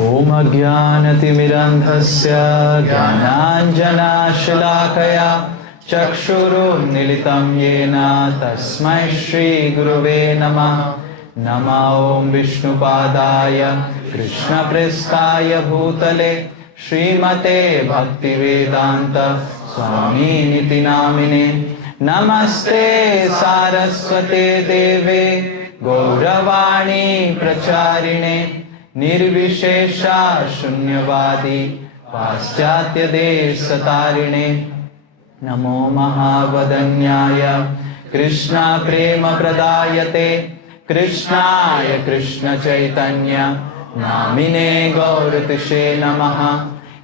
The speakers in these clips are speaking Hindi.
ॐ अज्ञानतिमिरन्धस्य ज्ञानाञ्जनाशलाकया चक्षुरुन्मीलितं येन तस्मै श्रीगुरुवे नमः। नमो ॐ विष्णुपादाय कृष्णप्रेष्ठाय भूतले श्रीमते भक्तिवेदान्त स्वामिनिति नामिने। नमस्ते सारस्वते देवे गौरवाणी प्रचारिणे निर्विशेषा शून्यवादी पाश्चात्य देशतारिणे। नमो महावदन्याय कृष्णा प्रेम प्रदायते कृष्णाय कृष्ण चैतन्य नामिने गौरतिषे नमः।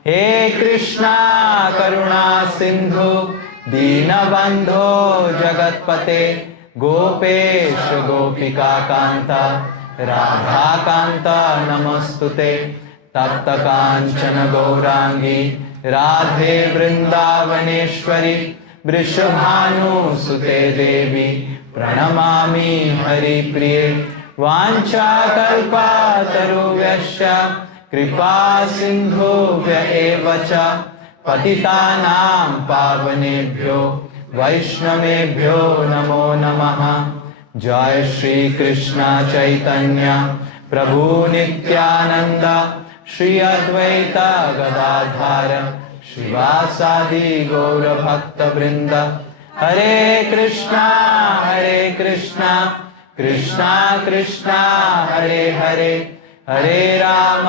हे कृष्णा करुणा सिंधु दीनबंधो जगत्पते गोपेश गोपिका कांता राधा कांता नमस्तुते। तप्त कांचन गौरांगी राधे वृंदावनेश्वरी वृषभानुसुते देवी प्रणमामि हरिप्रिये। वाञ्छाकल्पतरुभ्यश्च कृपा सिन्धुभ्य एव च पतितानां पावनेभ्यो वैष्णवेभ्यो नमो नमः। जय श्री कृष्ण चैतन्य प्रभु नित्यानंद श्री अद्वैत गदाधर श्रीवासादि गौर भक्त वृंद। हरे कृष्णा कृष्णा कृष्णा हरे हरे हरे राम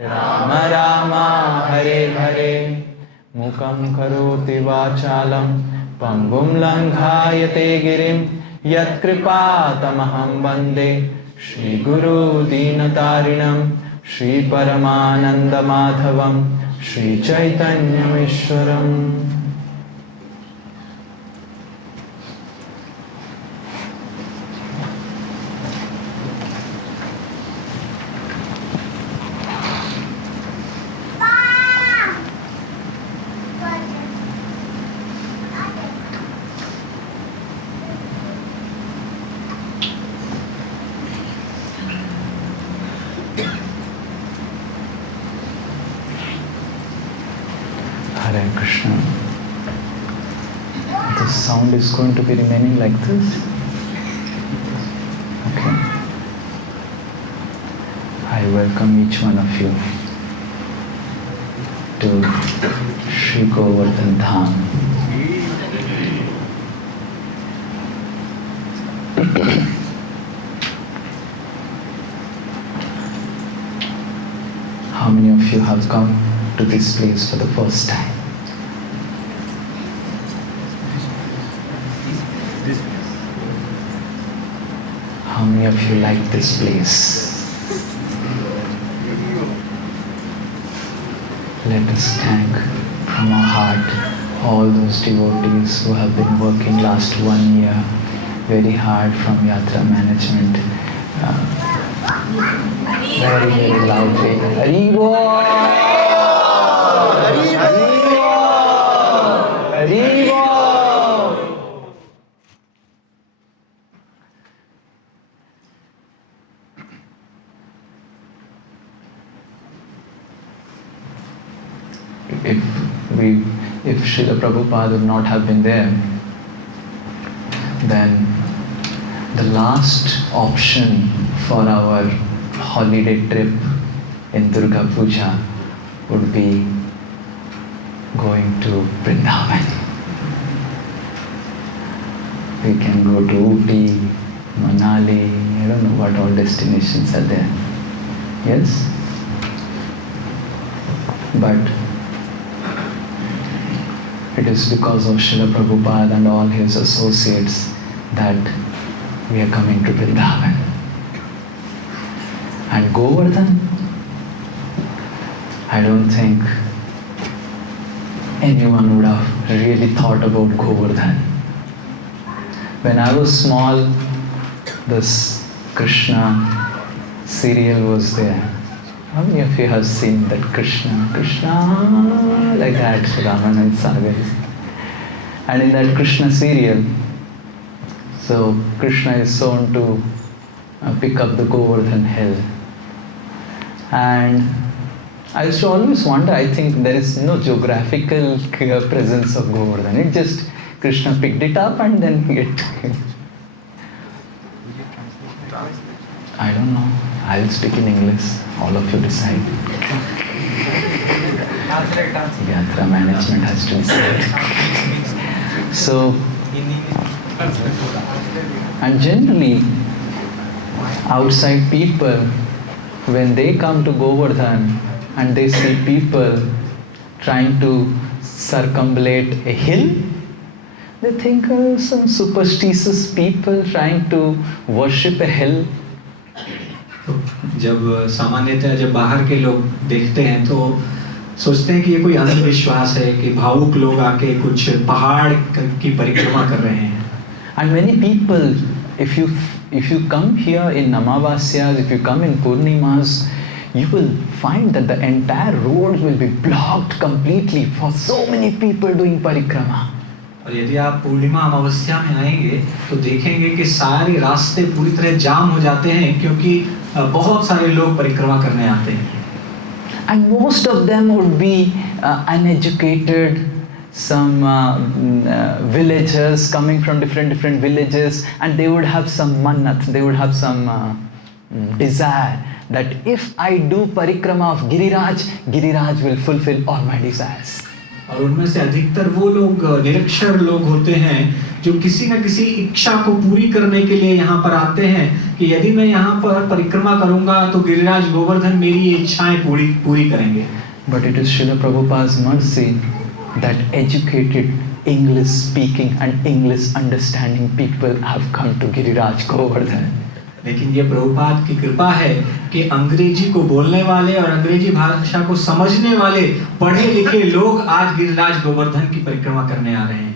राम राम हरे हरे। मुखं करोति वाचालं पंगुं लंघायते गिरिं यत्कृपातमहं वन्दे श्रीगुरु दीनतारिणं श्रीपरमानन्दमाधवं श्रीचैतन्यमीश्वरम्। Hare Krishna. The sound is going to be remaining like this. Okay. I welcome each one of you to Sri Govardhan Dham. How many of you have come to this place for the first time? How many of you like this place? Let us thank from our heart all those devotees who have been working last 1 year very hard from Yatra management. Very, very loudly. Hari Bol! Hari Bol! Hari Bol! If Srila Prabhupada would not have been there, then the last option for our holiday trip in Durga Puja would be going to Vrindavan. We can go to Ooty, Manali, I don't know what all destinations are there. Yes? But it is because of Srila Prabhupada and all his associates that we are coming to Vrindavan. And Govardhan, I don't think anyone would have really thought about Govardhan. When I was small, this Krishna serial was there. How many of you have seen that Krishna, like that, Ramanand Sagar? And in that Krishna serial, so Krishna is shown to pick up the Govardhan hill. And I used to always wonder, I think there is no geographical presence of Govardhan. It just, Krishna picked it up and then I don't know. I'll speak in English. All of you decide. Yatra management has to decide. So, and generally, outside people, when they come to Govardhan and they see people trying to circumambulate a hill, they think some superstitious people trying to worship a hill. जब सामान्यतः जब बाहर के लोग देखते हैं तो सोचते हैं कि ये कोई अंधविश्वास है कि भावुक लोग आके कुछ पहाड़ की परिक्रमा कर रहे हैं. And many people, if you come here in Amavasyas, if you come in Purnimas, you will find that the entire road will be blocked completely for so many people doing parikrama. और यदि आप पूर्णिमा अमावस्या में आएंगे तो देखेंगे कि सारे रास्ते पूरी तरह जाम हो जाते हैं क्योंकि बहुत सारे लोग परिक्रमा करने आते हैं. And most of them would be uneducated, some villagers coming from different villages, and they would have some mannat, they would have some desire that if I do parikrama of Giriraj will fulfill all my desires. और उनमें से अधिकतर वो लोग निरक्षर लोग होते हैं जो किसी न किसी इच्छा को पूरी करने के लिए यहाँ पर आते हैं कि यदि मैं यहाँ पर परिक्रमा करूँगा तो गिरिराज गोवर्धन मेरी इच्छाएं पूरी करेंगे. But it is Srila Prabhupada's mercy that educated English speaking and English understanding people have come to Giriraj Govardhan. लेकिन ये प्रभुपाद की कृपा है कि अंग्रेजी को बोलने वाले और अंग्रेजी भाषा को समझने वाले पढ़े लिखे लोग आज गिरिराज गोवर्धन की परिक्रमा करने आ रहे हैं.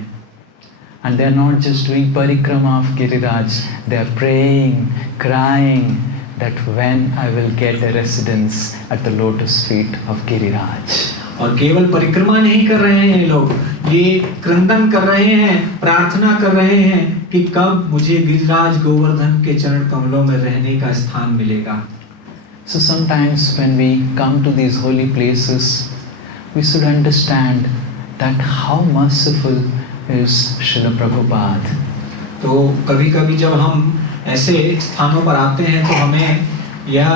And they are not just doing parikrama of Giriraj, they are praying, crying that when I will get a residence at the lotus feet of Giriraj. और केवल परिक्रमा नहीं कर रहे हैं लोग, ये क्रंदन कर रहे हैं, प्रार्थना कर रहे हैं कि कब मुझे गिरिराज गोवर्धन के चरण कमलों में रहने का स्थान मिलेगा. So sometimes when we come to these holy places, we should understand that how merciful is Srila Prabhupada. तो कभी-कभी जब हम ऐसे स्थानों पर आते हैं तो हमें यह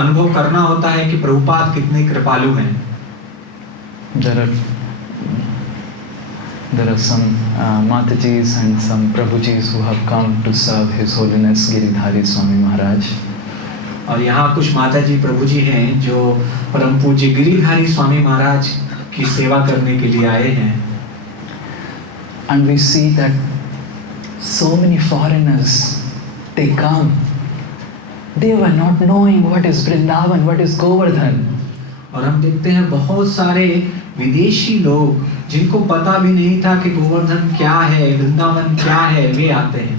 अनुभव करना होता है कि प्रभुपाद कितने कृपालु हैं. There are some Matajis and some Prabhujis who have come to serve His Holiness Giridhari Swami Maharaj. और यहाँ कुछ माताजी प्रभुजी हैं जो परम पूज्य गिरिधारी स्वामी महाराज की सेवा करने के लिए आए हैं. And we see that so many foreigners, they come. They were not knowing what is Vrindavan, what is Govardhan. और हम देखते हैं बहुत सारे विदेशी लोग जिनको पता भी नहीं था कि गोवर्धन क्या है, वृंदावन क्या है, वे आते हैं.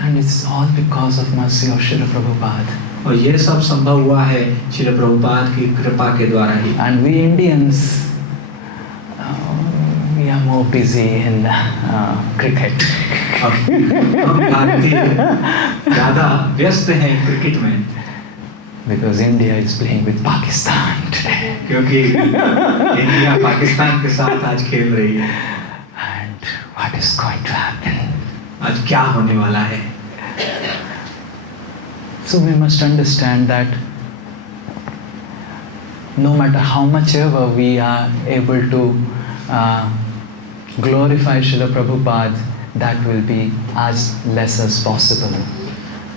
And it's all because of mercy of Srila Prabhupada. और ये सब संभव हुआ है श्रील प्रभुपाद की कृपा के द्वारा ही. And we Indians, we are more busy in cricket. हम भारतीय ज़्यादा व्यस्त हैं क्रिकेट में. Because India is playing with Pakistan today. क्योंकि इंडिया पाकिस्तान के साथ आज खेल रही है. And what is going to happen? आज क्या होने वाला है? So we must understand that no matter how much ever we are able to glorify Srila Prabhupada, that will be as less as possible.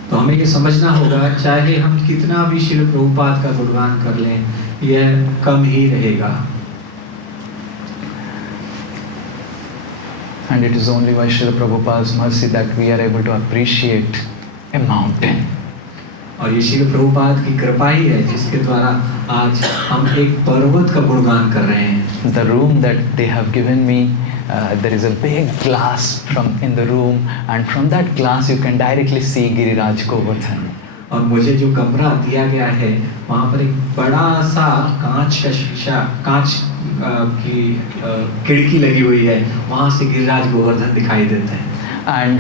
तो हमें ये समझना होगा चाहे हम कितना भी श्रील प्रभुपाद का गुणगान कर लें, यह कम ही रहेगा. And it is only by Srila Prabhupada's mercy that we are able to appreciate a mountain. और ये श्रील प्रभुपाद की कृपा ही है जिसके द्वारा आज हम एक पर्वत का गुणगान कर रहे हैं. The room that they have given me, there is a big glass in the room, and from that glass you can directly see Giriraj Govardhan. और मुझे जो कमरा दिया गया है वहाँ पर एक बड़ा सा कांच का शीशा, कांच की खिड़की लगी हुई है, वहाँ से गिरिराज गोवर्धन दिखाई देते हैं. And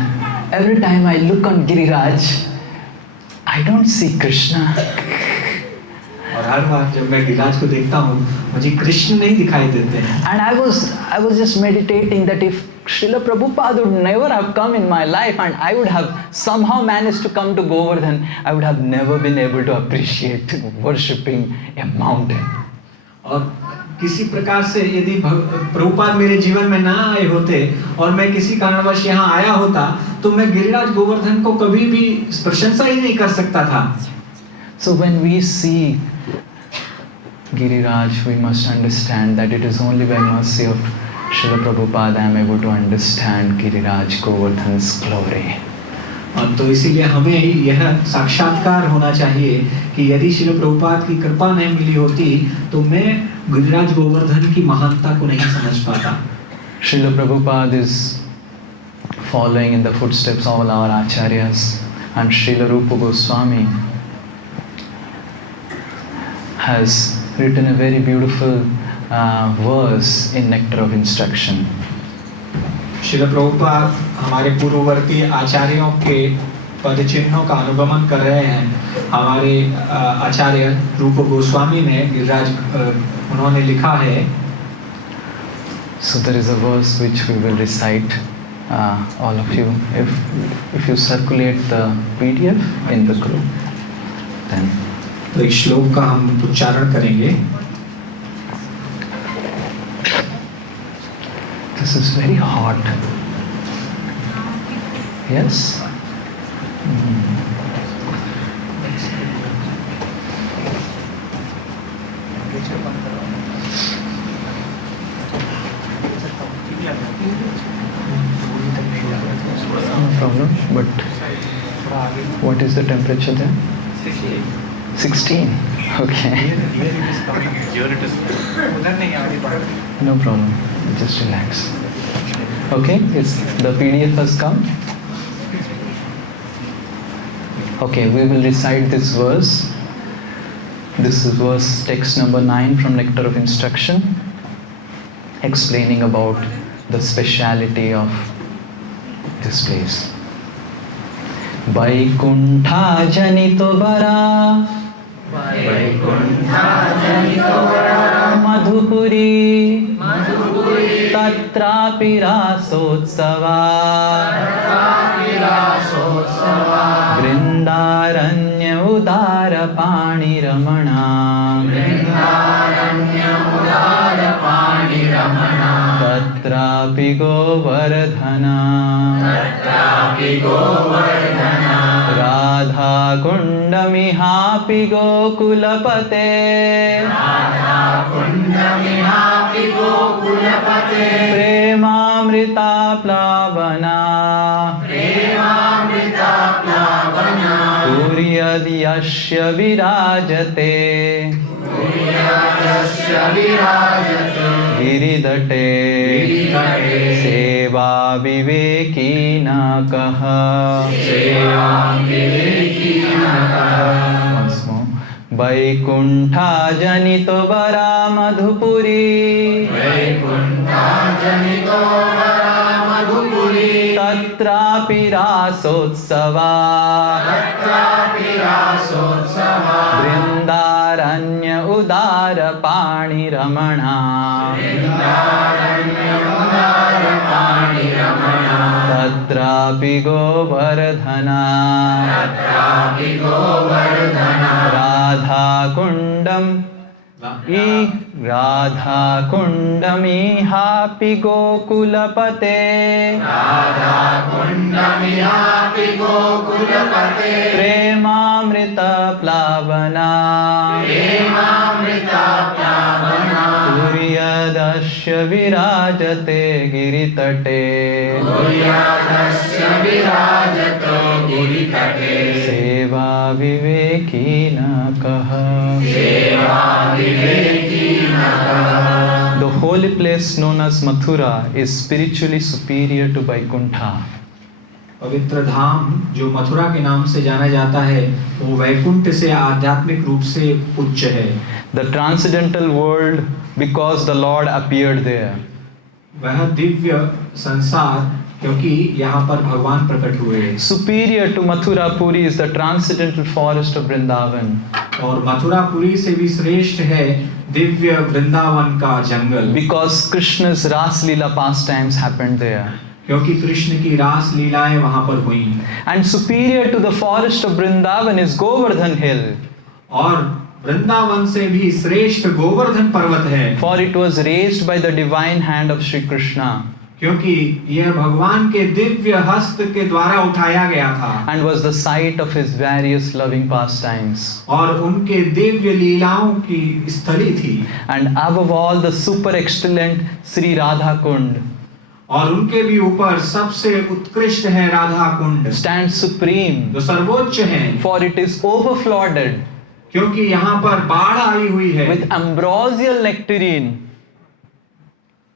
every time I look on Giriraj, I don't see Krishna. हर बार जब मैं गिरिराज को देखता हूँ मुझे कृष्ण नहीं दिखाई देते हैं। And I was just meditating that if Srila Prabhupada would never have come in my life and I would have somehow managed to come to Govardhan, I would have never been able to appreciate worshipping a mountain. और किसी प्रकार से यदि प्रभुपाद मेरे जीवन में ना आए होते और मैं किसी कारणवश यहाँ आया होता तो मैं गिरिराज गोवर्धन को कभी भी प्रशंसा ही नहीं कर सकता था। So when we see Giriraj, we must understand that it is only by mercy of Srila Prabhupada I am able to understand Giriraj Govardhan's glory. तो इसीलिए हमें यह साक्षात्कार होना चाहिए कि यदि श्रील प्रभुपाद की कृपा नहीं मिली होती तो मैं गिरिराज गोवर्धन की महानता को नहीं समझ पाता। Srila Prabhupada is following in the footsteps of all our acharyas, and Srila Rupa Goswami has written a very beautiful verse in Nectar of Instruction. Srila Prabhupada हमारे पूर्ववर्ती आचार्यों के पद चिन्हों का अनुगमन कर रहे हैं। हमारे आचार्य रूप गोस्वामी ने गिरिराज उन्होंने लिखा है। So there is a verse which we will recite, all of you. If you circulate the PDF in the group, then. तो इस श्लोक का हम उच्चारण करेंगे। This is very hot. Yes? No problem, but what is the temperature there? 16. Okay. No problem. Just relax. Okay, the PDF has come. Okay, we will recite this verse. This is verse text number 9 from Nectar of Instruction, explaining about the speciality of this place. Vaikuntha janito bara Madhupuri Tatrapi rasotsava Vrindaranya udara pani ramana Tatrapi govardhana Radha kundamihapi gokulapate Premamrita plavana Puryadhyasya virajate Giridate Seva vivekina kaha. Once more. Vaikuntha janito bara madhupuri Tatrapi rasotsava Vrindaranya udara pani ramana Tatrapi govardhana Radha kundamihapi gokulapate Premamrita plavana Puryadasya virajate giritate Seva vivekina kaha. The holy place known as Mathura is spiritually superior to Vaikuntha. पवित्र धाम जो मथुरा के नाम से जाना जाता है वो वैकुंठ से आध्यात्मिक रूप से उच्च है। The transcendental world, because the Lord appeared there. वह दिव्य संसार क्योंकि यहाँ पर भगवान प्रकट हुए। Superior to Mathura Puri is the transcendental forest of Vrindavan. और मथुरापुरी से भी श्रेष्ठ है दिव्य वृंदावन का जंगल, Because Krishna's Ras Leela pastimes happened there. क्योंकि कृष्ण की रास लीलाएं वहां पर हुई। And superior to the forest of Vrindavan is Govardhan Hill. और वृंदावन से भी श्रेष्ठ गोवर्धन पर्वत है, For it was raised by the divine hand of Sri Krishna क्योंकि यह भगवान के दिव्य हस्त के द्वारा उठाया गया था and was the site of his various loving pastimes. और उनके दिव्य लीलाओं की स्थली थी। And above all, the super excellent Sri Radha Kund और उनके भी ऊपर सबसे उत्कृष्ट है राधा कुंड, stands supreme, जो सर्वोच्च है, for it is overflooded क्योंकि यहाँ पर बाढ़ आई हुई है with ambrosial nectarine,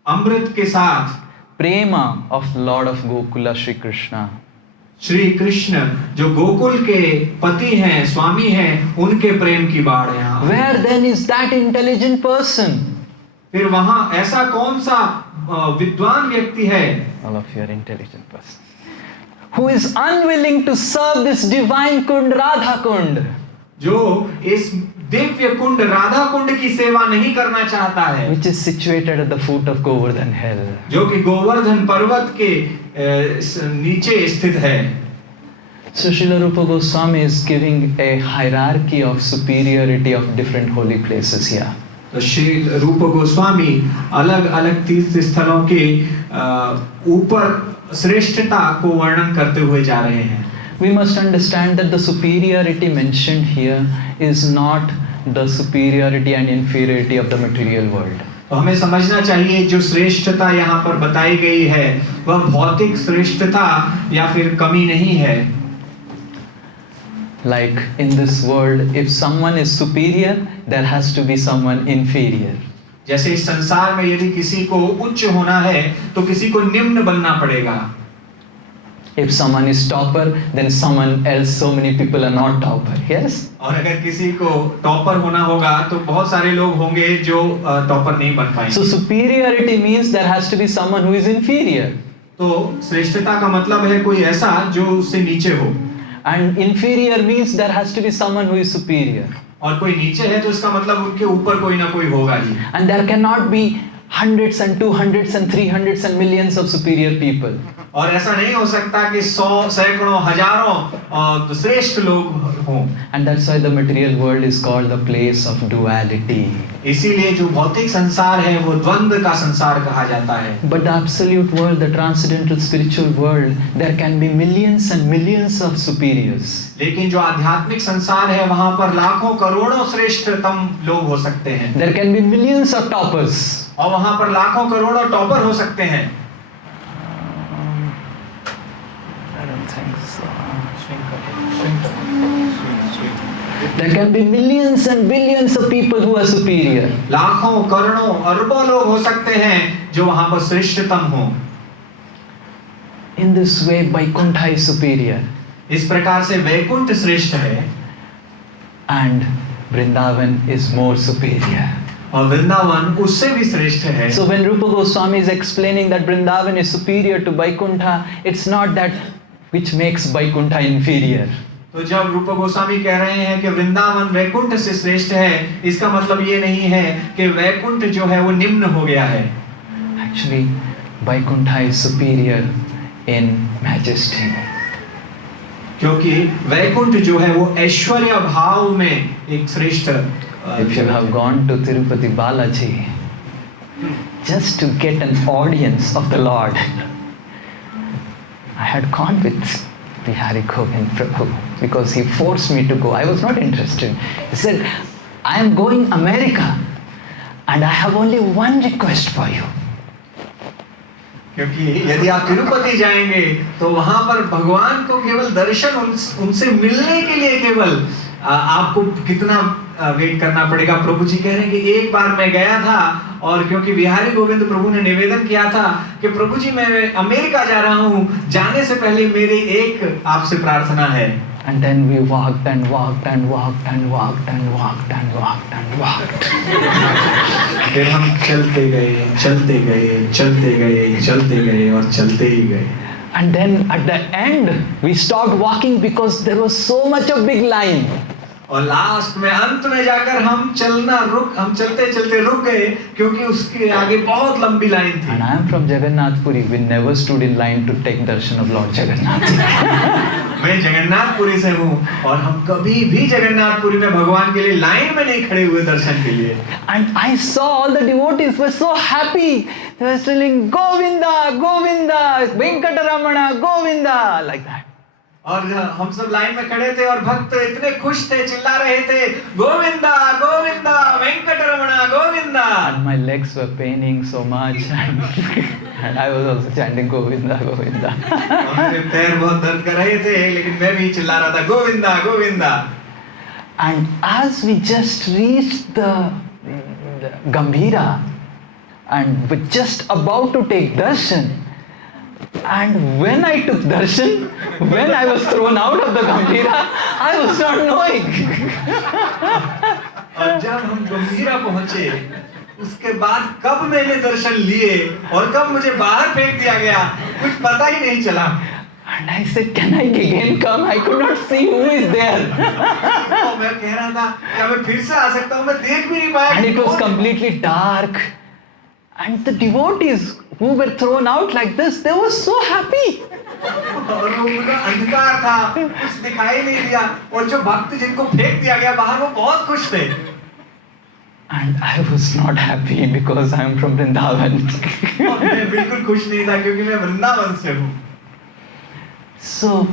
अमृत के साथ, prema of Lord of Gokula Sri Krishna. Shri Krishna जो गोकुल के पति हैं, स्वामी हैं, उनके प्रेम की बाढ़ यहाँ। Where then is that intelligent person? फिर वहां ऐसा कौन सा विद्वान व्यक्ति है, All of you are intelligent person, who is unwilling to serve this divine Kund, Radha Kund, जो इस दिव्य कुंड राधा कुंड की सेवा नहीं करना चाहता है, which is situated at the foot of Govardhan Hill. जो कि गोवर्धन पर्वत के नीचे स्थित है। So Srila Rupa Goswami is giving a hierarchy of superiority of different holy places here. तो श्री रूप गोस्वामी अलग अलग तीर्थ स्थलों के ऊपर श्रेष्ठता को वर्णन करते हुए जा रहे हैं। We must understand that the superiority mentioned here is not the superiority and inferiority of the material world. तो हमें समझना चाहिए जो श्रेष्ठता यहाँ पर बताई गई है वह भौतिक श्रेष्ठता या फिर कमी नहीं है। Like in this world, if someone is superior, there has to be someone inferior. जैसे इस संसार में यदि किसी को उच्च होना है तो किसी को निम्न बनना पड़ेगा। If someone is topper, then someone else, so many people are not topper. Yes? और अगर किसी को टॉपर होना होगा तो बहुत सारे लोग होंगे जो टॉपर नहीं बन पाएंगे। So superiority means there has to be someone who is inferior. तो श्रेष्ठता का मतलब है कोई ऐसा जो उससे नीचे हो। And inferior means there has to be someone who is superior. और कोई नीचे है तो इसका मतलब उनके ऊपर कोई ना कोई होगा ही। And there cannot be hundreds and 200s and 300s and millions of superior people. और ऐसा नहीं हो सकता कि 100 सैकड़ों हजारों श्रेष्ठ लोग हों। And that's why the material world is called the place of duality. इसीलिए जो भौतिक संसार है वो द्वंद्व का संसार कहा जाता है। But the absolute world, the transcendental spiritual world, there can be millions and millions of superiors. लेकिन जो आध्यात्मिक संसार है वहां पर लाखों करोड़ों श्रेष्ठतम लोग हो सकते हैं। There can be millions of toppers. और वहां पर लाखों करोड़ों टॉपर हो सकते हैं। I don't think so. There can be millions and billions of people who are superior. लाखों करोड़ों अरबों लोग हो सकते हैं जो वहां पर श्रेष्ठतम हो। In this way, Vaikuntha is superior. इस प्रकार से वैकुंठ श्रेष्ठ है And Vrindavan is more superior. और वृंदावन उससे भी श्रेष्ठ है। So when Rupa Goswami is explaining that Vrindavan is superior to Vaikuntha, it's not that which makes Vaikuntha inferior. तो जब रूप गोस्वामी कह रहे हैं कि वृंदावन वैकुंठ से श्रेष्ठ है, इसका मतलब ये नहीं है कि वैकुंठ जो है वो निम्न हो गया है। Actually, Vaikuntha is superior in majesty. क्योंकि वैकुंठ जो है वो ऐश्वर्य भाव में एक श्रेष्ठ। If you have gone to Tirupati Balaji just to get an audience of the Lord, I had gone with Bihari Govind Prabhu because he forced me to go. I was not interested. He said, I am going America and I have only one request for you. क्योंकि यदि आप तिरुपति जाएंगे तो वहां पर भगवान को केवल दर्शन उनसे मिलने के लिए केवल आपको कितना वेट करना पड़ेगा। प्रभु जी कह रहे हैं कि एक बार मैं गया था और क्योंकि बिहारी गोविंद प्रभु ने निवेदन किया था कि प्रभु जी मैं अमेरिका जा रहा हूँ, जाने से पहले मेरी एक आपसे प्रार्थना है। And then we walked and walked and walked and walked and walked and walked and walked. फिर हम चलते गए, चलते गए, चलते गए, चलते गए और चलते ही गए। And then at the end, we stopped walking because there was so much of big line. और लास्ट में अंत में जाकर हम चलते चलते रुक गए क्योंकि उसके आगे बहुत लंबी लाइन थी। And I am from Jagannath Puri. We never stood in line to take darshan of Lord Jagannath. मैं जगन्नाथपुरी से हूँ और हम कभी भी जगन्नाथपुरी में भगवान के लिए लाइन में नहीं खड़े हुए दर्शन के लिए। And I saw all the devotees were so happy. They were telling Govinda, Govinda, Venkataramana, Govinda, like that. और हम सब लाइन में खड़े थे और भक्त इतने खुश थे, चिल्ला रहे थे, Govinda Govinda Venkataramana Govinda. And my legs were paining so much, and I was also chanting Govinda, Govinda. मेरे पैर बहुत दर्द कर रहे थे, लेकिन मैं भी चिल्ला रहा था Govinda Govinda. And as we just reached the Gambhira, and were just about to take darshan, and when I took darshan, when I was thrown out of the Gambhira, I was not knowing. और जब हम गंभीरा पहुंचे, उसके बाद कब मैंने दर्शन लिए और कब मुझे बाहर फेंक दिया गया, कुछ पता ही नहीं चला। And I said, can I again come? I could not see who is there. और मैं कह रहा था, क्या मैं फिर से आ सकता हूँ? मैं देख भी नहीं पाया। And it was completely dark. And the devotees who were thrown out like this, they were so happy. और वो पूरा अंधकार था, कुछ दिखाई नहीं दिया, और जो भक्त जिनको फेंक दिया गया बाहर, वो बहुत खुश थे। And I was not happy because I am from Vrindavan. और मैं बिल्कुल खुश नहीं था क्योंकि मैं वृंदावन से हूँ। So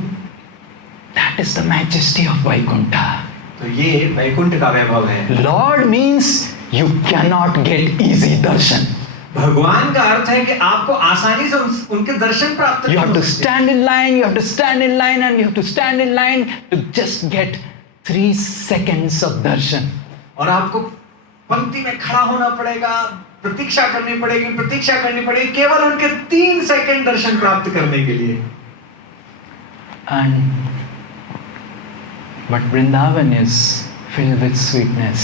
that is the majesty of Vaikuntha. तो ये वैकुंठ का वैभव है। Lord means you cannot get easy darshan. भगवान का अर्थ है कि आपको आसानी से उनके दर्शन प्राप्त You have to stand in line, you have to stand in line, and you have to stand in line to just get 3 seconds of darshan. और आपको पंक्ति में खड़ा होना पड़ेगा, प्रतीक्षा करनी पड़ेगी केवल उनके 3 सेकंड दर्शन प्राप्त करने के लिए। But Vrindavan is filled with sweetness,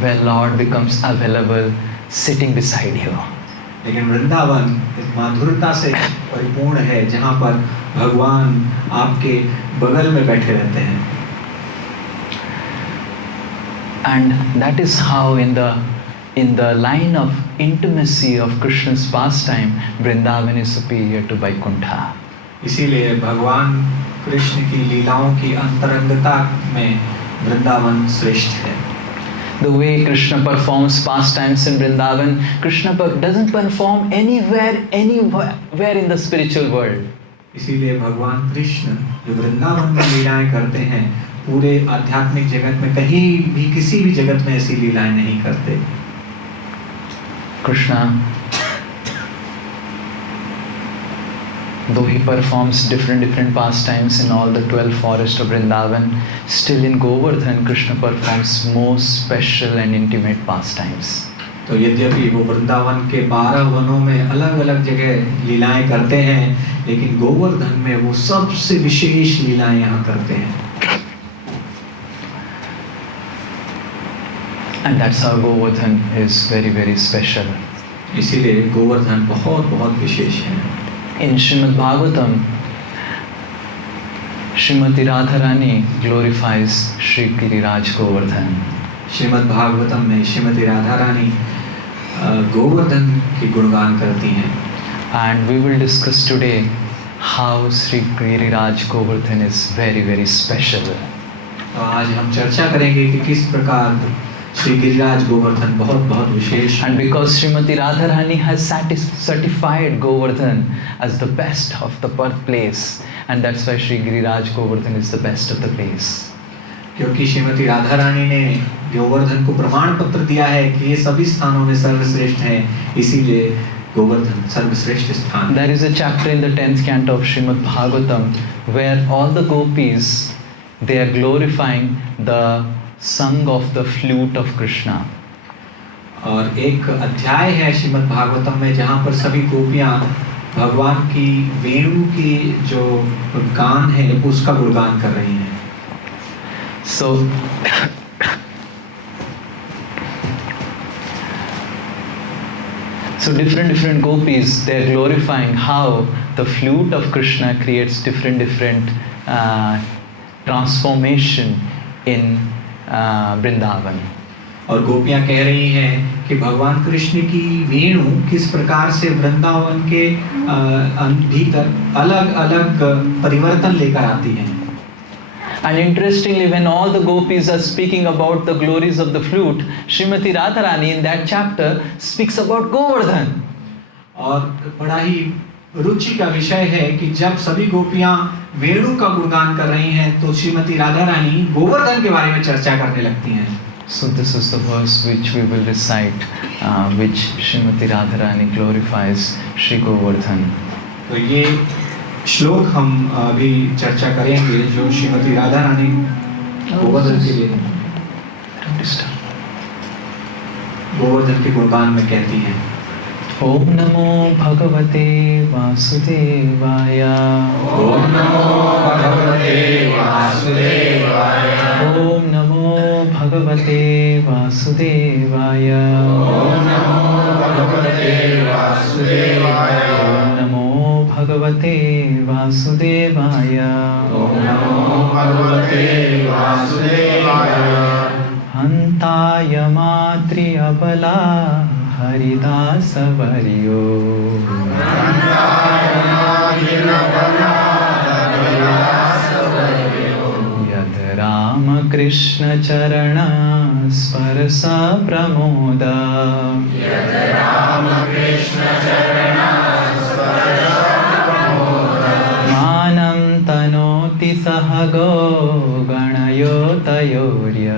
where Lord becomes available sitting beside you. लेकिन वृंदावन एक माधुर्यता से परिपूर्ण है जहाँ पर भगवान आपके बगल में बैठे रहते हैं। And that is how in the line of intimacy of Krishna's pastime, Vrindavan is superior to Vaikuntha. इसीलिए भगवान कृष्ण की लीलाओं की अंतरंगता में वृंदावन श्रेष्ठ है। The way Krishna performs pastimes in Vrindavan, Krishna doesn't perform anywhere in the spiritual world. इसीलिए भगवान कृष्ण जो वृंदावन में लीलाएं करते हैं, पूरे आध्यात्मिक जगत में कहीं भी किसी भी जगत में ऐसी लीलाएं नहीं करते। Krishna, though he performs different pastimes in all the 12 forests of Vrindavan, still in Govardhan, Krishna performs most special and intimate pastimes. तो यद्यपि वो वृंदावन के 12 वनों में अलग अलग जगह लीलाएं करते हैं, लेकिन गोवर्धन में वो सबसे विशेष लीलाएं यहाँ करते हैं। And that's how Govardhan is very special. इसीलिए गोवर्धन बहुत विशेष है। In Srimad Bhagavatam, Srimati Radharani glorifies Shri Giriraj Govardhan. Shrimad Bhagavatam में श्रीमती राधा रानी गोवर्धन की गुणगान करती हैं। And we will discuss today how Shri Giriraj Govardhan is very special. तो आज हम चर्चा करेंगे कि किस प्रकार श्री गिरिराज गोवर्धन बहुत विशेष। And because Srimati Radharani has certified Govardhan as the best of the birthplace, and that's why Shri Giriraj Govardhan is the best of the place. क्योंकि श्रीमती राधा रानी ने गोवर्धन को प्रमाण पत्र दिया है कि ये सभी स्थानों में सर्वश्रेष्ठ है, इसीलिए गोवर्धन सर्वश्रेष्ठ स्थान। There is a chapter in the 10th canto of Srimad Bhagavatam where all the gopis, they are glorifying the song of the flute of Krishna. और एक अध्याय है श्रीमद् भागवतम में जहाँ पर सभी गोपियाँ भगवान की वेणु की जो गान है उसका गुणगान कर रही हैं। So different gopis, they are glorifying how the flute of Krishna creates different transformation in Vrindavan. और गोपियां कह रही हैं कि भगवान कृष्ण की वेणु किस प्रकार से वृंदावन के भीतर अलग अलग परिवर्तन लेकर आती है. And interestingly, when all the gopis are speaking about the glories of the flute, Srimati Radharani in that chapter speaks about Govardhan. और बड़ा ही रुचि का विषय है कि जब सभी गोपियां वेणु का गुणगान कर रही हैं तो श्रीमती राधा रानी गोवर्धन के बारे में चर्चा करने लगती हैं. So this is the verse which we will recite, which Srimati Radharani glorifies Shri Govardhan. तो ये श्लोक हम अभी चर्चा करेंगे जो श्रीमती राधा रानी गोवर्धन के लिए गोवर्धन के गुणगान में कहती हैं. ओम नमो भगवते वासुदेवाय. ओम नमो भगवते वासुदेवाय. ओम नमो भगवते वासुदेवाय. ओम नमो भगवते वासुदेवाय. ओम नमो भगवते वासुदेवाय. ओम नमो भगवते वासुदेवाय. हन्ताय मातृ अबला हरिदास वर्यो. यद राम कृष्ण चरण स्पर्श प्रमोद. मानं तनोति सह गो गणयो तयोर्य.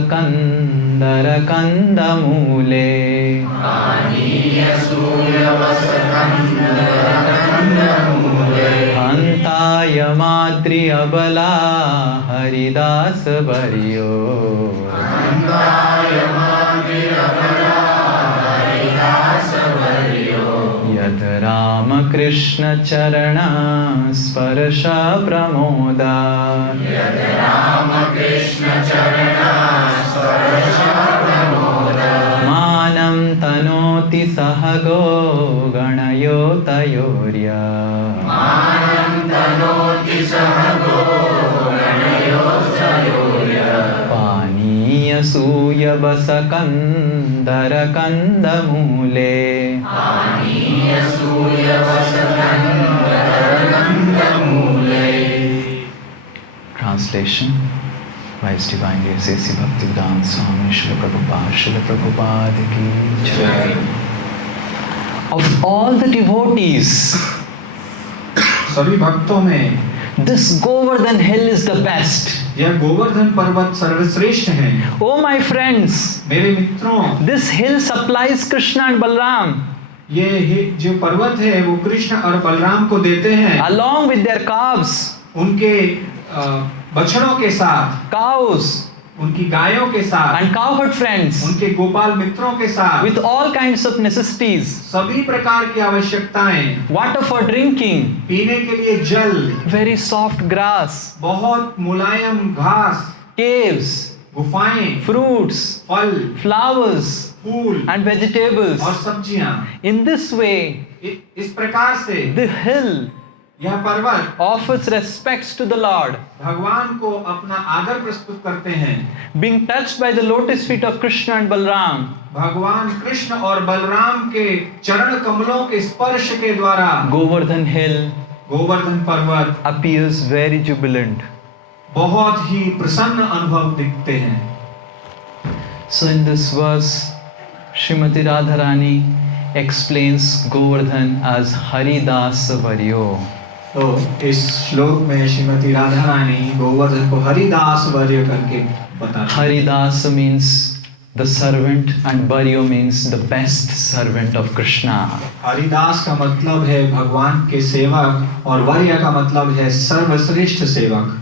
सूयवसकन्दर कन्दमूले. हन्ताय मातृ अबला हरिदास वर्यो. यद राम कृष्ण चरण स्पर्श प्रमोदा. मानं तनोति सह गो गणयो तयोर्य. पानीय सूयवसकन्दर कन्दमूले. Translation by His Divine Grace A.C. Bhaktivedanta Swami Srila Prabhupada ki jai. Of all the devotees, सभी भक्तों में this Govardhan hill is the best. यह गोवर्धन पर्वत सर्वश्रेष्ठ है. Oh my friends, मेरे मित्रों, this hill supplies Krishna and Balram ये जो पर्वत है वो कृष्ण और बलराम को देते हैं along with their calves, उनके बछड़ों के साथ, cows उनकी गायों के साथ, and cowherd friends, उनके गोपाल मित्रों के साथ, with all kinds of necessities, सभी प्रकार की आवश्यकताएं, water for drinking, पीने के लिए जल, very soft grass, बहुत मुलायम घास, caves, गुफाएं, fruits, फल, flowers फूल and vegetables. और सब्जियां. In this way, इस प्रकार से the hill यह पर्वत offers respects to the Lord, भगवान को अपना आदर प्रस्तुत करते हैं. being touched by the lotus feet of Krishna and Balram. भगवान कृष्ण और बलराम के चरण कमलों के स्पर्श के द्वारा Govardhan hill गोवर्धन पर्वत appears very jubilant. बहुत ही प्रसन्न अनुभव दिखते हैं. So in this verse, Srimati Radharani explains Govardhan as Haridas Varyo. तो इस श्लोक में श्रीमती राधा रानी गोवर्धन को हरिदास वर्य करके बताते हैं. Haridas means the servant and Varyo means the best servant of Krishna. Haridas का मतलब है भगवान के सेवक और वर्य का मतलब है सर्वश्रेष्ठ सेवक.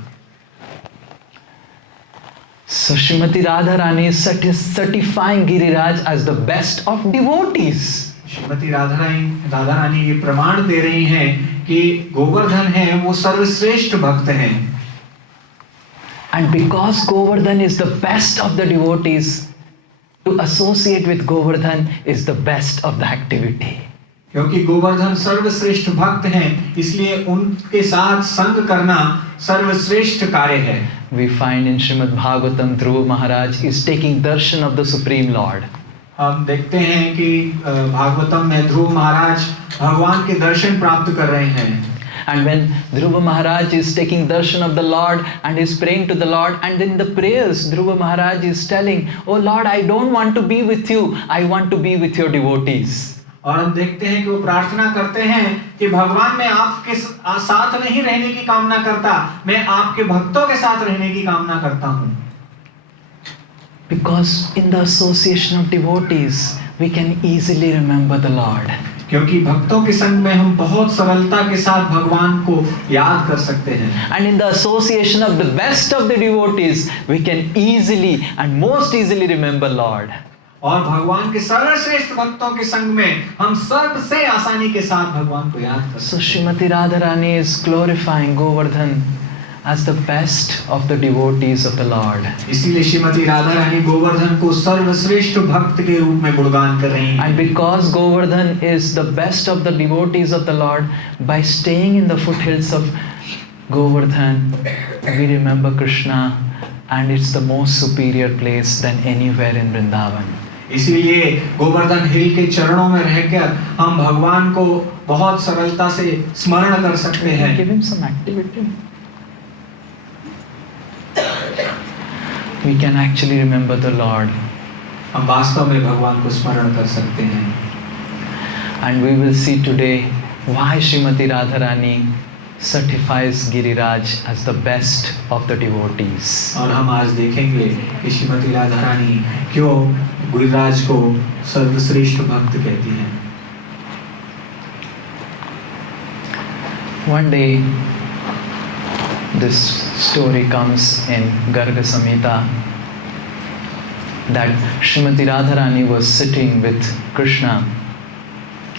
So Srimati Radharani is certifying Giriraj as the best of devotees. Shrimati Radha Rani ये प्रमाण दे रही हैं कि गोवर्धन है वो सर्वश्रेष्ठ भक्त हैं. And because Govardhan is the best of the devotees, to associate with Govardhan is the best of the activity. क्योंकि गोवर्धन सर्वश्रेष्ठ भक्त हैं, इसलिए उनके साथ संग करना सर्वश्रेष्ठ कार्य है। We find in Srimad Bhagavatam, Dhruva Maharaj is taking darshan of the Supreme Lord. हम देखते हैं कि भागवतम में ध्रुव महाराज भगवान के दर्शन प्राप्त कर रहे हैं। And when Dhruva Maharaj is taking darshan of the Lord and is praying to the Lord, and in the prayers Dhruva Maharaj is telling, "Oh Lord, I don't want to be with you, I want to be with your devotees." और हम देखते हैं कि वो प्रार्थना करते हैं कि भगवान मैं आपके साथ नहीं रहने की कामना करता, मैं आपके भक्तों के साथ रहने की कामना करता हूँ। Because in the association of devotees, we can easily remember the Lord. क्योंकि भक्तों के संग में हम बहुत सरलता के साथ भगवान को याद कर सकते हैं। And in the association of the best of the devotees, we can easily and most easily remember Lord. और भगवान के सर्वश्रेष्ठ भक्तों के संग में हम सबसे आसानी के साथ भगवान को याद कर सकते हैं। So Srimati Radharani is glorifying Govardhan as the best of the devotees of the Lord. इसीलिए श्रीमती राधा रानी गोवर्धन को सर्वश्रेष्ठ भक्त के रूप में गुणगान कर रही हैं। And because Govardhan is the best of the devotees of the Lord, by staying in the foothills of Govardhan, we remember Krishna, and it's the most superior place than anywhere in Vrindavan. इसीलिए गोवर्धन हिल के चरणों में रहकर हम भगवान को बहुत सरलता से स्मरण कर सकते हैं। Give him some activity. We can actually remember the Lord. हम वास्तव में भगवान को स्मरण कर सकते हैं। And we will see today why Srimati Radharani certifies Giriraj as the best of the devotees. और हम आज देखेंगे कि श्रीमती राधा रानी क्यों गिरिराज को सर्वश्रेष्ठ भक्त कहती हैं। One day, this story comes in Garga Samhita that Srimati Radharani was sitting with Krishna,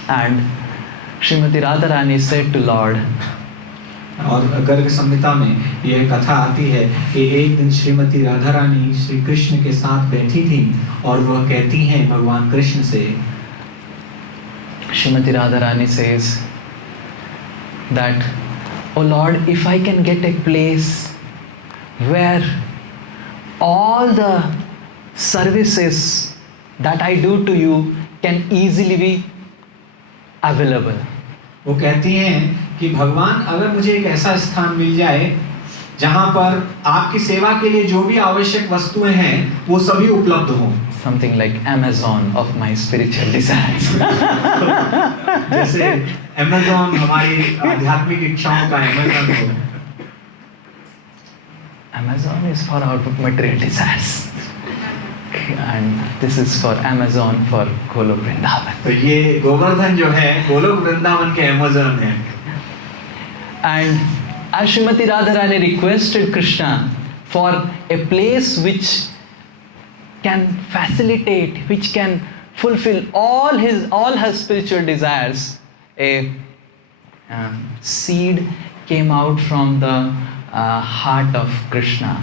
and Srimati Radharani said to Lord, और गर्ग संहिता में यह कथा आती है कि एक दिन श्रीमती राधा रानी श्री कृष्ण के साथ बैठी थी और वह कहती हैं भगवान कृष्ण से, Srimati Radharani says that, "Oh Lord, if I can get a place where all the services that I do to you can easily be available." वो कहती हैं कि भगवान अगर मुझे एक ऐसा स्थान मिल जाए जहां पर आपकी सेवा के लिए जो भी आवश्यक वस्तुएं हैं वो सभी उपलब्ध हों। Something like Amazon of my spiritual desires. जैसे Amazon हमारी आध्यात्मिक इच्छाओं का Amazon हो। Amazon is for our material desires, and this is for Amazon for Golok Vrindavan. तो ये गोवर्धन जो है गोलोक वृंदावन के Amazon है। And as Srimati Radharani requested Krishna for a place which can facilitate, which can fulfill all her spiritual desires, a seed came out from the heart of Krishna.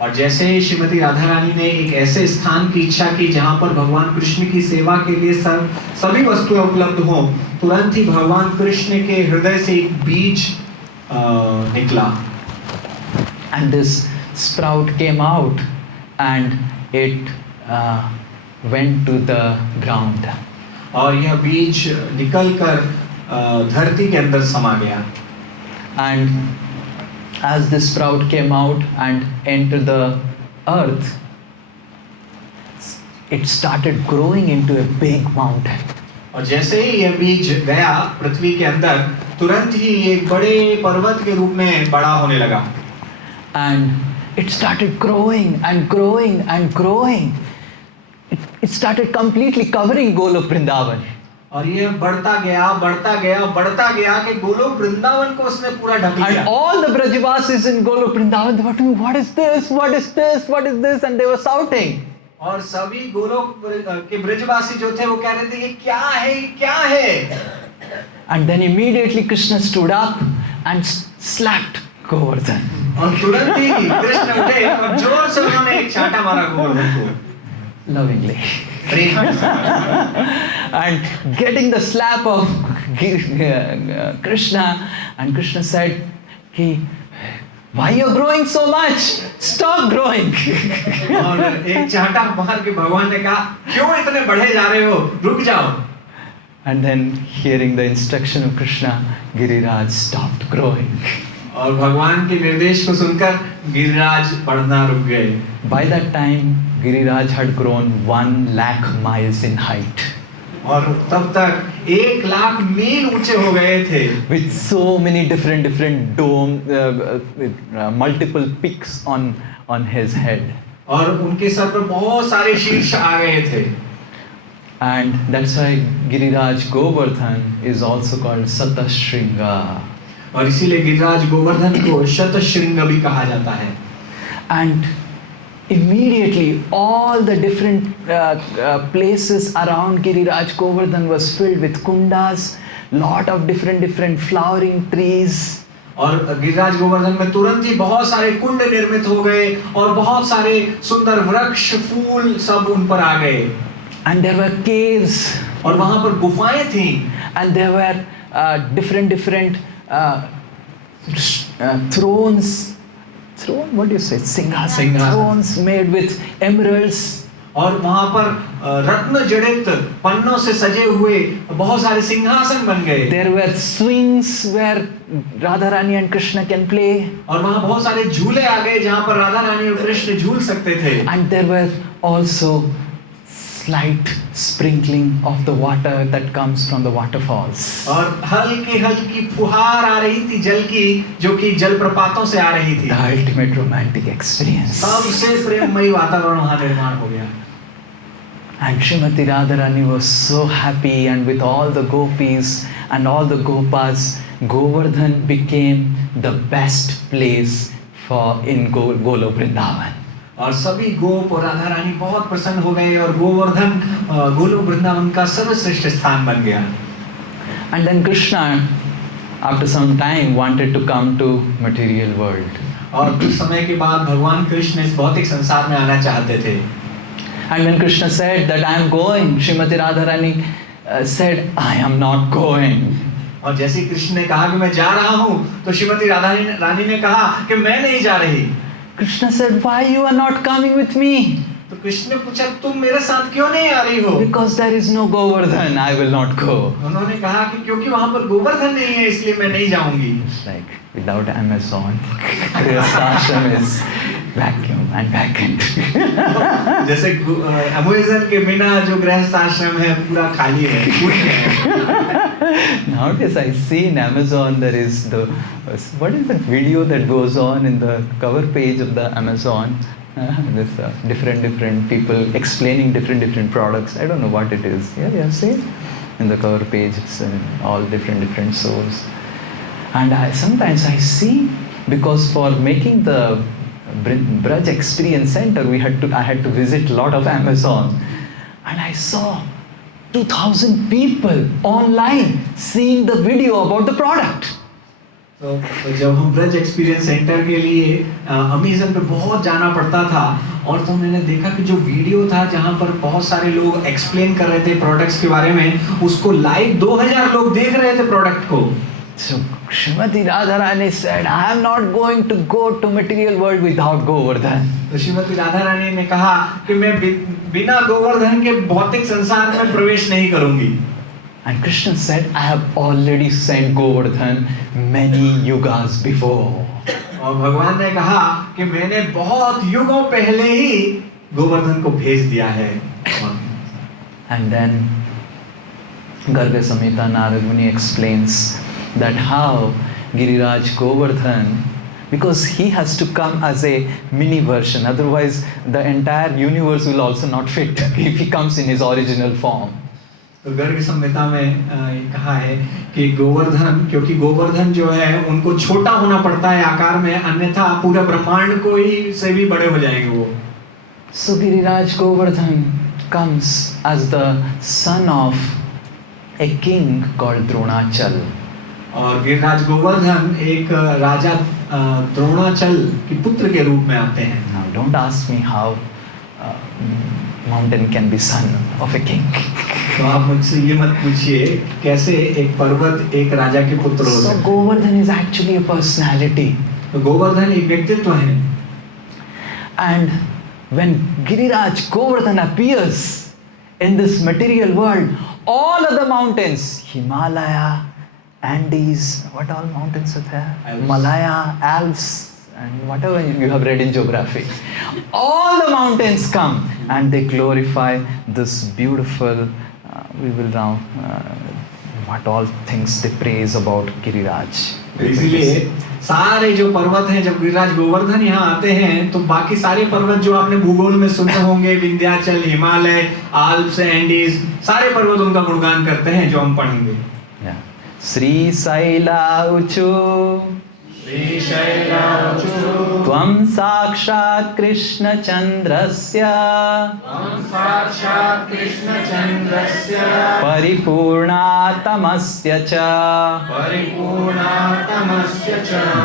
और जैसे ही श्रीमती राधा रानी ने एक ऐसे स्थान की इच्छा की जहाँ पर भगवान कृष्ण की सेवा के लिए सभी वस्तुएं उपलब्ध हों, तुरंत ही भगवान कृष्ण के हृदय से एक बीज निकला। And this sprout came out and it went to the ground. और यह बीज निकलकर धरती के अंदर समा गया। And as this sprout came out and entered the earth, it started growing into a big mountain. और जैसे ही यह बीज गया पृथ्वी के अंदर, तुरंत ही एक बड़े पर्वत के रूप में बड़ा होने लगा। And it started growing and growing and growing. It started completely covering Golok Vrindavan. और यह बढ़ता गया कि गोलोक वृंदावन को उसने पूरा ढक लिया। And all the Brajavasis in Golok Vrindavan, they were doing, "What is this? What is this? What is this?" And they were shouting. और सभी गोलोक के ब्रजवासी जो थे वो कह रहे थे, ये क्या है? And then immediately Krishna stood up and slapped Govardhan. और तुरंत ही कृष्ण उठे और जोर से उन्होंने एक चांटा मारा गोवर्धन को lovingly. प्रेम से। And getting the slap of Krishna, and Krishna said, why you're growing so much? Stop growing. और एक चांटा मार के भगवान ने कहा क्यों इतने बढ़े जा रहे हो, रुक जाओ। And then hearing the instruction of Krishna, Giriraj stopped growing. और भगवान के निर्देश को सुनकर गिरिराज बढ़ना रुक गए। By that time, Giriraj had grown 100,000 miles in height, और तब तक 100,000 मील ऊंचे हो गए थे, with so many different dome, multiple peaks on his head. और उनके सर पर बहुत सारे शीर्ष आ गए थे। And that's why Giriraj Govardhan is also called Satashringa. और इसीलिए गिरिराज गोवर्धन को शतशृंग भी कहा जाता है। And immediately all the different places around Giriraj Govardhan was filled with kundas, lot of different flowering trees. और गिरिराज गोवर्धन में तुरंत ही बहुत सारे कुंड निर्मित हो गए और बहुत सारे सुंदर वृक्ष फूल सब उन पर आ गए। And there were caves, और वहां पर गुफाएं थीं, and there were different thrones. What do you say? Singhasan. Thrones made with emeralds. और वहां पर रत्न जड़ित पन्नों से सजे हुए बहुत सारे सिंहासन बन गए। There were swings where Radharani and Krishna can play. और वहां बहुत सारे झूले आ गए जहां पर राधा रानी और कृष्ण झूल सकते थे। And there were also slight sprinkling of the water that comes from the waterfalls. और हल्की फुहार आ रही थी जल की, जो कि जलप्रपातों से आ रही थी। The ultimate romantic experience. सबसे प्रेममयी वातावरण वहां निर्माण हो गया। And Srimati Radharani was so happy, and with all the gopis and all the gopas, Govardhan became the best place for in Golo Vrindavan. और सभी गोप और राधा रानी बहुत प्रसन्न हो गए और गोवर्धन गोलोक वृंदावन का सर्वश्रेष्ठ स्थान बन गया। And then Krishna, after some time, wanted to come to material world. और कुछ समय के बाद भगवान कृष्ण इस भौतिक संसार में आना चाहते थे। And when Krishna said that I am going, Srimati Radharani said, I am not going. और जैसे कृष्ण ने कहा कि मैं जा रहा हूँ, तो श्रीमती राधा रानी ने कहा कि मैं नहीं जा रही। Krishna said, why you are not coming with me? तो कृष्ण ने पूछा तुम मेरे साथ क्यों नहीं आ रही हो? Because there is no Govardhan, I will not go. उन्होंने कहा कि क्योंकि वहाँ पर गोवर्धन नहीं है इसलिए मैं नहीं जाऊंगी। It's like without Amazon, Grihastashram is vacuum and vacant. जैसे अमेज़न के बिना जो गृहस्थ आश्रम है पूरा खाली है, शून्य है। Nowadays I see in Amazon there is what is that video that goes on in the cover page of the Amazon? There's different people explaining different products. I don't know what it is. Yeah, see in the cover page it's all different souls. And sometimes I see, because for making the Braj Experience Center I had to visit a lot of Amazon, and I saw 2,000 people online seeing the video about the product. तो जब हम ब्रज एक्सपीरियंस सेंटर के लिए अमेज़न पे बहुत जाना पड़ता था, और तो मैंने देखा कि जो वीडियो था जहाँ पर बहुत सारे लोग एक्सप्लेन कर रहे थे प्रोडक्ट्स के बारे में, उसको लाइव 2000 लोग देख रहे थे प्रोडक्ट को। So Srimati Radharani said, I am not going to go to material world without Govardhan. तो श्रीमती राधा रानी ने कहा कि मैं बिना गोवर्धन के भौतिक संसार में प्रवेश नहीं करूंगी। And Krishna said, I have already sent Govardhan many yugas before. और भगवान ने कहा कि मैंने बहुत युगों पहले ही गोवर्धन को भेज दिया है। And then Garga Samhita Narad Muni explains that how Giriraj Govardhan, because he has to come as a mini version, otherwise the entire universe will also not fit if he comes in his original form. तो गर्ग संहिता में कहा है कि गोवर्धन, क्योंकि गोवर्धन जो है उनको छोटा होना पड़ता है आकार में, अन्यथा पूरे ब्रह्मांड को ही से भी बड़े हो जाएंगे वो। So Giriraj Govardhan comes as the son of a king called Dronachal. और गिरिराज गोवर्धन एक राजा द्रोणाचल के पुत्र के रूप में आते हैं। Now, don't ask me how mountain can be son of a king. तो आप मुझसे ये मत पूछिए कैसे एक पर्वत एक राजा के पुत्र हो So सकते हैं। Govardhan is actually a personality. तो गोवर्धन एक व्यक्तित्व है। And when Giriraj Govardhan appears in this material world, all other mountains, Himalaya, Andes, what all mountains are there? Alps. Malaya, Alps, and whatever you have read in geography. All the mountains come and they glorify this beautiful, we will now, what all things they praise about Giriraj. इसीलिए सारे जो पर्वत हैं, जब गिरिराज गोवर्धन यहाँ आते हैं तो बाकी सारे पर्वत जो आपने भूगोल में सुने होंगे, विंध्याचल, हिमालय, आल्प्स, एंडीज, सारे पर्वत उनका गुणगान करते हैं जो हम पढ़ेंगे। Yeah. Sri Sailauchu त्वं साक्षात् कृष्णचन्द्रस्य परिपूर्णातमस्य च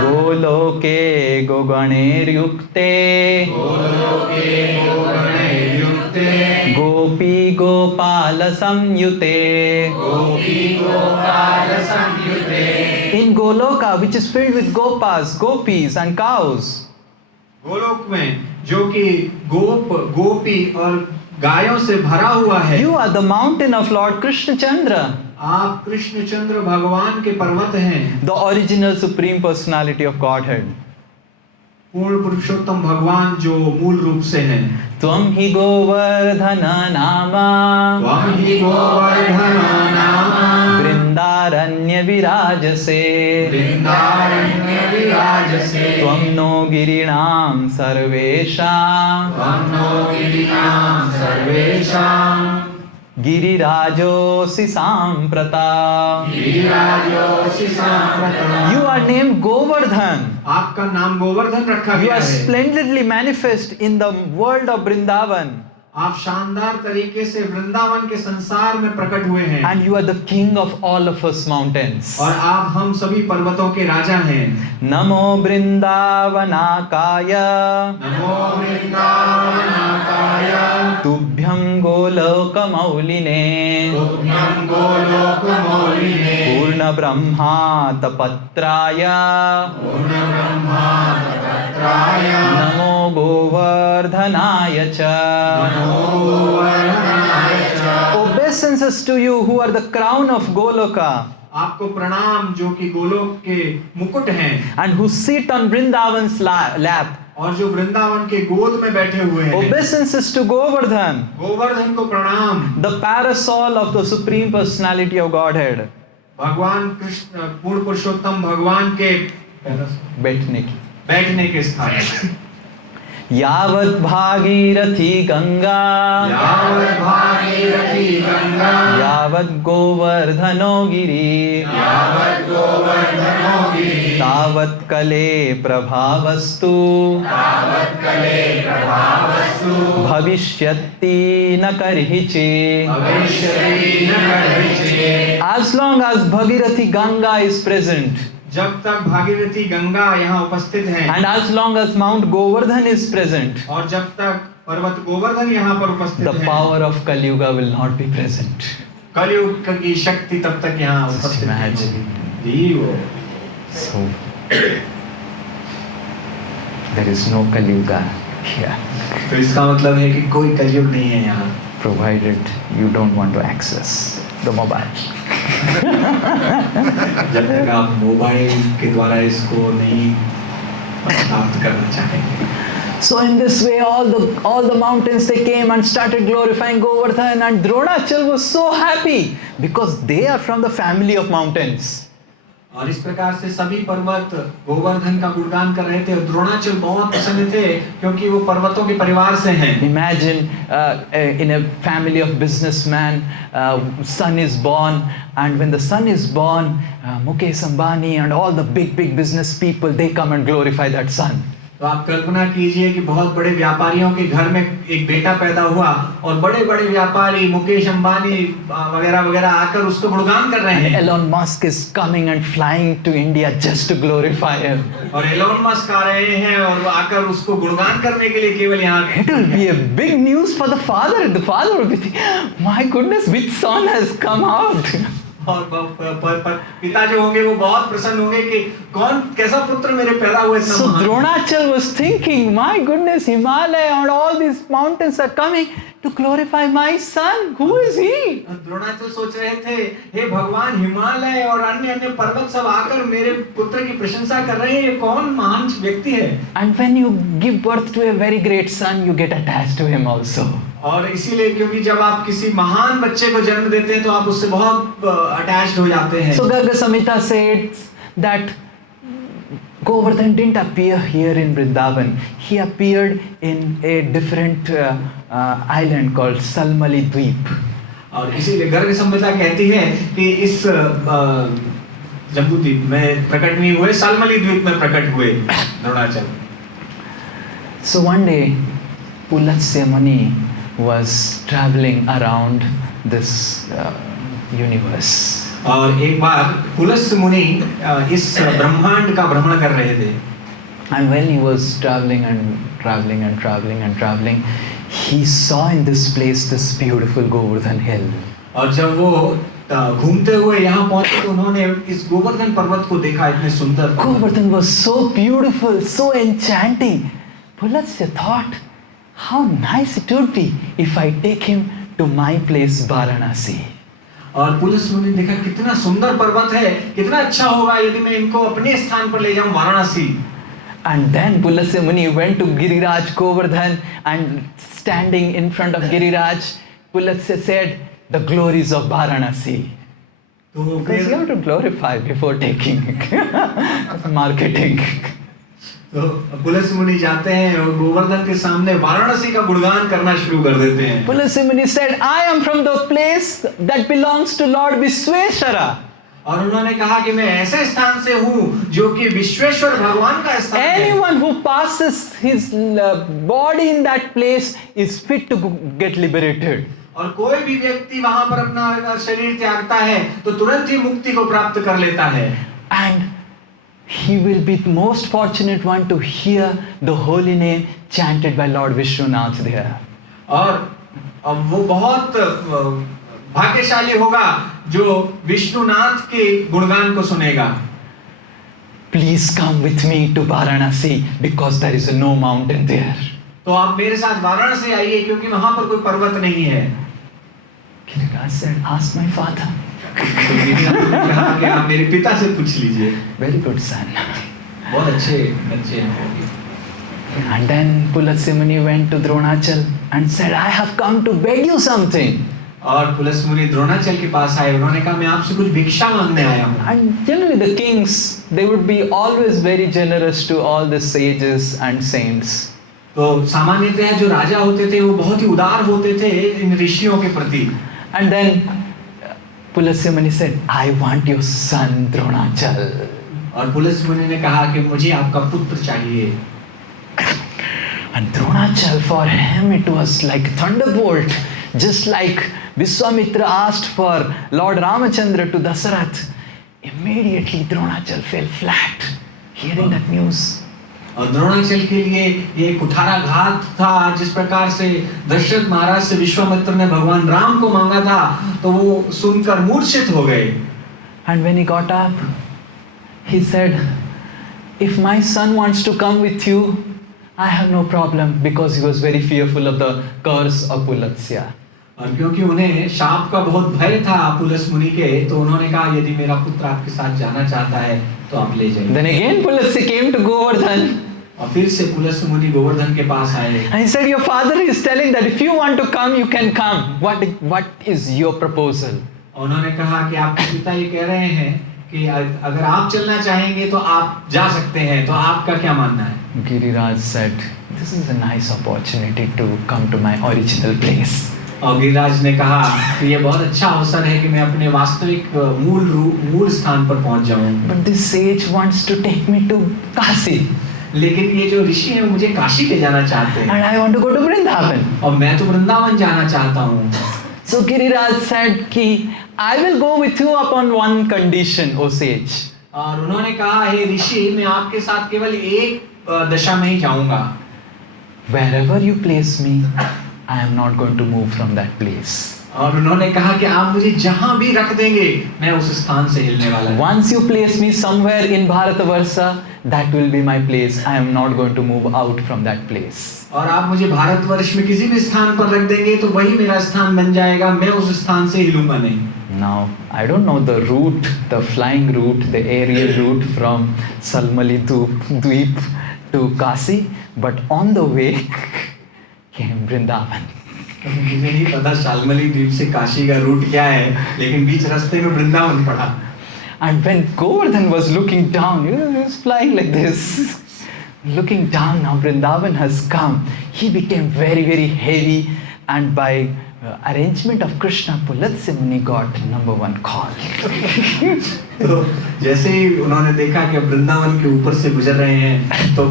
गोलोके गोगणैर्युक्ते गोपी Gopal संयुते in Goloka, which is filled with gopas, gopis and cows. Golok में जो कि गोपी और गायों से भरा हुआ है। You are the mountain of Lord Krishna Chandra. आप कृष्णचंद्र भगवान के पर्वत हैं। The original supreme personality of Godhead. पूर्ण पुरुषोत्तम भगवान जो मूल रूप से हैं। त्वं हि गोवर्धन नामा वृंदारण्य विराजसे त्वं नो गिरीणां सर्वेषां गिरिराजोऽसि साम्प्रता। You are named Govardhan. आपका नाम गोवर्धन रखा You गया are है। splendidly manifest in the world of Vrindavan. आप शानदार तरीके से वृंदावन के संसार में प्रकट हुए हैं। And you are the king of all of us mountains. और आप हम सभी पर्वतों के राजा हैं। Namo Vrindavanaakaya नमो वृंदावनाकाय Tubhyam Golokamauline तुभ्यं गोलोकमौलिने Purna Brahma Tapatraya पूर्णब्रह्मात्मत्राय Namo Govardhanaya cha. Obeisances to you who are the crown of Goloka आपको प्रणाम जो कि गोलोक के मुकुट हैं and who sit on Vrindavan's lap. और जो वृंदावन के गोद में बैठे हुए हैं। Obeisances to Govardhan, गोवर्धन को प्रणाम। the parasol of the supreme personality of Godhead. भगवान कृष्ण पूर्ण पुरुषोत्तम भगवान के बैठने के स्थान। यावत् भागीरथी गंगा यावत् गोवर्धनो गिरि तावत् कले प्रभावस्तु भविष्यति न कर्हिचि। As long as Bhagirathi Ganga is present, जब तक भागीरथी गंगा यहाँ उपस्थित है, and as long as Mount Govardhan is present, और जब तक पर्वत गोवर्धन यहाँ पर उपस्थित the है, power of Kali Yuga will not be present. कलयुग की शक्ति तब तक यहाँ उपस्थित नहीं होगी। So there is no Kali Yuga here, तो इसका मतलब है कि कोई कलयुग नहीं है यहाँ, provided you don't want to access the mobile. जब तक आप मोबाइल के द्वारा इसको नहीं प्राप्त करना चाहेंगे। So in this way, all the mountains they came and started glorifying Govardhan, and Dronachal was so happy because they are from the family of mountains. और इस प्रकार से सभी पर्वत गोवर्धन का गुणगान कर रहे थे और द्रोणाचल बहुत प्रसन्न थे क्योंकि वो पर्वतों के परिवार से हैं। Imagine in a family of businessman, son is born, and when the son is born, Mukesh Ambani and all the big business people, they come and glorify that son. तो आप कल्पना कीजिए कि बहुत बड़े व्यापारियों के घर में एक बेटा पैदा हुआ और बड़े बड़े व्यापारी मुकेश अंबानी वगैरह वगैरह आकर उसको गुणगान कर रहे हैं। Elon Musk is coming and flying to India just to glorify him. और एलोन मस्क आ रहे हैं और वो आकर उसको गुणगान करने के लिए केवल यहाँ। It will be a big news for the father. The father will be thinking, my goodness, which son has come out? और पिता जो होंगे वो बहुत प्रसन्न होंगे कि कौन कैसा पुत्र मेरे पैदा हुए। So Dronachal was thinking, my goodness, Himalaya and all these mountains are coming to glorify my son. Who is he? Dronachal सोच रहे थे, हे भगवान, हिमालय और अन्य अन्य पर्वत सब आकर मेरे पुत्र की प्रशंसा कर रहे हैं, ये कौन महान व्यक्ति है। And when you give birth to a very great son, you get attached to him also. और इसीलिए क्योंकि जब आप किसी महान बच्चे को जन्म देते हैं तो आप उससे बहुत अटैच्ड हो जाते हैं। So Garga Samhita said that Govardhan didn't appear here in Vrindavan. He appeared in a different island called Salmali Dweep. और इसीलिए गर्ग संहिता कहती है कि इस जम्बूद्वीप में प्रकट नहीं हुए, सालमली द्वीप में प्रकट हुए Dronachal. So one day, Pulatsya Muni was traveling around this universe. और एक बार पुलस्त्य मुनि इस ब्रह्मांड का भ्रमण कर रहे थे। And when he was traveling and traveling and traveling and traveling, he saw in this place this beautiful Govardhan hill. और जब वो घूमते हुए यहाँ पहुंचे तो उन्होंने इस गोवर्धन पर्वत को देखा, इतने सुंदर। Govardhan was so beautiful, so enchanting. Pulatsya thought, how nice it would be if I take him to my place Varanasi. और पुलस्त्य मुनि ने देखा कितना सुंदर पर्वत है, कितना अच्छा होगा यदि मैं इनको अपने स्थान पर ले जाऊं Varanasi. And then Pulatsya Muni went to Giriraj Govardhan, and standing in front of Giriraj, Pulatsya said, the glories of Varanasi. तो Because you have to glorify before taking marketing. तो पुलस्त्य मुनि जाते हैं और गोवर्धन के सामने वाराणसी का गुणगान करना शुरू कर देते हैं। Pulatsya Muni said, I am from the place that belongs to Lord Vishweshwara. और उन्होंने कहा कि मैं ऐसे स्थान से हूँ जो कि विश्वेश्वर भगवान का स्थान है। Anyone who passes his body in that place is fit to get liberated. और कोई भी व्यक्ति वहां पर अपना शरीर त्यागता है तो तुरंत ही मुक्ति को प्राप्त कर लेता है। And he will be the most fortunate one to hear the holy name chanted by Lord Vishwanath there. और अब वो बहुत भाग्यशाली होगा जो विष्णुनाथ के गुणगान को सुनेगा। Please come with me to Varanasi because there is no mountain there. तो आप मेरे साथ वाराणसी आइए क्योंकि वहां पर कोई पर्वत नहीं है। Giriraj said, ask my father. कहा कि आप मेरे पिता से पूछ लीजिए। Very good son. बहुत अच्छे बच्चे हैं। And then Pulatsya Muni went to Dronachal and said, I have come to beg you something. और पुलस्त्य मुनि द्रोणाचल के पास आए, उन्होंने कहा मैं आपसे कुछ भिक्षा मांगने आया हूँ। And generally the kings, they would be always very generous to all the sages and saints. तो सामान्यतः जो राजा होते थे वो बहुत ही उदार होते थे इन ऋषियों के प्रति। And then Pulatsya Muni said, I want your son Dronachal. और पुलस्त्य मुनि ने कहा कि मुझे आपका पुत्र चाहिए। And Dronachal, for him it was like thunderbolt, just like Vishwamitra asked for Lord Ramachandra to Dasarath. Immediately Dronachal fell flat, hearing that news. और द्रोणाचल के लिए ये कुठाराघात था, जिस प्रकार से दशरथ महाराज से विश्वामित्र ने भगवान राम को मांगा था तो वो सुनकर मूर्छित हो गए। And when he got up, he said, if my son wants to come with you, I have no problem, because he was very fearful of the curse of Pulatsya. और क्योंकि उन्हें शाप का बहुत भय था पुलस्त्य मुनि के, तो उन्होंने कहा यदि मेरा पुत्र आपके साथ जाना चाहता है तो आप ले जाइए। Then again Pulatsya came to Govardhan. और फिर से पुलस्त्य मुनि गोवर्धन के पास आए। And he said, your father is telling that if you want to come, you can come. What is your proposal? उन्होंने कहा कि आपके पिता ये कह रहे हैं कि अगर आप चलना चाहेंगे तो आप जा सकते हैं, तो आपका क्या मानना है? Giriraj said, this is a nice opportunity to come to my original place. और गिरिराज ने कहा कि ये बहुत अच्छा अवसर है कि मैं अपने वास्तविक मूल स्थान पर पहुंच जाऊं। But this sage wants to take me to Kasi. लेकिन ये जो ऋषि हैं मुझे काशी ले जाना चाहते हैं and I want to go to Vrindavan. और मैं तो वृंदावन जाना चाहता हूँ। So Giriraj said कि I will go with you upon one condition, O sage. और उन्होंने कहा, हे ऋषि, मैं आपके साथ केवल एक दशा में ही जाऊंगा। Wherever you place me, I am not going to move from that place. और उन्होंने कहा कि आप मुझे जहां भी रख देंगे मैं उस स्थान से हिलने वाला नहीं। Once you place me somewhere in Bharatavarsha, that will be my place. I am not going to move out from that place. और आप मुझे भारतवर्ष में किसी भी स्थान पर रख देंगे तो वही मेरा स्थान बन जाएगा, मैं उस स्थान से हिलूंगा नहीं। Now, I don't know the route, the flying route, the aerial route from Salmali Dweep to Kasi, but on the way came Vrindavan. मुझे नहीं पता शालमली द्वीप से काशी का रूट क्या है, लेकिन बीच रास्ते में वृंदावन पड़ा। And when Govardhan was looking down, he was flying like this, looking down. Now Vrindavan has come. He became very, very heavy, and by arrangement of Krishna, Pulatsi Muni got number one call. तो जैसे ही उन्होंने देखा कि वृंदावन के ऊपर से गुजर रहे हैं, तो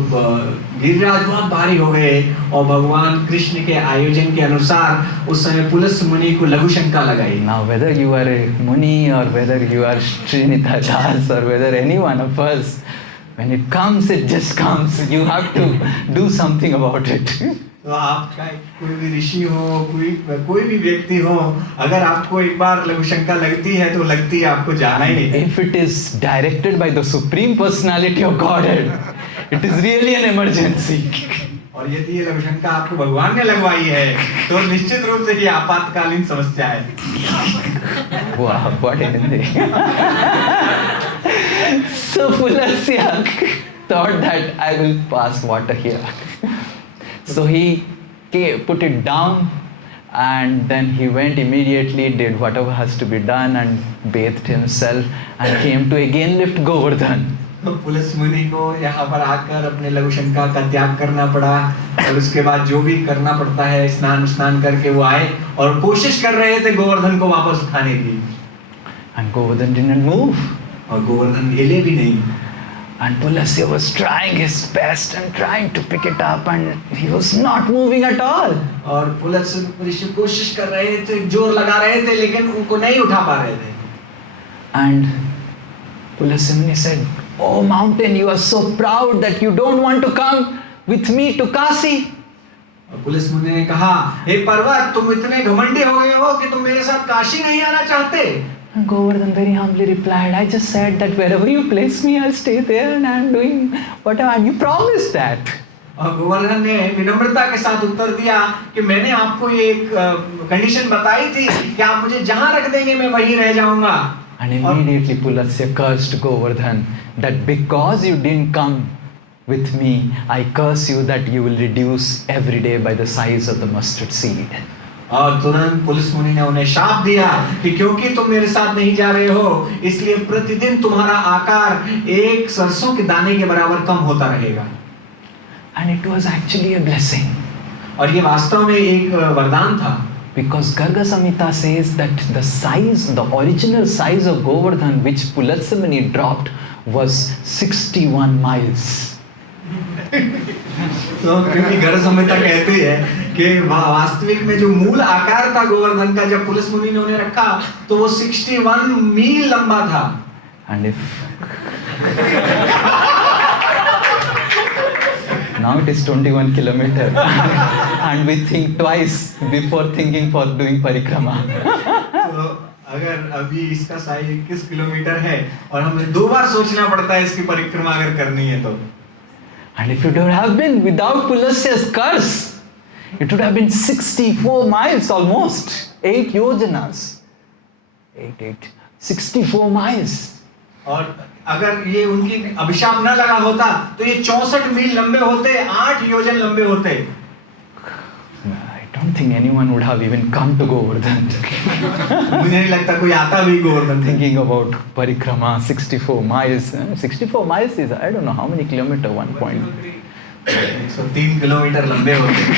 गिरिराज बहुत भारी हो गए और भगवान कृष्ण के आयोजन के अनुसार उस समय पुलत्स्य मुनि को लघु शंका लगाई। Now whether you are a Muni or whether you are Srinitha Das or whether any one of us, when it comes, it just comes. You have to do something about it. तो आपका कोई भी ऋषि हो, कोई भी व्यक्ति हो, अगर आपको एक बार लघु शंका लगती है तो लगती है, आपको जाना ही नहीं। If it is directed by the Supreme Personality of Godhead, it is really an emergency. और यदि ये लघु शंका आपको भगवान ने लगवाई है तो निश्चित रूप से ये आपातकालीन समस्या है। Wow, what a Hindi. So Pulasya thought that I will pass water here. So he put it down, and then he went immediately, did whatever has to be done, and bathed himself, and came to again lift Govardhan. तो पुलत्स्य मुनि को यहाँ पर आकर अपने लघु शंका का त्याग करना पड़ा, और उसके बाद जो भी करना पड़ता है स्नान करके वो आए और कोशिश कर रहे थे गोवर्धन को वापस उठाने की। And Govardhan didn't move. और गोवर्धन हिले भी नहीं। And Pulasya was trying his best and trying to pick it up, and he was not moving at all. और पुलत्स्य ऋषि कोशिश कर रहे थे, जोर लगा रहे थे, लेकिन उनको नहीं उठा पा रहे थे। And Pulasya Muni said, "Oh mountain, you are so proud that you don't want to come with me to Kasi." Pulastya मुनि ने कहा, हे पर्वत, तुम इतने घमंडी हो गए हो कि तुम मेरे साथ काशी नहीं आना चाहते। And Govardhan very humbly replied, "I just said that wherever you place me, I'll stay there, and I'm doing whatever. And you promised that." और गोवर्धन ने विनम्रता के साथ उत्तर दिया कि मैंने आपको ये एक कंडीशन बताई थी कि आप मुझे जहां रख देंगे मैं वहीं रह जाऊंगा। And immediately Pulasya cursed Govardhan that because you didn't come with me, I curse you that you will reduce every day by the size of the mustard seed. और तुरंत पुलत्स्य मुनि ने उन्हें शाप दिया कि क्योंकि तुम मेरे साथ नहीं जा रहे हो, इसलिए प्रतिदिन तुम्हारा आकार एक सरसों के दाने के बराबर कम होता रहेगा। And it was actually a blessing. और ये वास्तव में एक वरदान था। Because Garga Samhita says that the original size of Govardhan which Pulatsi Muni dropped was 61 miles. तो क्योंकि गर्ग संहिता कहती है कि वास्तविक में जो मूल आकार था गोवर्धन का जब पुलत्स्य मुनि ने उन्हें रखा तो वो 61 मील लंबा था। And if now it is 21 kilometer and we think twice before thinking for doing parikrama. तो अगर अभी इसका साइज 21 किलोमीटर है और हमें 2 बार सोचना पड़ता है इसकी परिक्रमा अगर करनी है तो। And if it would have been without Pulasya's curse, it would have been 64 miles almost, 8 yojanas. 64 miles. और अगर ये उनकी अभिशाप न लगा होता तो ये 64 मील लंबे होते, 8 योजन लंबे होते। I don't think anyone would have even come to Govardhan. मुझे नहीं लगता कोई आता भी Govardhan. Thinking about parikrama, 64 miles. 64 miles is, I don't know how many kilometers, 103 kilometre लंबे होते हैं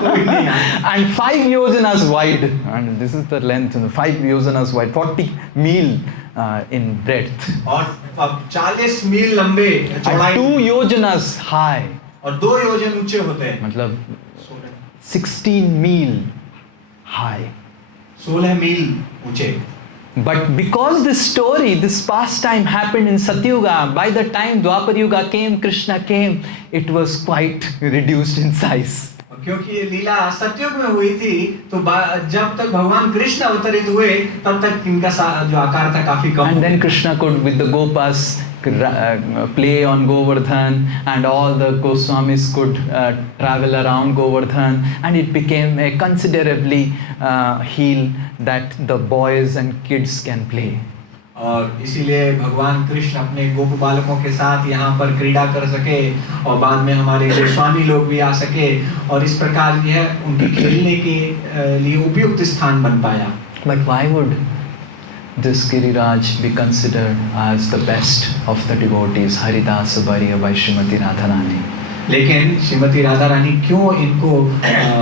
कोई नहीं आता। And 5 yojanas wide, and this is the length, 5 yojanas wide, 40 meal in breadth, और अब 40 मील लंबे and चौड़ाई 2 yojanas high, और 2 योजन ऊंचे होते हैं। मतलब 16 meal high. 16 मील ऊंचे। But because this story, this pastime happened in Satyuga, by the time Dwapar Yuga came, Krishna came, it was quite reduced in size. क्योंकि ये लीला सतयुग में हुई थी, तो जब तक भगवान कृष्ण अवतरित हुए तब तक इनका जो आकार था काफी कम। And then Krishna could, with the Gopas, play on Govardhan, and all the Goswamis could travel around Govardhan, and it became a considerably hill that the boys and kids can play. और इसीलिए भगवान कृष्ण अपने गोप बालकों के साथ यहाँ पर क्रीड़ा कर सके, और बाद में हमारे गोस्वामी लोग भी आ सके, और इस प्रकार यह उनके खेलने के लिए उपयुक्त स्थान बन पाया। But why would this Giriraj be considered as the best of the devotees, Haridasa Bariya by Srimati Radharani? लेकिन श्रीमती राधा रानी क्यों इनको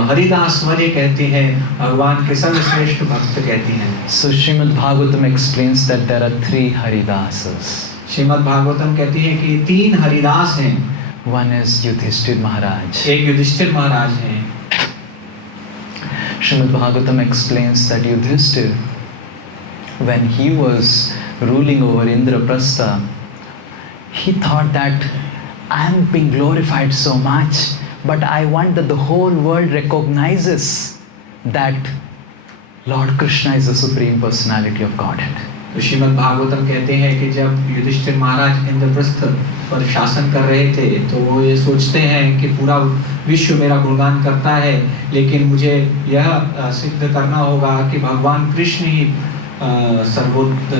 हरिदास वर्य कहते हैं, भगवान के सर्वश्रेष्ठ भक्त कहती हैं? So Srimad Bhagavatam explains that there are 3 Haridasas. Shrimad Bhagavatam कहती है कि 3 हरिदास हैं। One is Yudhishthir Maharaj. एक युधिष्ठिर महाराज हैं। Srimad Bhagavatam explains that Yudhishthir, when he was ruling over Indraprastha, he thought that I am being glorified so much, but I want that the whole world recognizes that Lord Krishna is the Supreme Personality of Godhead. तो श्रीमद् भागवतम कहते हैं कि जब युधिष्ठिर महाराज इंद्रप्रस्थ पर शासन कर रहे थे, तो वो ये सोचते हैं कि पूरा विश्व मेरा गुणगान करता है, लेकिन मुझे यह सिद्ध करना होगा कि भगवान कृष्ण ही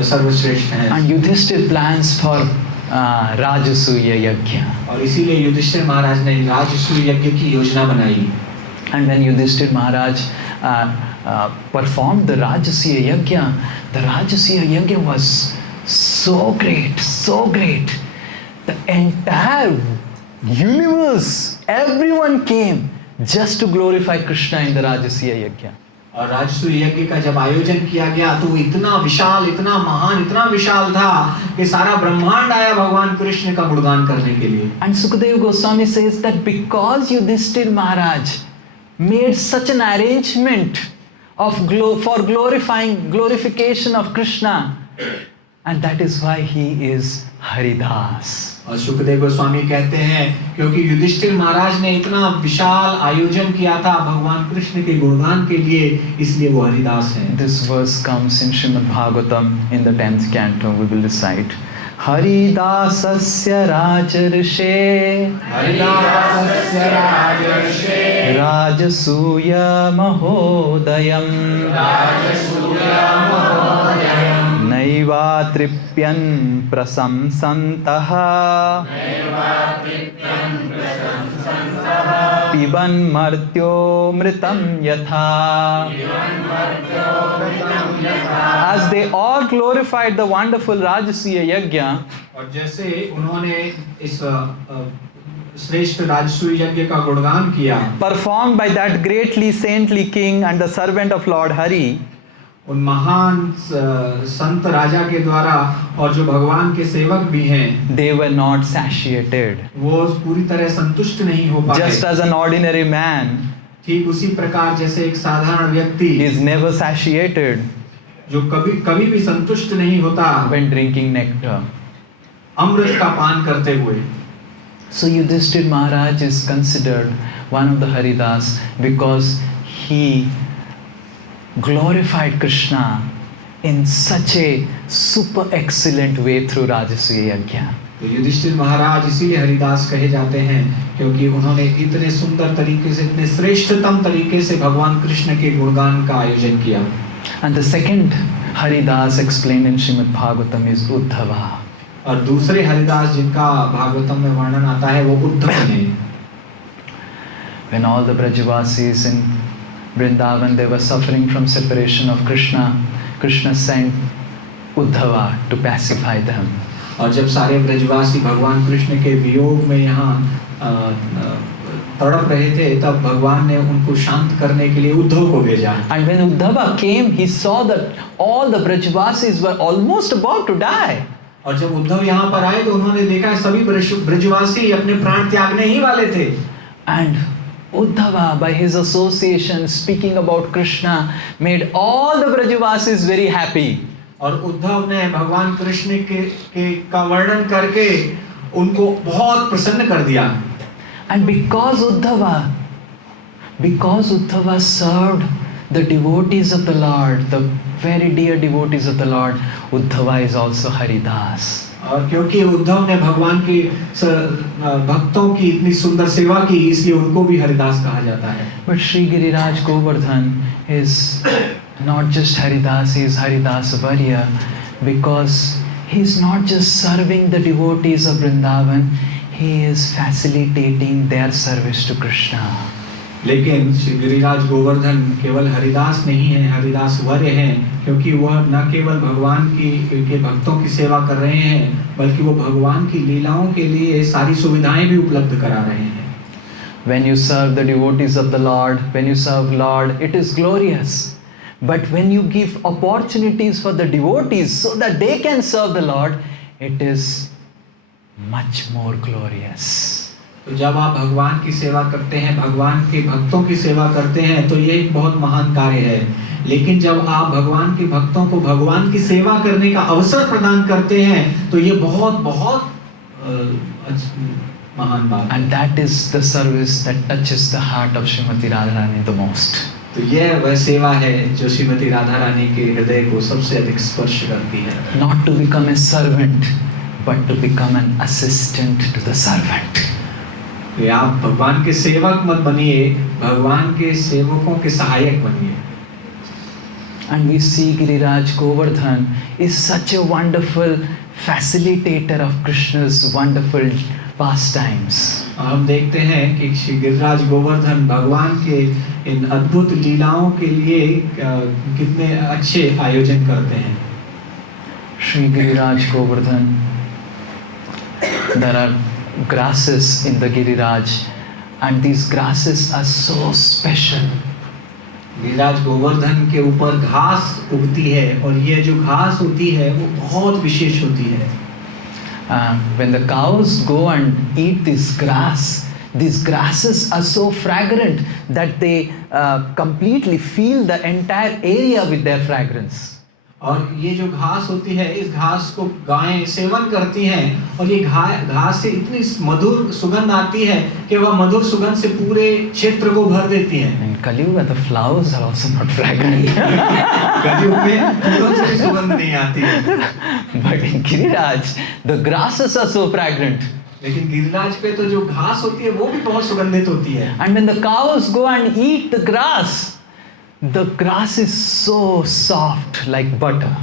सर्वश्रेष्ठ हैं। And Yudhishthir plans for Rajasuya Yajna. और इसीलिए युधिष्ठिर महाराज ने राजसूय यज्ञ की योजना बनाई। And when Yudhishthir Maharaj performed the Rajasuya Yajna, the Rajasuya Yajna was so great, so great. The entire universe, everyone came just to glorify Krishna in the Rajasuya Yajna. और राजसूय यज्ञ का जब आयोजन किया गया तो इतना विशाल, इतना महान, इतना विशाल था कि सारा ब्रह्मांड आया भगवान कृष्ण का गुणगान करने के लिए। And Sukadeva Goswami says that because Yudhishthir Maharaj made such an arrangement of for glorification of Krishna, and that is why he is Haridas. और सुखदेव गोस्वामी कहते हैं क्योंकि युधिष्ठिर महाराज ने इतना विशाल आयोजन किया था भगवान कृष्ण के गुणगान के लिए, इसलिए वो हरिदास हैं। This verse comes in Srimad Bhagavatam in the 10th canto. We will recite. Haridasasya rajarshe Rajasuya mahodayam Naiva tripyan prasamsantaha Piban martyo mritam yatha. As they all glorified the wonderful Rajasuya Yajna, और जैसे उन्होंने इस श्रेष्ठ राजसूय यज्ञ का गुणगान किया, performed by that greatly saintly king and the servant of Lord Hari, उन महान संत राजा के द्वारा और जो भगवान के सेवक भी हैं, they were not satiated. वो पूरी तरह संतुष्ट नहीं हो पाए। Just as an ordinary man ठीक उसी प्रकार जैसे एक साधारण व्यक्ति is never satiated जो कभी भी संतुष्ट नहीं होता when drinking nectar. अमृत का पान करते हुए। So Yudhishthir Maharaj is considered one of the Haridas because he glorified Krishna in such a super excellent way through Rajasuya Yajna. तो युधिष्ठिर महाराज इसीलिए हरिदास कहे जाते हैं क्योंकि उन्होंने इतने सुंदर तरीके से, इतने श्रेष्ठतम तरीके से भगवान कृष्ण के गुणगान का आयोजन किया। And the second Haridas explained in Srimad Bhagavatam is Uddhava. और दूसरे हरिदास जिनका भागवतम में वर्णन आता है वो उद्धव हैं। When all the Brajavasis in Vrindavan, they were suffering from separation of Krishna, Krishna sent Uddhava to pacify them. और जब सारे ब्रजवासी भगवान कृष्ण के वियोग में यहाँ तड़प रहे थे, तब भगवान ने उनको शांत करने के लिए उद्धव को भेजा। And when Uddhava came, he saw that all the Brajvasis were almost about to die. और जब उद्धव यहाँ पर आए तो उन्होंने देखा सभी ब्रजवासी अपने प्राण त्यागने ही वाले थे। And Uddhava, by his association, speaking about Krishna, made all the Brajavasis very happy. और उद्धव ने भगवान कृष्ण के का वर्णन करके उनको बहुत प्रसन्न कर दिया। And because Uddhava served the devotees of the Lord, the very dear devotees of the Lord, Uddhava is also Haridas. और क्योंकि उद्धव ने भगवान के भक्तों की इतनी सुंदर सेवा की, इसलिए उनको भी हरिदास कहा जाता है। But Shri Giriraj Govardhan is not just Haridas, he is Haridas Varya, because he is not just serving the devotees of Vrindavan, he is facilitating their service to Krishna. लेकिन श्री गिरिराज गोवर्धन केवल हरिदास नहीं है, हरिदास वर्य हैं, क्योंकि वह न केवल भगवान के भक्तों की सेवा कर रहे हैं, बल्कि वो भगवान की लीलाओं के लिए सारी सुविधाएं भी उपलब्ध करा रहे हैं। When you serve the devotees of the Lord, when you serve Lord, it is glorious. But when you give opportunities for the devotees so that they can serve the Lord, it is much more glorious. तो जब आप भगवान की सेवा करते हैं, भगवान के भक्तों की सेवा करते हैं, तो ये एक बहुत महान कार्य है। लेकिन जब आप भगवान के भक्तों को भगवान की सेवा करने का अवसर प्रदान करते हैं, तो ये बहुत बहुत महान बात है। And that is the service that touches the heart of Srimati Radharani the most. तो यह वह सेवा है जो श्रीमती राधा रानी के हृदय को सबसे अधिक स्पर्श करती है। Not to become a servant, but to become an assistant to the servant. तो आप भगवान के सेवक मत बनिए, भगवान के सेवकों के सहायक बनिए। And we see Giriraj Govardhan is such a wonderful facilitator of Krishna's wonderful pastimes. हम देखते हैं कि श्री गिरिराज गोवर्धन भगवान के इन अद्भुत लीलाओं के लिए कितने अच्छे आयोजन करते हैं। Shri Giriraj Govardhan, there are grasses in the Giriraj, and these grasses are so special. Giriraj Govardhan के ऊपर घास उगती है, और ये जो घास होती है वो बहुत विशेष होती है। When the cows go and eat this grass, these grasses are so fragrant that they completely fill the entire area with their fragrance. और ये जो घास होती है, इस घास को गायें सेवन करती हैं, और ये घास से इतनी मधुर सुगंध आती है कि वह मधुर सुगंध से पूरे क्षेत्र को भर देती हैं। In Kali Yuga, the flowers are also not fragrant. कलयुग में फूलों से सुगंध नहीं आती है। But in Giriraj, the grasses are so fragrant. लेकिन गिरिराज पे तो जो घास होती है वो भी बहुत सुगंधित होती है। And when the cows go and eat the grass is so soft like butter.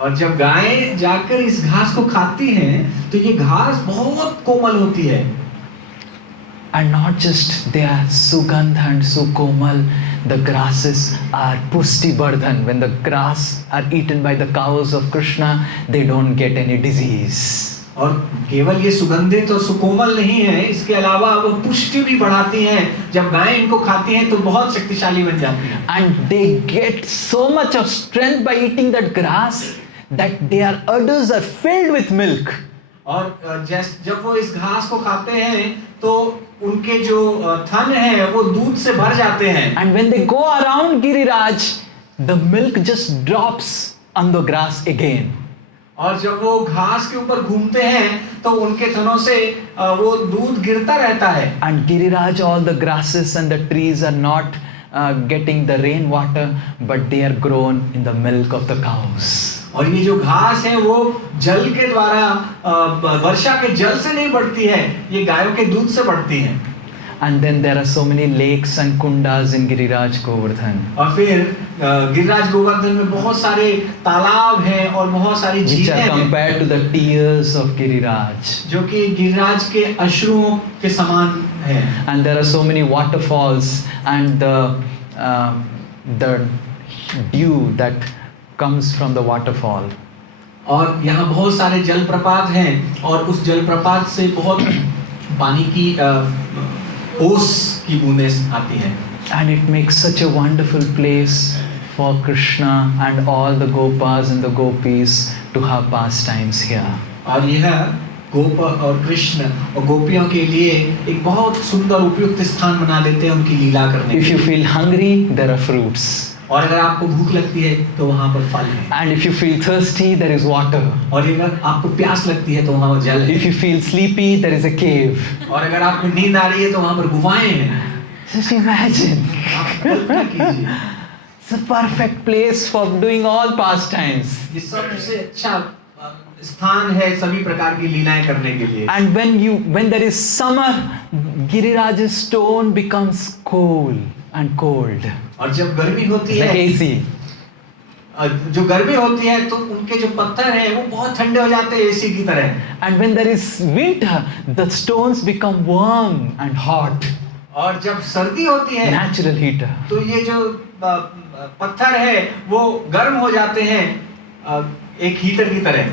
और जब गायें जाकर इस घास को खाती हैं, तो ये घास बहुत कोमल होती है। And not just they are sugandha and sukomal, the grasses are pusti bardhan. When the grass are eaten by the cows of Krishna, they don't get any disease. और केवल ये सुगंधित और सुकोमल नहीं है, इसके अलावा वो पुष्टि भी बढ़ाती हैं। जब गायें इनको खाती हैं तो बहुत शक्तिशाली बन जाती हैं। And they get so much of strength by eating that grass that their udders are filled with milk. और जब वो इस घास को खाते हैं तो उनके जो थन है वो दूध से भर जाते हैं। And when they go around Giriraj, the milk just drops on the grass again. और जब वो घास के ऊपर घूमते हैं तो उनके थनों से वो दूध गिरता रहता है। And Giriraj, all the grasses and the trees are not getting the rain water, but they are grown in the milk of the cows. और ये जो घास है वो जल के द्वारा वर्षा के जल से नहीं बढ़ती है, ये गायों के दूध से बढ़ती है। And then there are so many lakes and kundas in Giriraj Govardhan. और फिर गिरिराज गोवर्धन में बहुत सारे तालाब हैं और बहुत सारी झीलें हैं, which are compared to the tears of Giriraj. जो कि गिरिराज के अश्रुओं के समान हैं। And there are so many waterfalls, and the dew that comes from the waterfall. और यहाँ बहुत सारे जलप्रपात हैं और उस जलप्रपात से बहुत पानी की ओस की बूंदें आती हैं। And it makes such a wonderful place for Krishna and all the Gopas and the Gopis to have pastimes here. और यह गोप और कृष्ण और गोपियों के लिए एक बहुत सुंदर उपयुक्त स्थान बना देते हैं उनकी लीला करने If के you लिए। feel hungry, there are fruits. और अगर आपको भूख लगती है तो वहाँ पर फल है। And if you feel thirsty, there is water. और अगर आपको प्यास लगती है तो वहाँ पर जल है। If you feel sleepy, there is a cave. और अगर आपको नींद आ रही है तो वहाँ पर गुफाएं हैं। Just imagine. आप कल्पना कीजिए। It's a perfect place for doing all pastimes. ये सबसे अच्छा स्थान है सभी प्रकार की लीलाएं करने के लिए। And when there is summer, Giriraj's stone becomes cool and cold. और जब गर्मी होती Like है, AC. जो गर्मी होती है तो उनके जो पत्थर हैं वो बहुत ठंडे हो जाते हैं एसी की तरह। And when there is winter, the stones become warm and hot. और जब सर्दी होती है Natural heater. तो ये जो पत्थर है वो गर्म हो जाते हैं एक हीटर की तरह।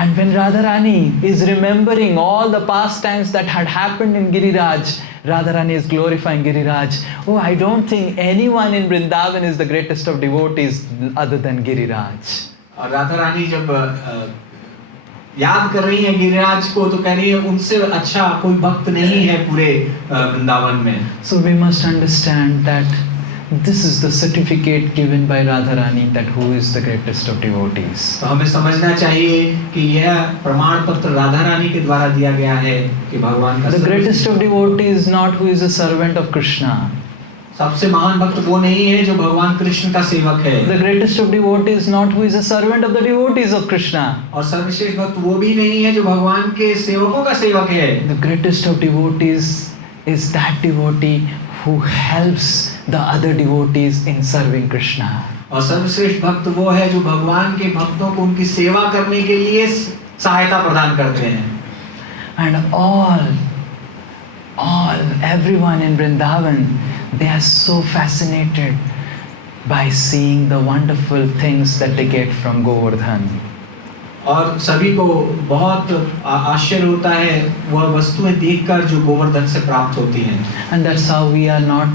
And when Radharani is remembering all the pastimes that had happened in Giriraj, Radharani is glorifying Giriraj. Oh, I don't think anyone in Vrindavan is the greatest of devotees other than Giriraj. और राधा रानी जब याद कर रही है गिरिराज को तो कह रही है उनसे अच्छा कोई भक्त नहीं है पूरे वृंदावन में। So we must understand that this is the certificate given by Radharani that who is the greatest of devotees. तो हमें समझना चाहिए कि यह प्रमाण पत्र राधा रानी के द्वारा दिया गया है कि भगवान का The greatest of devotees is not who is a servant of Krishna. सबसे महान भक्त वो नहीं है जो भगवान कृष्ण का सेवक है। The greatest of devotees is not who is a servant of the devotees of Krishna. और सर्वश्रेष्ठ भक्त वो भी नहीं है जो भगवान के सेवकों का सेवक है। The greatest of devotees is that devotee who helps the other devotees in serving Krishna. और सर्वश्रेष्ठ भक्त वो है जो भगवान के भक्तों को उनकी सेवा करने के लिए सहायता प्रदान करते हैं। And everyone in Vrindavan, they are so fascinated by seeing the wonderful things that they get from Govardhan. और सभी को बहुत आश्चर्य होता है वह वस्तुएं देखकर जो गोवर्धन से प्राप्त होती हैं। And that's how we are not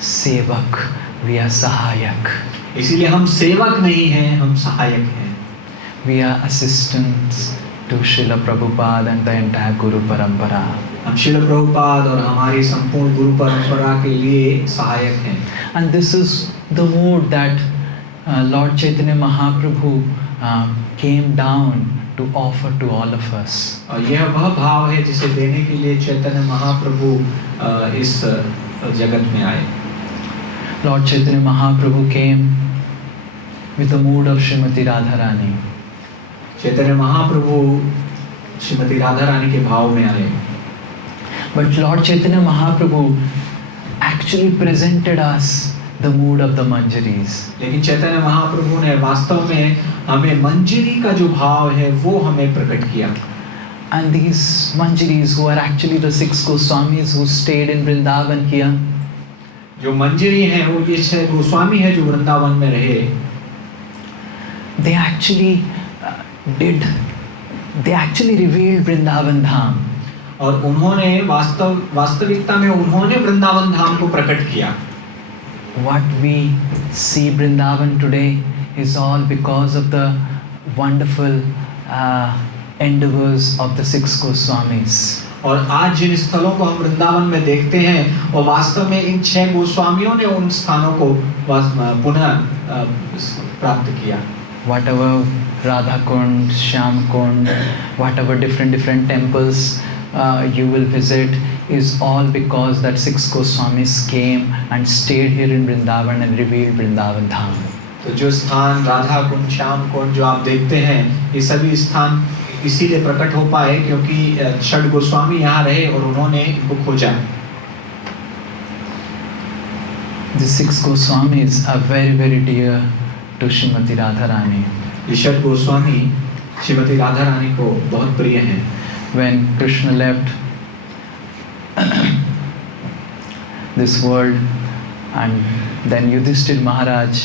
sevak, we are sahayak. इसीलिए हम सेवक नहीं हैं, हम सहायक हैं। We are assistants to Srila Prabhupada and the entire Guru Parampara. हम श्रील प्रभुपाद और हमारी संपूर्ण गुरु परंपरा के लिए सहायक हैं। And this is the mood that Lord Chaitanya Mahaprabhu came down to offer to all of us. और यह वह भाव है जिसे देने के लिए चैतन्य महाप्रभु इस जगत में आए। Lord Chaitanya Mahaprabhu came with the mood of Srimati Radharani. Chaitanya Mahaprabhu Shrimati Radha Rani के भाव में आए। But Lord Chaitanya Mahaprabhu actually presented us the mood of the Manjaris. लेकिन चैतन्य महाप्रभु ने वास्तव में हमें मंजरी का जो भाव है वो हमें प्रकट किया। And these Manjaris who are actually the 6 Goswamis who stayed in Vrindavan here, जो मंजरी हैं वो ये 6 गोस्वामी हैं जो वृंदावन में रहे। they actually revealed Vrindavan Dham. और उन्होंने वास्तविकता में उन्होंने वृंदावन धाम को प्रकट किया। What we see Vrindavan today is all because of the wonderful endeavors of the 6 Goswamis. और आज जिन स्थलों को हम वृंदावन में देखते हैं और वास्तव में इन 6 गोस्वामियों ने उन स्थानों को पुनः प्राप्त किया। Whatever Radha Kund, Shyam Kund, whatever different temples you will visit is all because that 6 Goswamis came and stayed here in Vrindavan and revealed Vrindavan Dham. तो जो स्थान राधा कुंड, श्याम कुंड जो आप देखते हैं ये सभी स्थान इसीलिए प्रकट हो पाए क्योंकि 6 गोस्वामी यहाँ रहे और उन्होंने इनको खोजा। The 6 Goswamis are very dear to Srimati Radharani. ये 6 गोस्वामी श्रीमती राधा रानी को बहुत प्रिय हैं। When Krishna left this world and then Yudhishthir Maharaj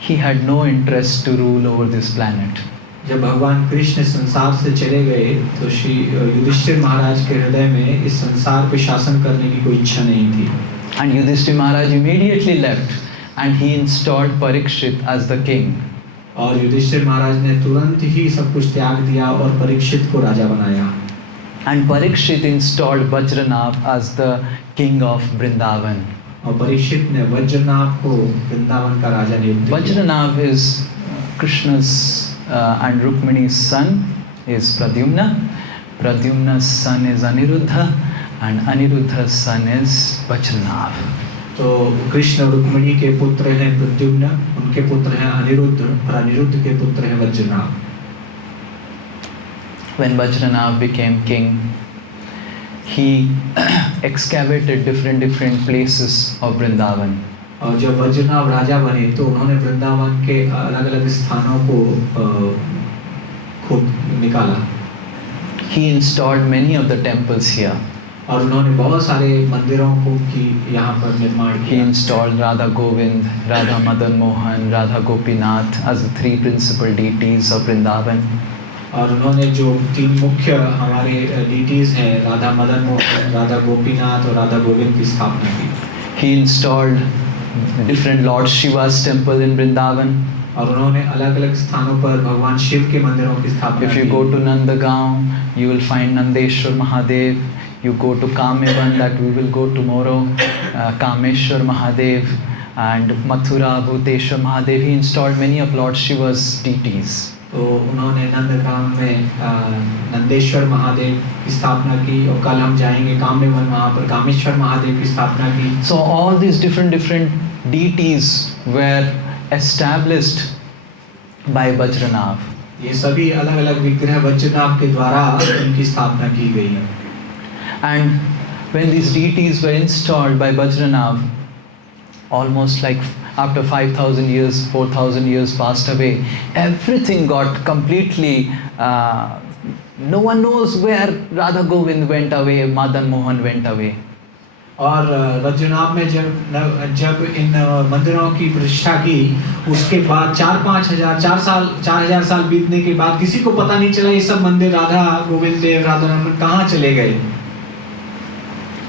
he had no interest to rule over this planet. जब भगवान कृष्ण संसार से चले गए तो श्री युधिष्ठिर महाराज के हृदय में इस संसार पे शासन करने की कोई इच्छा नहीं थी. And Yudhishthir Maharaj immediately left and he installed Parikshit as the king. और युधिष्ठिर महाराज ने तुरंत ही सब कुछ त्याग दिया और परीक्षित को राजा बनाया. And Parikshit installed Vajranav as the king of Vrindavan. और परीक्षित ने वज्रनाभ को वृंदावन का राजा नियुक्त किया. Vajranav is Krishna's and Rukmini's son is Pradyumna. Pradyumna's son is Aniruddha and Aniruddha's son is Vajranav. तो कृष्ण और रुक्मिणी के पुत्र हैं प्रद्युम्न, उनके पुत्र हैं अनिरुद्ध और अनिरुद्ध के पुत्र हैं Vajranabh. When Vajranav became king, he excavated different places of Vrindavan. और जब वज्रनाभ राजा बने तो उन्होंने वृंदावन के अलग अलग स्थानों को खोद निकाला. He installed many of the temples here. और उन्होंने बहुत सारे मंदिरों को की यहाँ पर निर्माण He किया. installed Radha Govind, Radha Madan Mohan, Radha Gopinath as the three principal deities of Vrindavan. और उन्होंने जो तीन मुख्य हमारे डीटीज हैं राधा मदन मोहन, राधा गोपीनाथ और राधा गोविंद की स्थापना की. He installed different Lord Shiva's temple in Vrindavan. और उन्होंने अलग अलग स्थानों पर भगवान शिव के मंदिरों की स्थापना If you की. go to Nandagaon, you will find Nandeshwar Mahadev. You go to Kamevan, that we will go tomorrow, Kameshwar Mahadev, and Mathura Bhuteshwar Mahadev. He installed many of Lord Shiva's deities. तो उन्होंने नंदगांव में नंदेश्वर महादेव की स्थापना की और कल हम जाएंगे कामेवन, वहाँ पर कामेश्वर महादेव की स्थापना की. So all these different deities were established by Vajranav. ये सभी अलग अलग विग्रह वज्रनाभ के द्वारा इनकी स्थापना की गई है. And when these deities were installed by Vajranav, almost like after 5,000 years, 4,000 years passed away, everything got completely, no one knows where Radha Govind went away, Madan Mohan went away. और वज्रनाभ में जब इन मंदिरों की प्रतिष्ठा की उसके बाद 4,000 साल बीतने के बाद किसी को पता नहीं चला ये सब मंदिर राधा गोविंद देव राधा रमन कहाँ चले गए.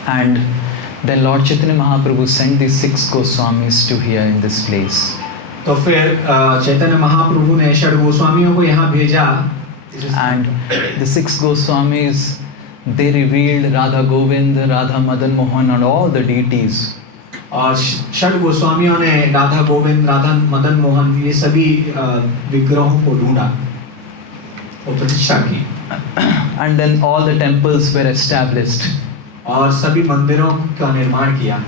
And then Lord Chaitanya Mahaprabhu sent these 6 Goswamis to here in this place. तो फिर चैतन्य महाप्रभु ने षड गोस्वामियों को यहाँ भेजा. And the 6 Goswamis, they revealed Radha Govind, Radha Madan Mohan and all the deities. और षड गोस्वामियों ने राधा गोविंद, राधा मदन मोहन ये सभी विग्रहों को ढूंढा और प्रतिष्ठा की. And then all the temples were established. और सभी मंदिरों का निर्माण किया.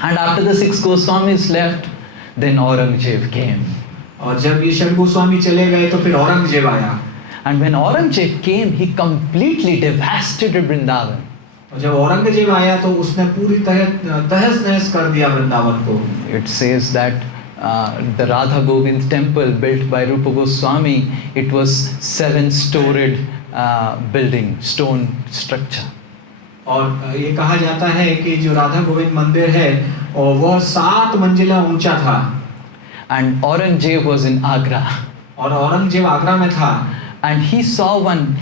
And after the 6 Goswamis left, then Aurangzeb came. और जब ये षड गोस्वामी चले गए तो फिर औरंगजेब आया. And when Aurangzeb came, he completely devastated Vrindavan. और जब औरंगजेब आया तो उसने पूरी तरह तहस-नहस कर दिया वृंदावन को. It says that the Radha Govind temple built by Rupa Goswami, it was 7-storied building, stone structure. और ये कहा जाता है कि जो राधा गोविंद मंदिर है और वह 7 मंजिला ऊंचा था. And Aurangzeb was in Agra. और औरंगजेब आगरा में था. And he saw one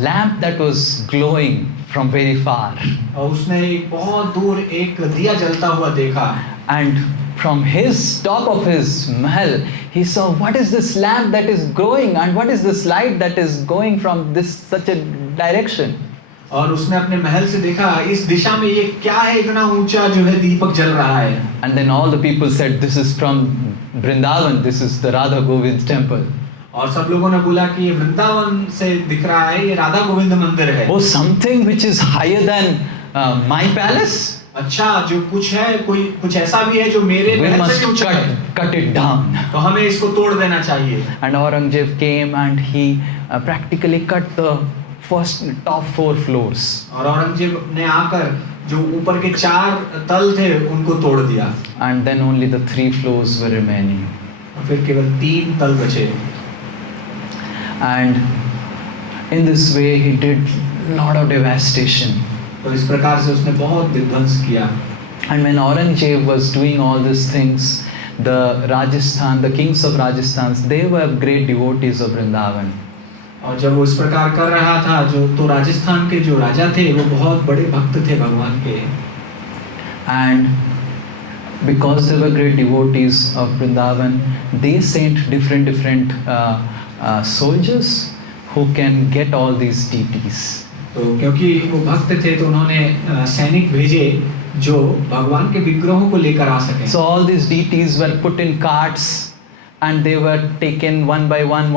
lamp that was glowing from very far. और उसने एक बहुत दूर एक दिया जलता हुआ देखा. And from his top of his mahal, he saw what is this lamp that is glowing and what is this light that is going from this such a direction. और उसने अपने महल से देखा इस दिशा में ये क्या है इतना ऊंचा जो है दीपक जल रहा है. And then all the people said, this is from Vrindavan, this is the Radha Govind temple. और सब लोगों ने बोला कि ये वृंदावन से दिख रहा है, ये राधा गोविंद मंदिर है. Oh, something which is higher than my palace? अच्छा, जो कुछ है कोई कुछ ऐसा भी है जो मेरे We महल से must भी ऊंचा है. cut it down. तो हमें इसको तोड़ देना चाहिए. And Aurangzeb came and he practically cut the first top 4 floors. और औरंगजेब ने आकर जो ऊपर के 4 तल थे उनको तोड़ दिया. And then only the 3 floors were remaining. और फिर केवल 3 तल बचे. And in this way he did lot of devastation. तो इस प्रकार से उसने बहुत विध्वंस किया. And when Aurangzeb was doing all these things, the Rajasthan, the kings of Rajasthan, they were great devotees of Vrindavan. और जब वो इस प्रकार कर रहा था तो राजस्थान के जो राजा थे वो बहुत बड़े भक्त थे भगवान के. And because they were great devotees of Vrindavan, they sent different soldiers who can get all these deities. तो क्योंकि वो भक्त थे तो उन्होंने सैनिक भेजे जो भगवान के विग्रहों को लेकर आ सके. So all these deities were put in carts and they were taken one by one,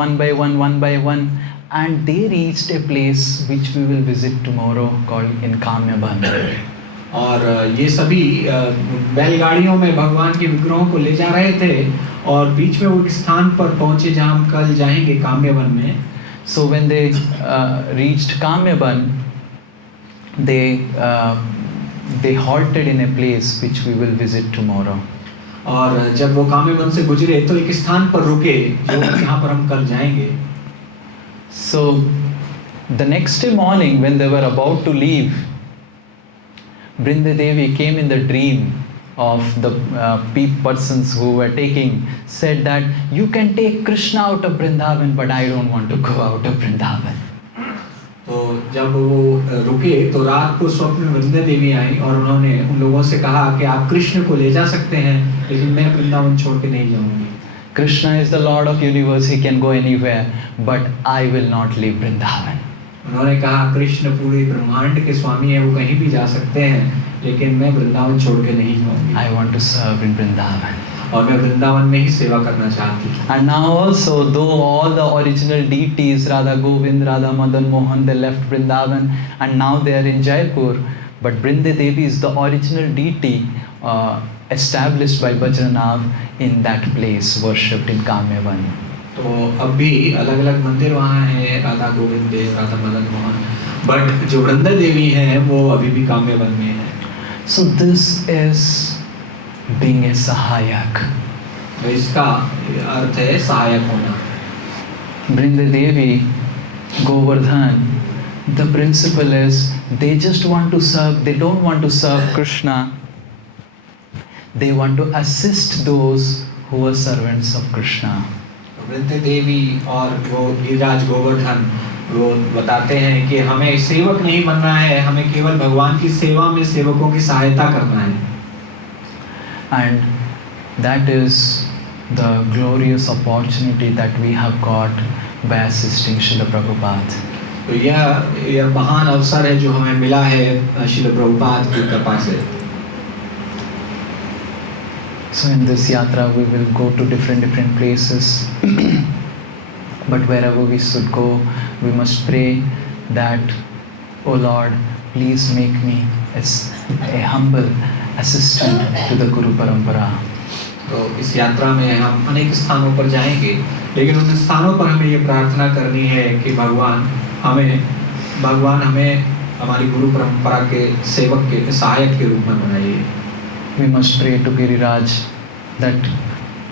and they reached a place which we will visit tomorrow called in Kamyaban. और ये सभी बैलगाड़ियों में भगवान के विग्रहों को ले जा रहे थे और बीच में वो एक स्थान पर पहुंचे जहां हम कल जाएंगे काम्यवन में. So when they reached Kamyaban, they halted in a place which we will visit tomorrow. और जब वो काम्यवन से गुजरे तो एक स्थान पर रुके जहां पर हम कल जाएंगे. So the next day morning when they were about to leave, Brinda Devi came in the dream of the persons who were taking, said that you can take Krishna out of Vrindavan, but I don't want to go out of Vrindavan. तो जब वो रुके तो रात को स्वप्न में वृंदा देवी आई और उन्होंने उन लोगों से कहा कि आप कृष्ण को ले जा सकते हैं लेकिन मैं वृंदावन छोड़ के नहीं जाऊंगी. Krishna is the Lord of universe, he can go anywhere, but I will not leave Vrindavan. उन्होंने कहा कृष्ण पूरे ब्रह्मांड के स्वामी है, वो कहीं भी जा सकते हैं लेकिन मैं वृंदावन छोड़ के नहीं जाऊंगी. I want to serve in Vrindavan. और मैं वृंदावन में ही सेवा करना चाहती हूँ. And now also, though all the original deities, Radha Govind, Radha Madan Mohan, they left Vrindavan and now they are in Jaipur, but Brinda Devi is the original deity established by Bajranath in that place, worshipped in Kamyavan. तो अब भी अलग अलग मंदिर वहाँ हैं, राधा गोविंद देव, राधा मदन मोहन, बट जो वृंदा देवी हैं वो अभी भी काम्यवन में है. So this is being a Sahayak. तो इसका अर्थ है सहायक होना. Brinda Devi, Govardhan, the principle is they just want to serve, they don't want to serve Krishna, they want to assist those who are servants of Krishna. Vrinda Devi और वो गिरिराज गोवर्धन वो बताते हैं कि हमें सेवक नहीं बनना है, हमें केवल भगवान की सेवा में सेवकों की सहायता करना है. And that is the glorious opportunity that we have got by assisting Srila Prabhupada. तो यह महान अवसर है जो हमें मिला है श्रील प्रभुपाद की कृपा से. So in this yatra we will go to different places, but wherever we should go, we must pray that, O Lord, please make me as a humble assistant to the Guru Parampara. तो इस यात्रा में हम अनेक स्थानों पर जाएंगे, लेकिन उन स्थानों पर हमें ये प्रार्थना करनी है कि भगवान हमें हमारी गुरु परंपरा के सेवक के सहायक के रूप में बनाइए. We must pray to Giriraj that,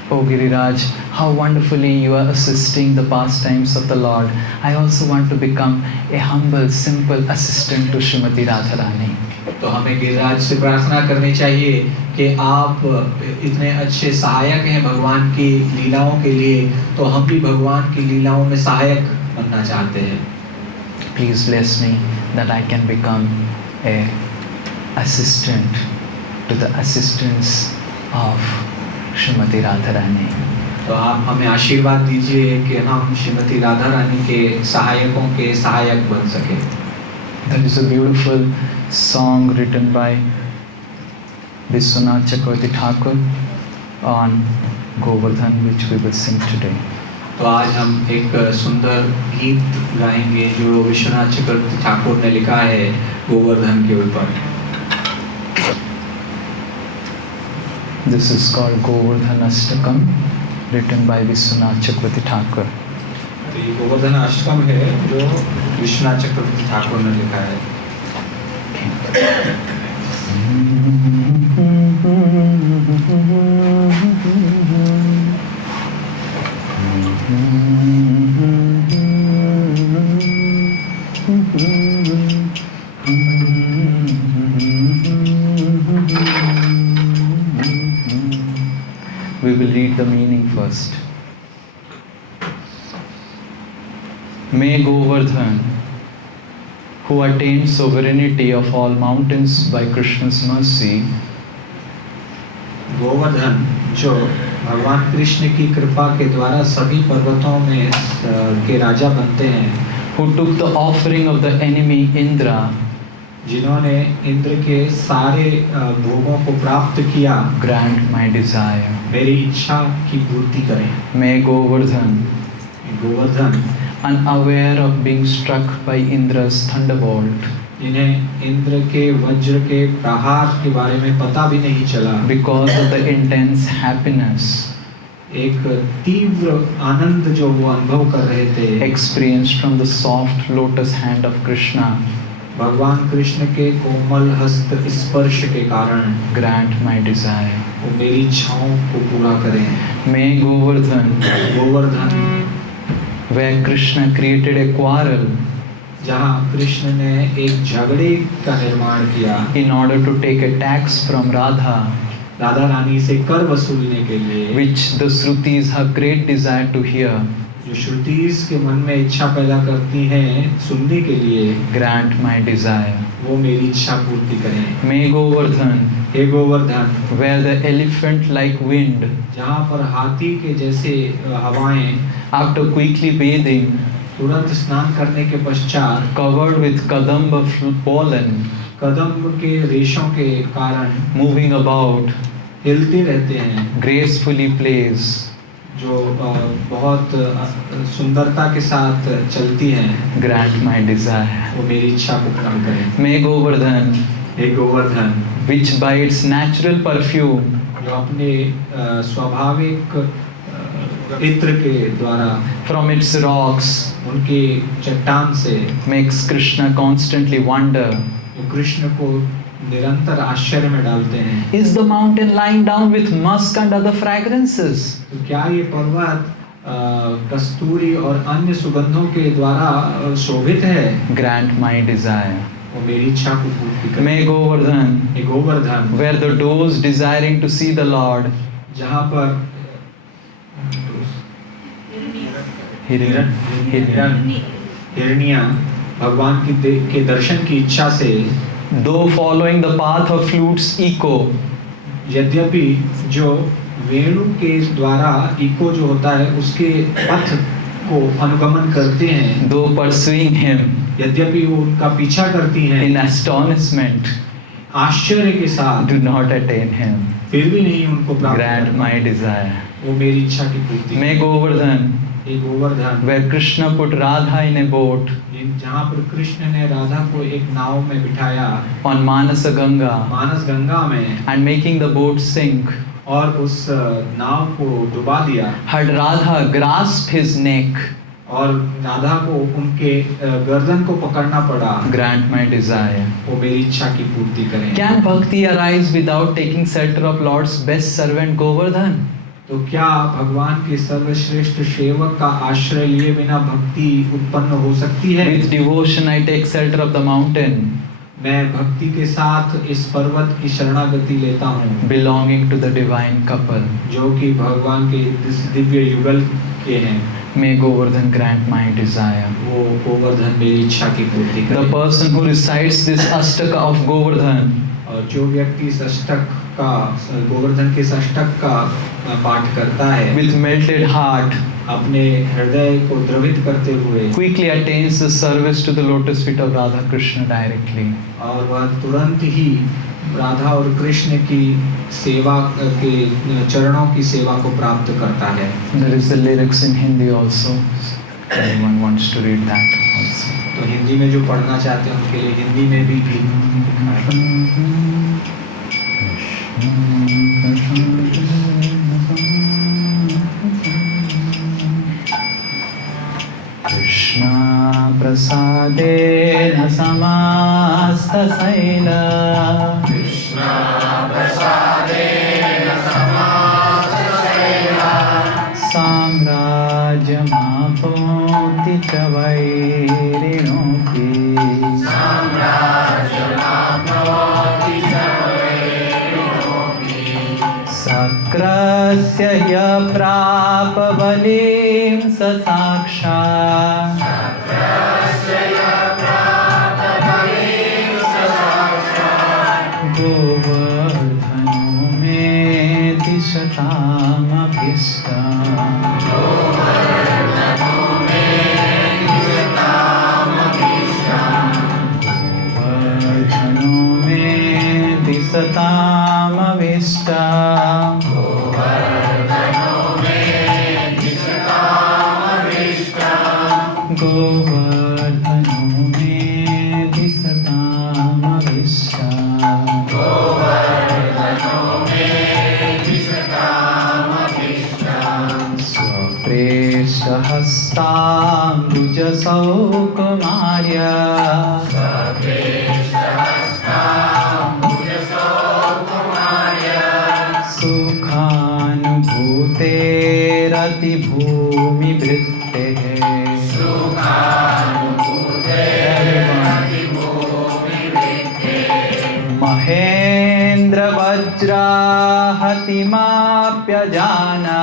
O Giriraj, how wonderfully you are assisting the pastimes of the Lord. I also want to become a humble, simple assistant to Srimati Radharani. तो हमें गिरिराज से प्रार्थना करनी चाहिए कि आप इतने अच्छे सहायक हैं भगवान की लीलाओं के लिए, तो हम भी भगवान की लीलाओं में सहायक बनना चाहते हैं. Please bless me that I can become a assistant to the assistants of Srimati Radharani. तो आप हमें आशीर्वाद दीजिए कि हम श्रीमती राधा रानी के सहायकों के सहायक बन सके. There is a beautiful song written by Vishwanath Chakravarti Thakur on Govardhan, which we will sing today. तो आज हम एक सुंदर गीत गाएंगे जो विश्वनाथ चक्रवर्ती ठाकुर ने लिखा है गोवर्धन के ऊपर. This is called Govardhan Ashtakam, written by Vishwanath Chakravarti Thakur. ये गोवर्धन अष्टकम है जो विश्वनाथ चक्रवर्ती ठाकुर ने लिखा है. We May Govardhan, who attained sovereignty of all mountains by Krishna's mercy, Govardhan जो भगवान कृष्ण की कृपा के द्वारा सभी पर्वतों में के राजा बनते हैं, who took the offering of the enemy Indra, जिन्होंने इंद्र के सारे भोगों को प्राप्त किया, grant my desire. मेरी इच्छा की पूर्ति करें। May Govardhan, Govardhan unaware of being struck by Indra's thunderbolt, इन्हें इंद्र के वज्र के प्रहार के बारे में पता भी नहीं चला, because of the intense happiness एक तीव्र आनंद जो वो अनुभव कर रहे थे, experienced from the soft lotus hand of Krishna, भगवान कृष्ण के कोमल हस्त स्पर्श के कारण, grant my desire. वो मेरी इच्छाओं को पूरा करें। May Govardhan, Govardhan where Krishna created a quarrel जहाँ कृष्ण ने एक झगड़े का निर्माण किया in order to take a tax from Radha, Radha Rani से कर वसूलने के लिए, which the Shrutis have great desire to hear, जो श्रुतिस के मन में इच्छा पैदा करती हैं सुनने के लिए, grant my desire. वो मेरी इच्छा पूर्ति करें। May Govardhan, hey Govardhan where the elephant like wind, जहाँ पर हाथी के जैसे हवाएं after quickly bathing, तुरंत स्नान करने के पश्चात covered with kadamba pollen, कदम के रेशों के कारण moving about, हिलते रहते हैं, gracefully plays, जो बहुत सुंदरता के साथ चलती हैं, grant my desire. वो मेरी इच्छा को पूर्ण करें। May Govardhan, hey Govardhan which by its natural perfume जो अपने स्वाभाविक इत्र के द्वारा, from its rocks उनके चट्टान से makes Krishna constantly wonder, जो कृष्ण को निरंतर आश्चर्य में डालते हैं, is the mountain lying down with musk and other fragrances? तो क्या ये पर्वत कस्तूरी और अन्य सुगंधों के द्वारा शोभित है? Grant my desire. वो मेरी इच्छा को पूर्ति करें। May Govardhan, hey Govardhan where the does desiring to see the Lord, जहाँ पर हिरनियाँ भगवान के दर्शन की इच्छा से, though following the path of flute's echo, यद्यपि जो वेणु के द्वारा इको जो होता है उसके पथ को अनुगमन करते हैं, though pursuing him यद्यपि वो उनका पीछा करती हैं in astonishment, आश्चर्य के साथ, do not attain him. फिर भी नहीं उनको प्राप्त Grant करते। my desire. वो मेरी इच्छा की पूर्ति May करें। Govardhan, hey Govardhan where Krishna put Radha in a boat जहाँ पर कृष्ण ने राधा को एक नाव में बिठाया, on Manasa Ganga मानस गंगा में, and making the boat sink, और उस नाव को डुबा दिया, had Radha grasped his neck, और राधा को उनके गर्दन को पकड़ना पड़ा। grant my desire. वो मेरी इच्छा की पूर्ति करें। Can bhakti arise without taking shelter of Lord's best servant Govardhan? तो क्या भगवान के सर्वश्रेष्ठ सेवक का आश्रय लिए बिना भक्ति उत्पन्न हो सकती है? With devotion I take shelter of the mountain, मैं भक्ति के साथ इस पर्वत की शरणागति लेता हूँ, belonging to the divine couple. जो कि भगवान के इस दिव्य युगल के हैं। May Govardhan grant my desire. वो गोवर्धन मेरी इच्छा की पूर्ति The करे। person who recites this Astaka of Govardhan और जो व्यक्ति इस अष्टक का, गोवर्धन के इस अष्टक का पाठ करता है, with melted heart अपने हृदय को द्रवित करते हुए, quickly attains the service to the lotus feet of Radha Krishna directly. और वह तुरंत ही राधा और कृष्ण की सेवा के चरणों की सेवा को प्राप्त करता है। There is the lyrics in Hindi also. Anyone wants to read that also. तो हिंदी में जो पढ़ना चाहते हैं उनके लिए हिंदी में भी Krishna prasadena samasta saila, Krishna prasadena samasta saila, samrajyam apoti chavairinopi, samrajyam apoti chavairinopi, sakrasya ya prapavali स साक्षात् गोवर्धनो मे गोवर्धनो मे दिशतामभीष्टम् गोवर्धनो मे दिशतामभीष्टम् स्वप्रेष्ठहस्ताम्बुजसौकुमार्य सुखानुभूतेरतिभूमिवृत्तेः महेन्द्रवज्राहतिमाप्यजाना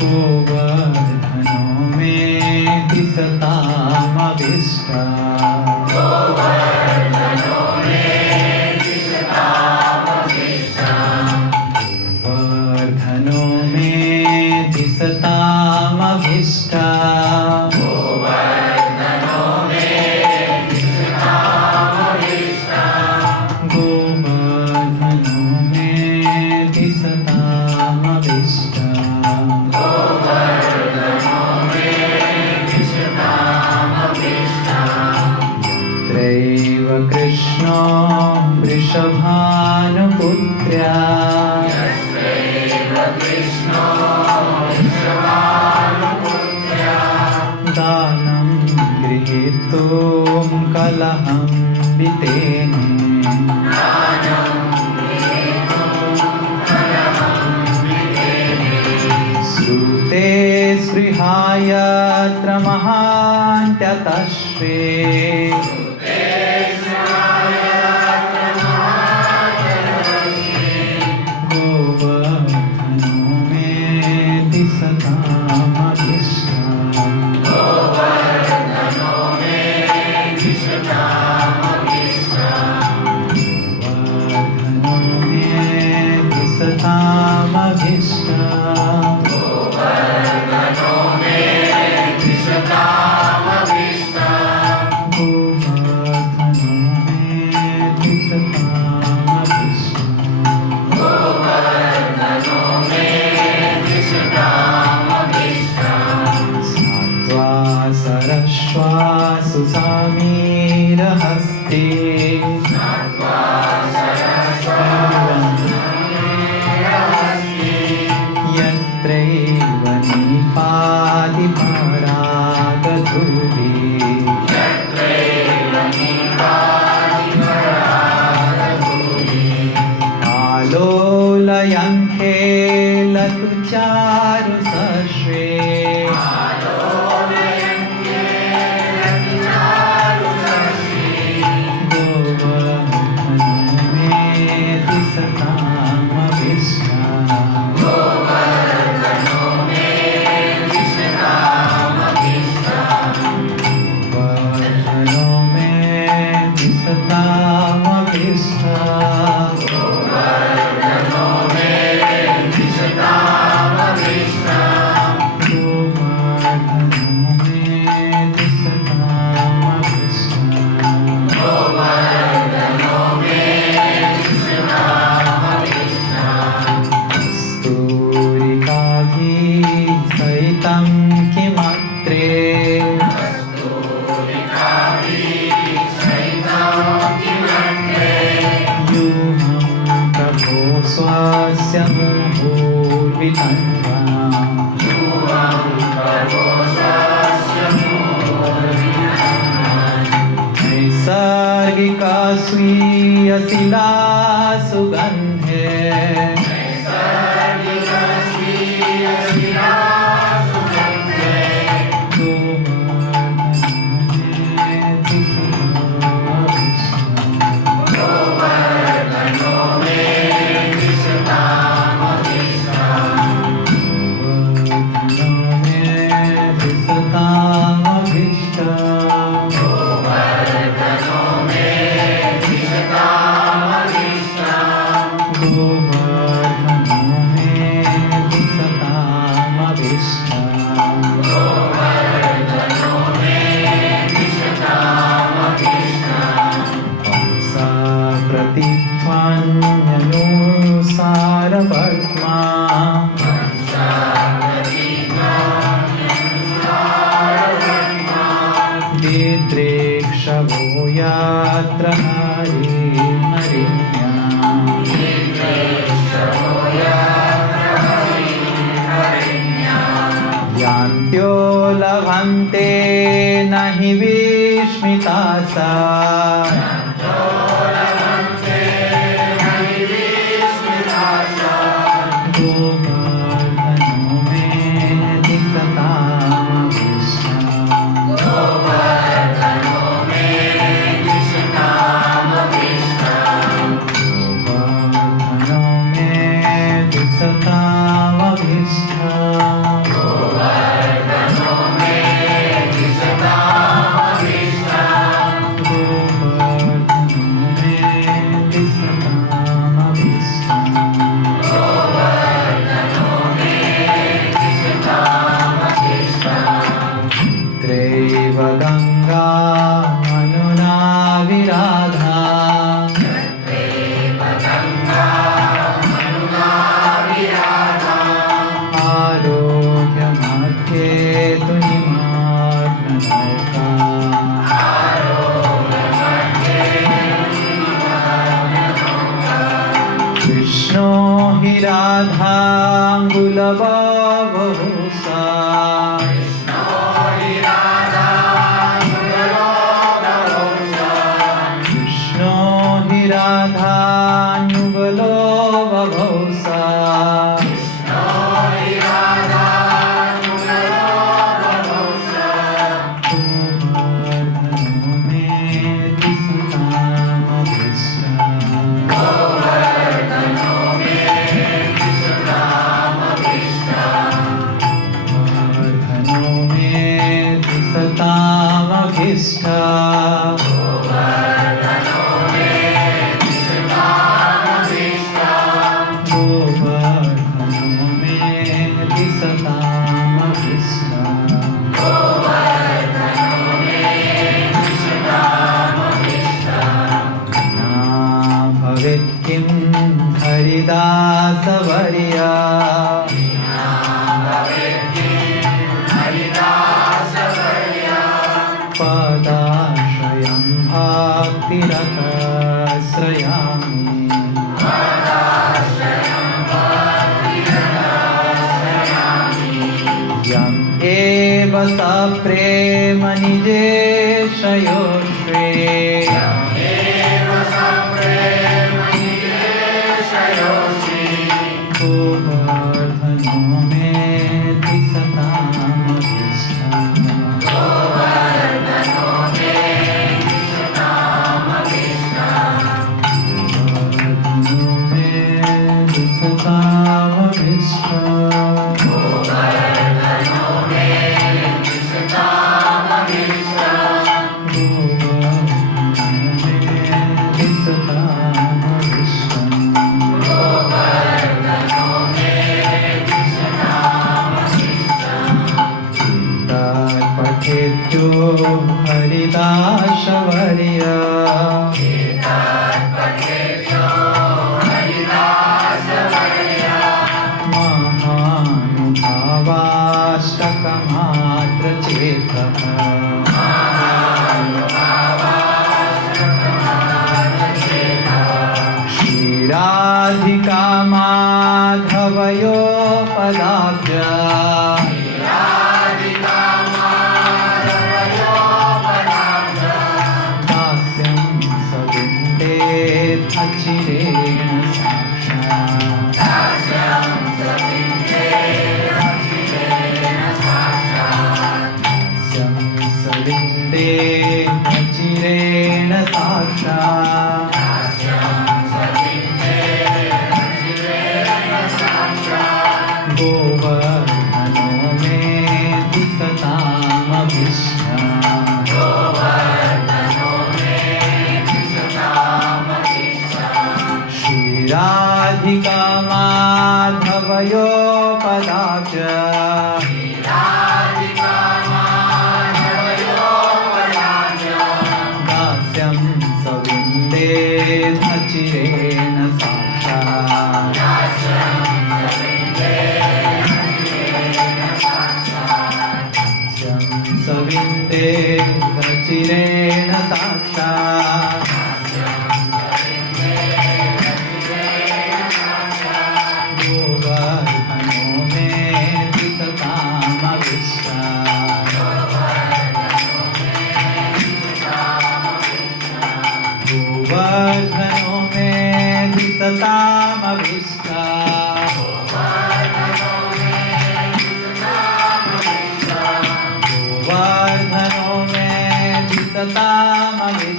गोवर्धनो मे दिशतामभीष्टम् गोवर्धनो मे दिशतामभीष्टम् यत्रैव कृष्णो वृषभानुपुत्र्या दानं गृहीतुं कलहं वितेने श्रुते स्पृहायत्र महान्त्यतश्वे गोवर्धनो मे दिशतामभीष्टम् गोवर्धनो मे दिशतामभीष्टम् स्नात्वा सरश्वासु समीरहस्ते यत्रैव निपातिपरागधूली आलोलयङ्खेलतु चारु सश्वे गोवर्धनो मे दिशतामभीष्टम् गोवर्धनो मे दिशतामभीष्टम् सहितं किमत्रे यूहं प्रभो स्वस्य मुहुर्वितन्वा नैसर्गिका स्वीयशिला सुगन्धे संसारवर्त्मा दिद्रेक्षवो यत्र हरिर्हरिण्या यान्त्यो लभन्ते न हि विस्मितासा गोवर्धनो मे त्रैव गंगा यमुना विराधा आरोग्य मध्ये तु निमग्ननौका कृष्णो हि राधाङ्गुलबभूषा राधानुगलो बभौसा गोवर्धनो मे दिशतामभीष्टा किं हरिदासवर्या पदाश्रयं भक्तिरताश्रयामि यम् एव स प्रेम निजेशयोश्वे गोवर्धनो मे दिशतामभीष्टा गोवर्धनो मे दिशतामभीष्टा पठेत्यो हरिदासवर्या महानुभावाष्टकमात्रचेतः श्रीराधिका माधवयो पदाब्जा अचिरेण साक्षात् संसविन्दे अचिरेण साक्षात् गोवर्धनो मे दिशतामभीष्टा राधिका माधवयो पदाब्ज दास्यं सविन्दे अचिरेण साक्षात् सविन्दे चिरेण साक्षात् गोवर्धनो मे सतामविष्टात् गोवर्धनो मे सतामविष्टात् गोवर्धनो मे सतामविष्टात्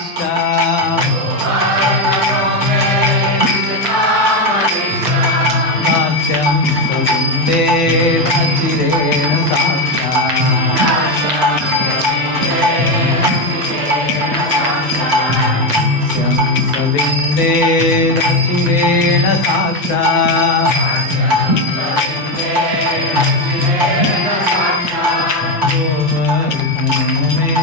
नास्यं सविन्दे चिरेण साक्षात् सविन्दे चिरेण साक्षात् गोवर्धनो मे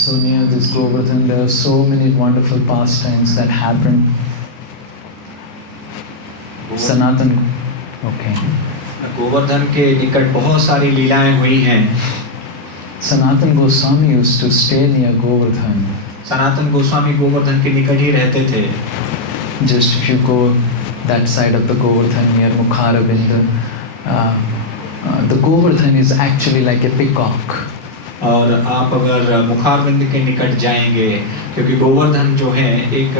So near this Govardhan, there are so many wonderful pastimes that happen. Sanatan, okay. Govardhan के निकट बहुत सारी लीलाएं हुई हैं। Sanatan Goswami used to stay near Govardhan. Sanatan Goswami Govardhan के निकट ही रहते थे। Just if you go that side of the Govardhan near Mukharavinda, the Govardhan is actually like a peacock. और आप अगर मुखारविंद के निकट जाएंगे, क्योंकि गोवर्धन जो है एक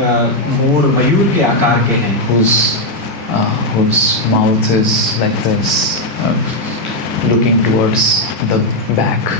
मोर मयूर के आकार के हैं, whose mouth is like this, looking towards the back.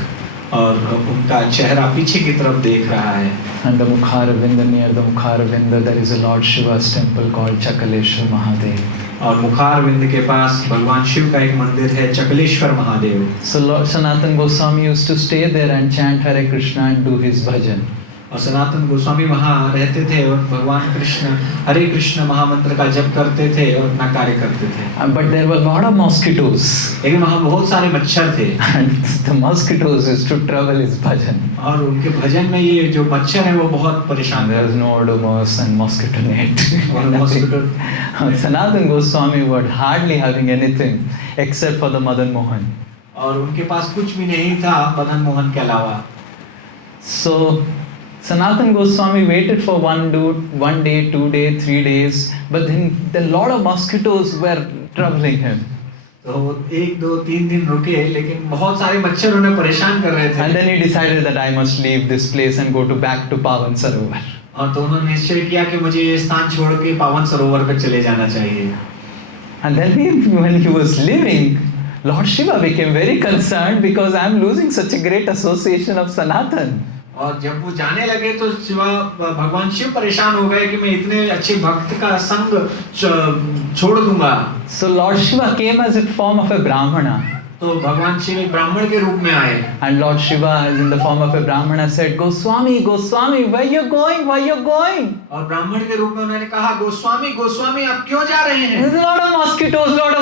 और उनका चेहरा पीछे की तरफ देख रहा है। And the Mukharavinda, near the Mukharavinda, there is a Lord Shiva's temple called Chakaleshwar Mahadev. और मुखारविंद के पास भगवान शिव का एक मंदिर है, Chakleshwar Mahadev. So Lord Sanatan Goswami used to stay there and chant Hare Krishna and do his bhajan. और सनातन गोस्वामी वहाँ रहते थे और भगवान कृष्ण हरे कृष्ण महामंत्र का जप करते थे और अपना कार्य करते थे। But there were a lot of mosquitoes. लेकिन वहाँ बहुत सारे मच्छर थे। And the mosquitoes used to trouble his bhajan. और उनके भजन में ये जो मच्छर हैं वो बहुत परेशान There was no odomos and mosquito net. और mosquito Sanatan Goswami was hardly having anything except for the Madan Mohan. और उनके पास कुछ भी नहीं था मदन मोहन के अलावा। So Sanatan Goswami waited for one day, 2 days, 3 days, but then a lot of mosquitoes were troubling him. तो 1, 2, 3 दिन रुके, लेकिन बहुत सारे मच्छर उन्हें परेशान कर रहे थे। And then he decided that I must leave this place and go back to Pavan Sarovar. और तो उन्होंने निश्चय किया कि मुझे ये स्थान छोड़ के पावन सरोवर पर चले जाना चाहिए। And then when he was leaving, Lord Shiva became very concerned because I am losing such a great association of Sanatan. और जब वो जाने लगे तो भगवान शिव परेशान हो गए कि मैं इतने अच्छे भक्त का संग छोड़ दूंगा। So Lord Shiva came as a form of a Brahmana. तो भगवान शिव एक ब्राह्मण के रूप में आए। And Lord Shiva is in the form of a Brahmana said, Goswami, Goswami, where you going? Where you going? और ब्राह्मण के रूप में उन्होंने कहा, गोस्वामी गोस्वामी आप क्यों जा रहे हैं? There's a lot of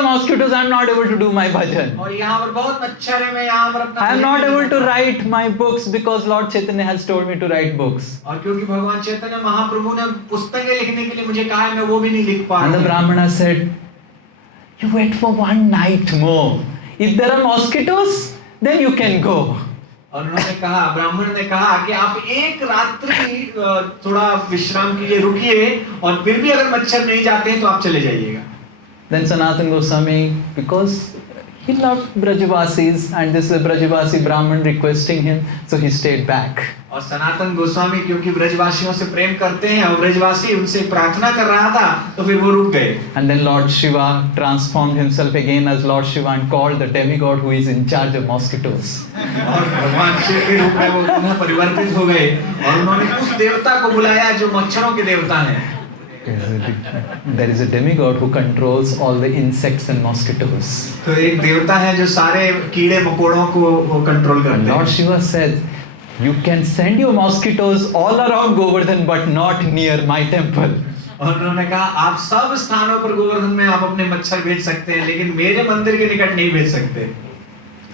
mosquitoes, I'm not able to do my bhajan. और यहाँ पर बहुत मच्छर है, मैं यहाँ पर अपना I am not bhajan able to नहीं कर write my books because Lord Chaitanya has told me to write books. और क्योंकि भगवान चैतन्य महाप्रभु ने पुस्तकें लिखने के लिए मुझे कहा है, मैं वो भी नहीं लिख पा And the रहा हूँ। Brahmana said, you wait for one night more. If there are mosquitoes, then you can go. और उन्होंने कहा, ब्राह्मण ने कहा कि आप एक रात्रि थोड़ा विश्राम कीजिए, रुकिए, और फिर भी अगर मच्छर नहीं जाते हैं तो आप चले जाइएगा। Then Sanatan Goswami, because he loved Brajavasis and this is a Brajavasi Brahman requesting him, so he stayed back. और सनातन गोस्वामी क्योंकि ब्रजवासियों से प्रेम करते हैं और ब्रजवासी उनसे प्रार्थना कर रहा था, तो फिर वो रुक गए। And then Lord Shiva transformed himself again as Lord Shiva and called the demigod who is in charge of mosquitoes. और भगवान शिव के रूप में वो पुनः परिवर्तित हो गए और उन्होंने उस देवता को बुलाया जो मच्छरों के देवता हैं। There is a demigod who controls all the insects and mosquitoes. तो एक देवता है जो सारे कीड़े मकोड़ों को वो कंट्रोल करते हैं। Lord Shiva said, you can send your mosquitoes all around Govardhan but not near my temple. और उन्होंने कहा, आप सब स्थानों पर गोवर्धन में आप अपने मच्छर भेज सकते हैं, लेकिन मेरे मंदिर के निकट नहीं भेज सकते।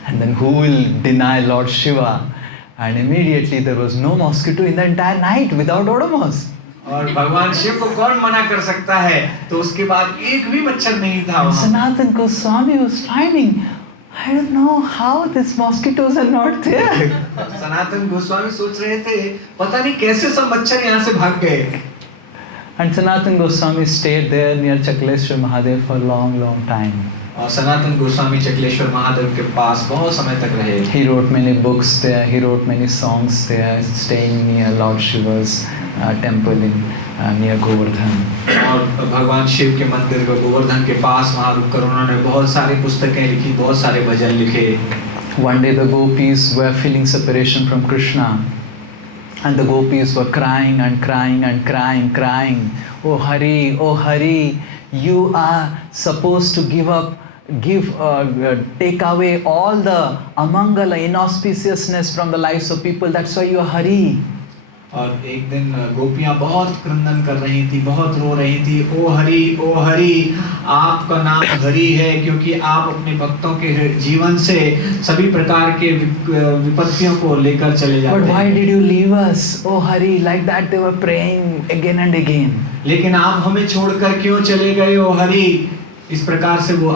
And then who will deny Lord Shiva? And immediately there was no mosquito in the entire night without Odomos. और भगवान शिव को कौन मना कर सकता है? तो उसके बाद एक भी मच्छर नहीं था And वहाँ। Sanatan Goswami was finding, I don't know how these mosquitoes are not there. Sanatan Goswami सोच रहे थे पता नहीं कैसे सब मच्छर यहाँ से भाग गए। And Sanatan Goswami stayed there near Chakleshwar Mahadev for a long, long time. और सनातन गोस्वामी चकलेश्वर महादेव के पास बहुत समय तक रहे। He wrote many books there, he wrote many songs there, staying near Lord Shiva's temple in near Govardhan. और भगवान शिव के मंदिर को गोवर्धन के पास वहाँ रुककर उन्होंने बहुत सारी पुस्तकें लिखी, बहुत सारे भजन लिखे। One day the gopis were feeling separation from Krishna, and the gopis were crying and crying and crying. Oh Hari, you are supposed to take away all the amangala, inauspiciousness from the lives of people. That's why you are Hari. और एक दिन गोपियां बहुत क्रंदन कर रही थी, बहुत रो रही थी। ओ हरि, आपका नाम हरि है क्योंकि आप अपने भक्तों के जीवन से सभी प्रकार के विपत्तियों को लेकर चले जाते हैं। But why did you leave us? Oh Hari, like that they were praying again and again. लेकिन आप हमें छोड़कर क्यों चले गए ओ हरि? इस प्रकार से वो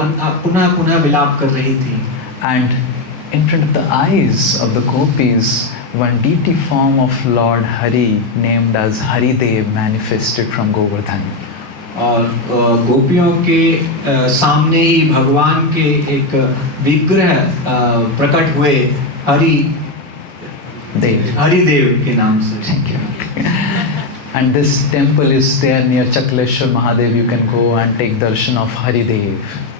पुनः विलाप कर रही थी। And in front of the eyes of the gopis, one deity form of Lord Hari named as Haridev manifested from Govardhan. और गोपियों के सामने ही भगवान के एक विग्रह प्रकट हुए हरिदेव के नाम से। Thank you. And this temple is there near Chakleshwar Mahadev. You can go and take darshan of Haridev.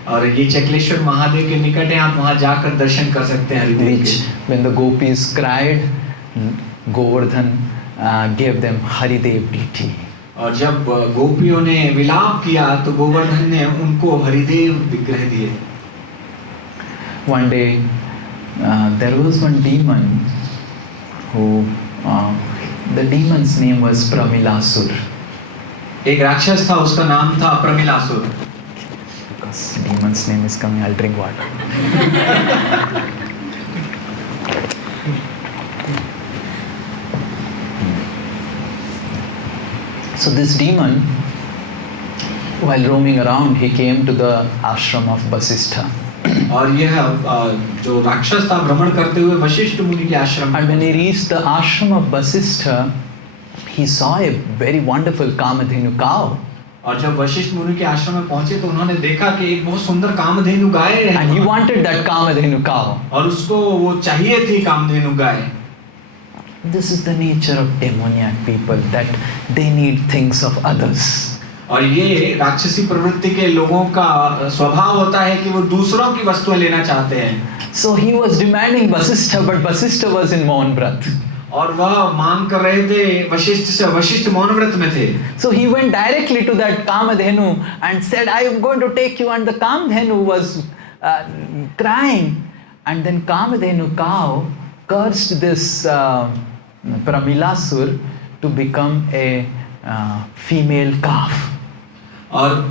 और ये चकलेश्वर महादेव के निकट है, आप वहाँ जाकर दर्शन कर सकते हैं Haridev Which, when the gopis cried, Govardhan gave them Haridev deity. और जब गोपियों ने विलाप किया तो गोवर्धन ने उनको हरिदेव विग्रह दिए। One day, there was one demon who, the demon's name was Pramilasur. एक राक्षस था, उसका नाम था प्रमिलासुर। Because demon's name is coming, I'll drink water. So this demon, while roaming around, he came to the ashram of Vasistha. और यह जो राक्षस था भ्रमण करते हुए वशिष्ठ मुनि के आश्रम। And when he reached the ashram of Vasistha, he saw a very wonderful Kamadhenu cow. और जब वशिष्ठ मुनि के आश्रम में पहुंचे तो उन्होंने देखा कि एक बहुत सुंदर कामधेनु गाय है। And he wanted that Kamadhenu cow. और उसको वो चाहिए थी कामधेनु गाय। This is the nature of demoniac people, that they need things of others. और ये राक्षसी प्रवृत्ति के लोगों का स्वभाव होता है कि वो दूसरों की वस्तुएं लेना चाहते हैं। So he was demanding Vasistha, but Vasistha was in Maun Vrat. और वह मांग कर रहे थे वशिष्ठ से, वशिष्ठ मौन व्रत में थे। So he went directly to that Kamadhenu and said, I am going to take you. And the Kamadhenu was crying. And then Kamadhenu cow cursed this Pramilasur to become a female calf, और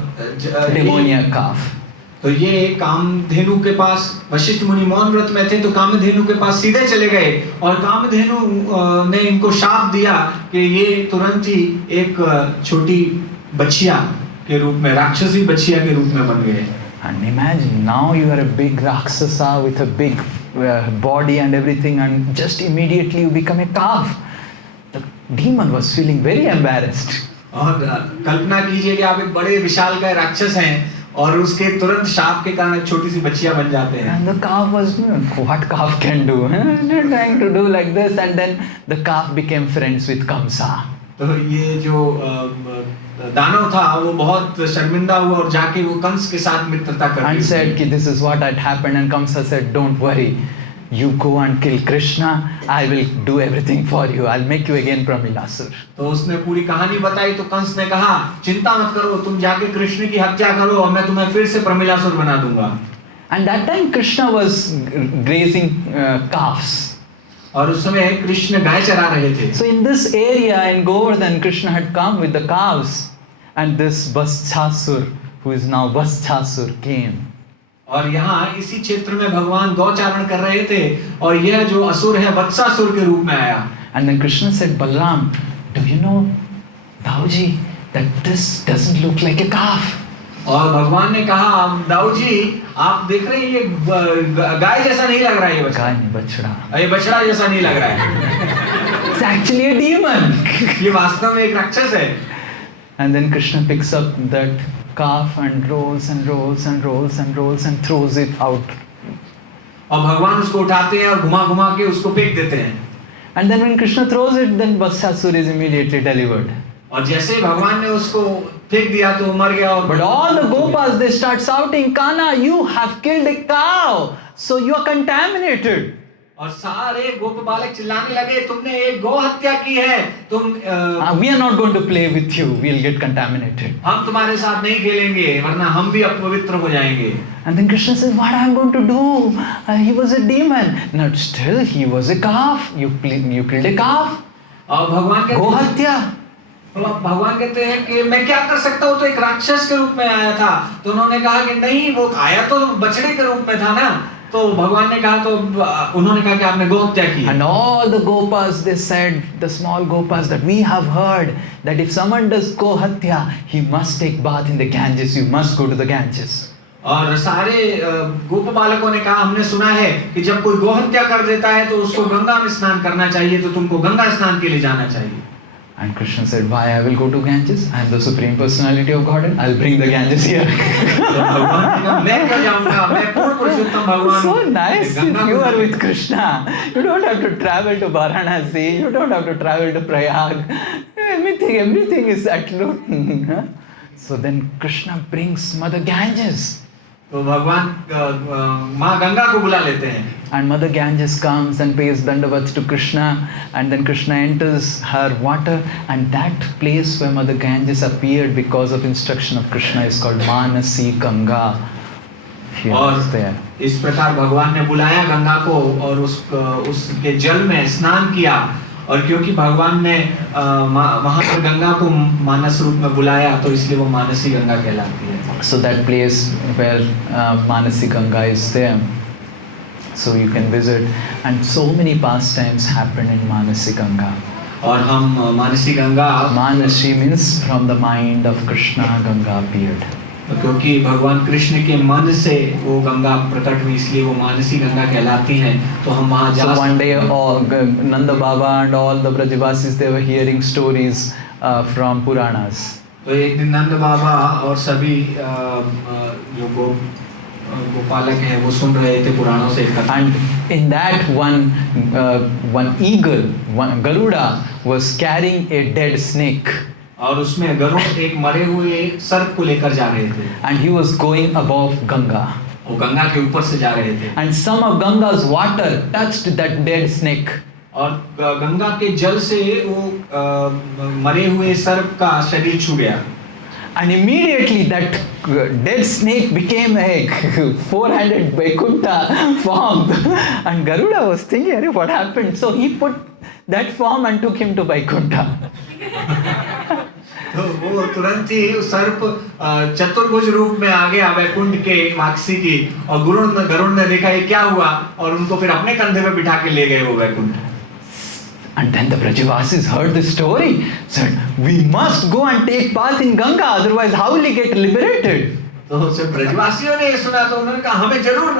demoniac calf. तो ये कामधेनु के पास वशिष्ठ मुनि मौन व्रत में थे, तो कामधेनु के पास सीधे चले गए और कामधेनु ने इनको शाप दिया कि ये तुरंत ही एक छोटी बच्चिया के रूप में, राक्षसी बच्चिया के रूप में बन गए। And imagine, now you are a big Rakshasa with a big body and everything, and just immediately you become a calf. The demon was feeling very embarrassed. और कल्पना कीजिए कि आप एक बड़े विशालकाय राक्षस हैं और उसके तुरंत शाप के कारण छोटी सी बच्चियां बन जाते हैं। And the calf was, what calf can do? Trying to do like this, and then the calf became friends with Kamsa. तो ये जो दानव था वो बहुत शर्मिंदा हुआ और जाके वो कंस के साथ मित्रता कर And said कि this is what had happened, and Kamsa said, don't worry, you go and kill Krishna, I will do everything for you, I'll make you again Pramilasur. तो उसने पूरी कहानी बताई तो कंस ने कहा चिंता मत करो, तुम जाके कृष्ण की हत्या करो और मैं तुम्हें फिर से प्रमिलासुर बना दूंगा। And that time Krishna was grazing calves. और उस समय कृष्ण गाय चरा रहे थे। So in this area in Govardhan, Krishna had come with the calves, and this Vaschasur, who is now Vaschasur, came. और यहाँ इसी क्षेत्र में भगवान गौचारण कर रहे थे और यह जो असुर है वत्सासुर के रूप में आया। And then Krishna said, Balaram, do you know, Dauji, that this doesn't look like a calf? और भगवान ने कहा, दाऊ जी आप देख रहे हैं ये गाय जैसा नहीं लग रहा है, ये बछड़ा। गाय नहीं, बछड़ा। ये बछड़ा जैसा नहीं लग रहा है। It's actually a demon. ये वास्तव में एक राक्षस है। And then Krishna picks up that calf and rolls and rolls and rolls and rolls and throws it out. और भगवान उसको उठाते हैं और घुमा घुमा के उसको फेंक देते हैं। And then when Krishna throws it, then Vatsasur is immediately delivered. और जैसे ही भगवान ने उसको फेंक दिया तो मर गया। और But all the Gopas, they start shouting, Kana, you have killed a cow, so you are contaminated. और सारे गोप बालक चिल्लाने लगे, तुमने एक गौ हत्या की है, तुम We are not going to play with you, we'll get contaminated. हम तुम्हारे साथ नहीं खेलेंगे वरना हम भी अपवित्र हो जाएंगे। And then Krishna says, what I am going to do? He was a demon. No, still he was a calf. You killed a calf. और गौ हत्या। भगवान कहते हैं कि मैं क्या कर सकता हूँ, तो एक राक्षस के रूप में आया था। तो उन्होंने कहा कि नहीं, वो आया तो बछड़े के रूप में था ना। तो भगवान ने कहा, तो उन्होंने कहा कि आपने गौ हत्या की। And all the Gopas, they said, the small Gopas, that we have heard that if someone does go hatya, he must take bath in the Ganges. You must go to the Ganges. और सारे गोप बालकों ने कहा, हमने सुना है कि जब कोई गौ हत्या कर देता है तो उसको गंगा में स्नान करना चाहिए, तो तुमको गंगा स्नान के लिए जाना चाहिए। And Krishna said, why I will go to Ganges? I am the Supreme Personality of Godhead. I'll bring the Ganges here. So nice if you are with Krishna. You don't have to travel to Varanasi. You don't have to travel to Prayag. Everything is at Luton. So then Krishna brings Mother Ganges. तो भगवान माँ गंगा को बुला लेते हैं। And Mother Ganges comes and pays dandavat to Krishna, and then Krishna enters her water, and that place where Mother Ganges appeared because of instruction of Krishna is called Manasi Ganga. She was there. इस प्रकार भगवान ने बुलाया गंगा को और उसके जल में स्नान किया, और क्योंकि भगवान ने वहाँ पर गंगा को मानस रूप में बुलाया तो इसलिए वो मानसी गंगा कहलाती है। So that place where Manasi Ganga is there, so you can visit, and so many pastimes happen in Manasi Ganga. और हम Mansi Ganga, Manasi means from the mind of Krishna Ganga appeared. क्योंकि भगवान कृष्ण के मन से वो गंगा प्रकट हुई, इसलिए वो मानसी गंगा कहलाती हैं। तो हम वहाँ जा So one day all Nanda Baba and all the Brajavasis, they were hearing stories from Puranas. तो एक दिन नंद बाबा और सभी जो गोपालक हैं वो सुन रहे थे पुराणों से। And in that one eagle, one Garuda was carrying a dead snake. और उसमें गरुड़ एक मरे हुए सर्प को लेकर जा रहे थे। And he was going above Ganga. वो गंगा के ऊपर से जा रहे थे। And some of Ganga's water touched that dead snake. और गंगा के जल से वो मरे हुए सर्प का शरीर छू गया। And immediately that dead snake became a four-handed Vaikuntha form. And Garuda was thinking, "Arey, what happened?" So he put that form and took him to Vaikuntha. तो वो तुरंत ही सर्प चतुर्भुज रूप में आ गया वैकुंठ के माक्सी की, और गरुड़ ने देखा ये क्या हुआ, और उनको फिर अपने कंधे पे बिठा के ले गए वो Vaikuntha. And then the Brajavasis heard the story, said, "We must go and take bath in Ganga, otherwise how will he get liberated?" तो जब ब्रजवासियों ने ये सुना तो उन्होंने कहा,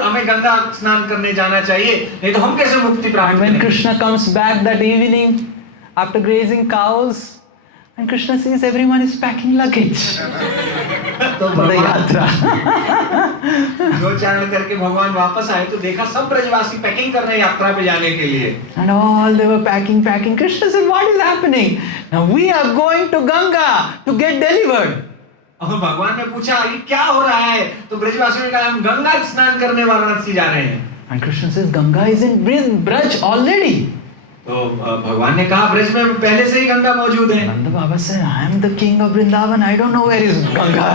हमें गंगा स्नान करने जाना चाहिए, नहीं तो हम कैसे मुक्ति प्राप्त करेंगे। And when Krishna comes back that evening after grazing cows, and Krishna sees everyone is packing luggage for the yatra. गोचारण करके भगवान वापस आए तो देखा सब ब्रजवासी पैकिंग कर रहे हैं यात्रा पे जाने के लिए। And all they were packing. Krishna said, "What is happening? Now we are going to Ganga to get delivered." और भगवान ने पूछा ये क्या हो रहा है, तो ब्रजवासियों ने कहा हम गंगा स्नान करने वाराणसी जा रहे हैं। And Krishna says, "Ganga is in Braj already." तो भगवान ने कहा ब्रज में पहले से ही गंगा मौजूद है। Nanda Baba said, "I am the king of Vrindavan. I don't know where is Ganga."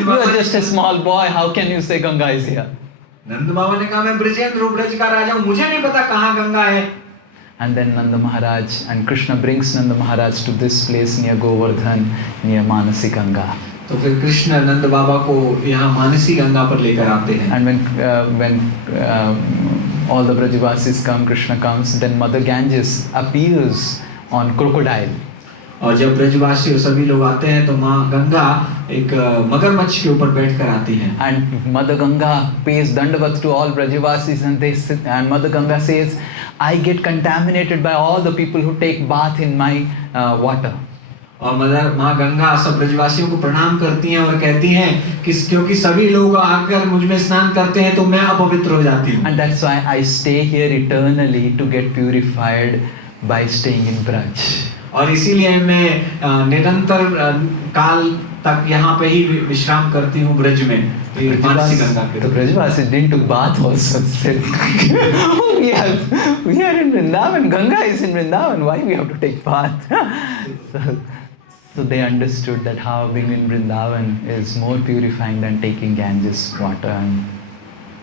You are just a small boy. How can you say Ganga is here? नंद बाबा ने कहा मैं ब्रजेंद्र ब्रज का राजा हूँ, मुझे नहीं पता कहाँ गंगा है। And then Nanda Maharaj and Krishna brings Nanda Maharaj to this place near Govardhan, near Manasi Ganga. तो फिर कृष्ण नंद बाबा को यहाँ मानसी गंगा पर लेकर आते हैं। And when all the Brajavasis come, Krishna comes, then Mother Ganges appears on crocodile. और जब ब्रजवासी और सभी लोग आते हैं तो माँ गंगा एक मगरमच्छ के ऊपर बैठकर आती हैं। And Mother Ganga pays dandavat to all Brajavasis, and they sit, and Mother Ganga says, I get contaminated by all the people who take bath in my water. और माँ गंगा सब ब्रजवासियों को प्रणाम करती हैं और कहती हैं कि क्योंकि सभी लोग आकर मुझ में स्नान करते हैं तो मैं अपवित्र हो जाती हूँ। And that's why I stay here eternally to get purified by staying in Braj. और इसीलिए मैं निरंतर काल तक यहाँ पे ही विश्राम करती हूँ ब्रज में, मानसी गंगा पे। The Brajavasis didn't took bath also. Said, we are in Vrindavan. Ganga is in Vrindavan. Why we have to take bath? So they understood that how being in Vrindavan is more purifying than taking Ganges water. And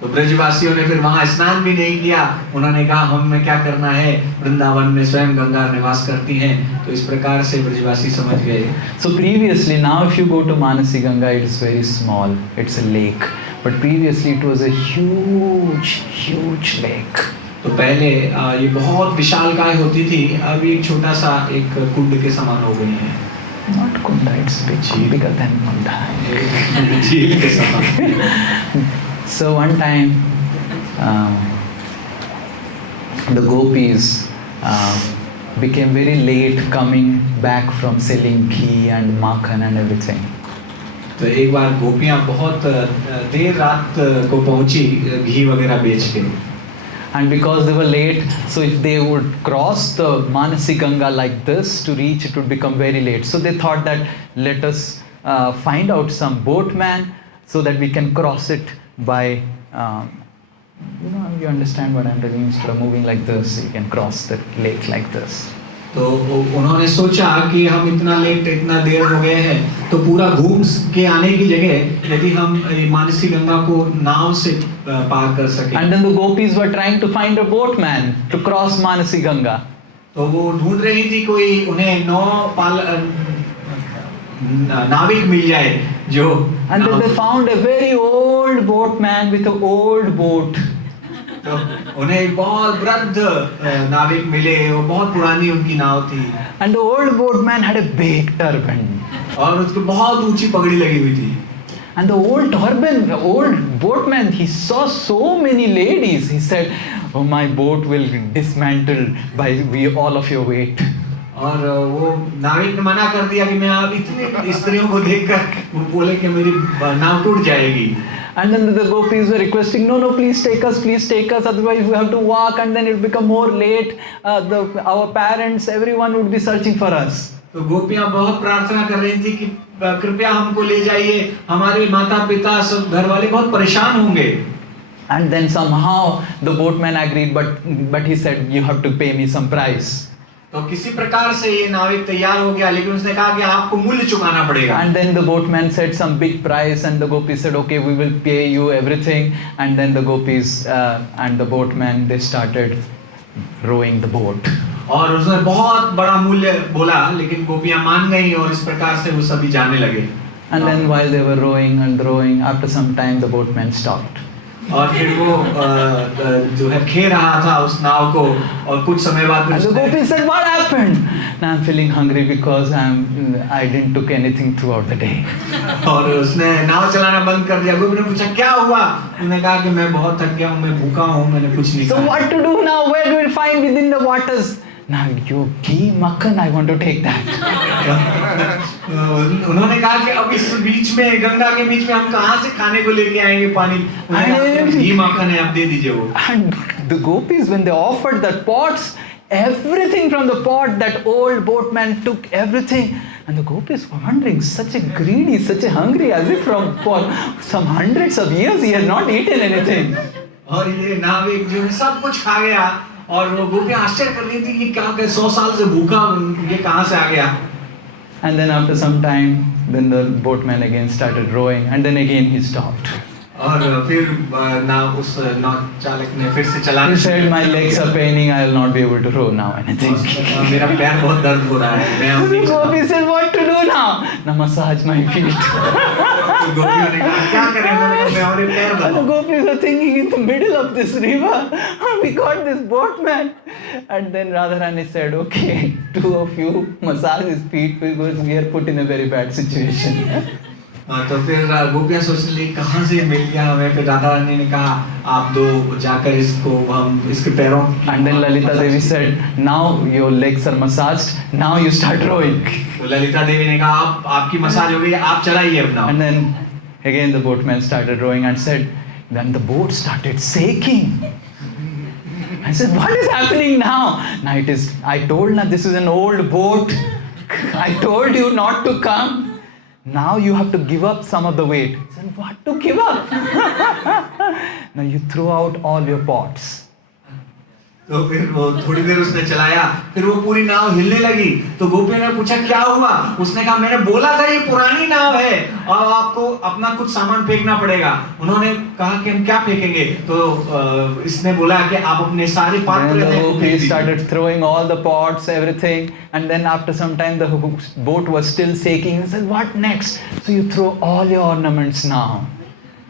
तो ब्रजवासियों ने फिर वहाँ स्नान भी नहीं किया। उन्होंने कहा हमें क्या करना है, वृंदावन में स्वयं गंगा निवास करती हैं। तो इस प्रकार से ब्रजवासी समझ गए। So previously, now if you go to Manasi Ganga, it is very small. It's a lake. But previously it was a huge lake. तो पहले ये बहुत विशालकाय होती थी, अब एक छोटा सा एक कुंड के समान हो गई है। Not Kunda, it's bigger than Kunda. झील के समान। So one time, the gopis became very late coming back from selling ghee and makhan and everything. तो एक बार गोपियाँ बहुत देर रात को पहुँची घी वगैरह बेच के। And because they were late, so if they would cross the Manasi Ganga like this to reach, it would become very late. So they thought that let us find out some boatman so that we can cross it by, you understand what I'm telling. Instead of moving like this, you can cross the lake like this. तो उन्होंने सोचा कि हम इतना लेट इतना देर हो गए हैं तो पूरा घूम के आने की जगह यदि हम मानसी गंगा को नाव से पार कर सके। And then the gopis were trying to find a boatman to cross Manasi Ganga. तो वो ढूंढ रही थी कोई उन्हें नाविक मिल जाए जो। And then they found a very old boatman with an old boat. तो उन्हें एक बहुत वृद्ध नाविक मिले, वो बहुत पुरानी उनकी नाव थी। And the old boatman had a big turban. और उसको बहुत ऊंची पगड़ी लगी हुई थी। And the old boatman, he saw so many ladies. He said, "Oh, my boat will dismantle by all of your weight." और वो नाविक ने मना कर दिया कि मैं अब इतनी स्त्रियों को देखकर बोले कि मेरी नाव टूट जाएगी। And then the gopis were requesting, no, please take us, otherwise we have to walk and then it will become more late. Our parents, everyone would be searching for us. तो गोपियाँ बहुत प्रार्थना कर रही थी कि कृपया हमको ले जाइए, हमारे माता पिता सब घर वाले बहुत परेशान होंगे। And then somehow the boatman agreed, but he said, you have to pay me some price. तो किसी प्रकार से ये नाविक तैयार हो गया, लेकिन उसने कहा कि आपको मूल्य चुकाना पड़ेगा। And then the boatman said some big price, and the gopis said, okay, we will pay you everything. And then the gopis and the boatman, they started rowing the boat. और उसने बहुत बड़ा मूल्य बोला, लेकिन गोपियाँ मान गईं और इस प्रकार से वो सभी जाने लगे। And then while they were rowing, after some time the boatman stopped. और फिर वो जो है खे रहा था उस नाव को, और कुछ समय बाद And the gopis said, what happened? Now I'm feeling hungry because I didn't took anything throughout the day. और उसने नाव चलाना बंद कर दिया। गोपी ने पूछा क्या हुआ? उन्होंने कहा कि मैं बहुत थक गया हूँ, मैं भूखा हूँ, मैंने कुछ नहीं खाया। So what to do now? Where do we find within the waters? Now you ghee makhan, I want to take that. उन्होंने कहा कि अब इस बीच में गंगा के बीच में हम कहाँ से खाने को लेके आएंगे पानी? घी माखन है, आप दे दीजिए वो। And the gopis, when they offered that pots, everything from the pot, that old boatman took everything. And the gopis were wondering, such a greedy, such a hungry, as if for some hundreds of years he had not eaten anything. और ये नाविक जो सब कुछ खा गया, और वो गोपियाँ आश्चर्य कर रही थी कि क्या 100 साल से भूखा, ये कहाँ से आ गया? And then after some time, then the boatman again started rowing, and then again he stopped. और फिर ना उस नौ चालक ने फिर से चलाना He said, my legs are paining, I will not be able to row now anything. उसने कहा, मेरा पैर बहुत दर्द हो रहा है, मैं अब नहीं चला। Gopi said, what to do now? Now massage my feet. तो गोपियों ने कहा क्या करें, उन्होंने कहा मैं और पैर And the दबाऊं। gopis are thinking in the middle of this river, we got this boatman. And then Radharani said, okay, two of you massage his feet because we are put in a very bad situation. तो फिर गोपियां सोचने लगी कहाँ से मिल गया हमें, फिर राधा रानी ने कहा आप दो जाकर इसको हम इसके पैरों And then Lalita Devi said, now your legs are massaged, now you start rowing. तो ललिता देवी ने कहा आप आपकी मसाज हो गई, आप चलाइए अपना। And then again the boatman started rowing and said, then the boat started shaking. I said, what is happening now? Now it is, I told na this is an old boat. I told you not to come. Now you have to give up some of the weight. I said, what to give up? Now you throw out all your pots. तो फिर वो थोड़ी देर उसने चलाया, फिर वो पूरी नाव हिलने लगी। तो गोपियों ने पूछा क्या हुआ? उसने कहा मैंने बोला था ये पुरानी नाव है और आपको अपना कुछ सामान फेंकना पड़ेगा। उन्होंने कहा कि हम क्या फेंकेंगे? तो इसने बोला कि आप अपने सारे पात्र And the gopis started throwing all the pots, everything. And then after some time the boat was still shaking. He said, what next? So you throw all your ornaments now.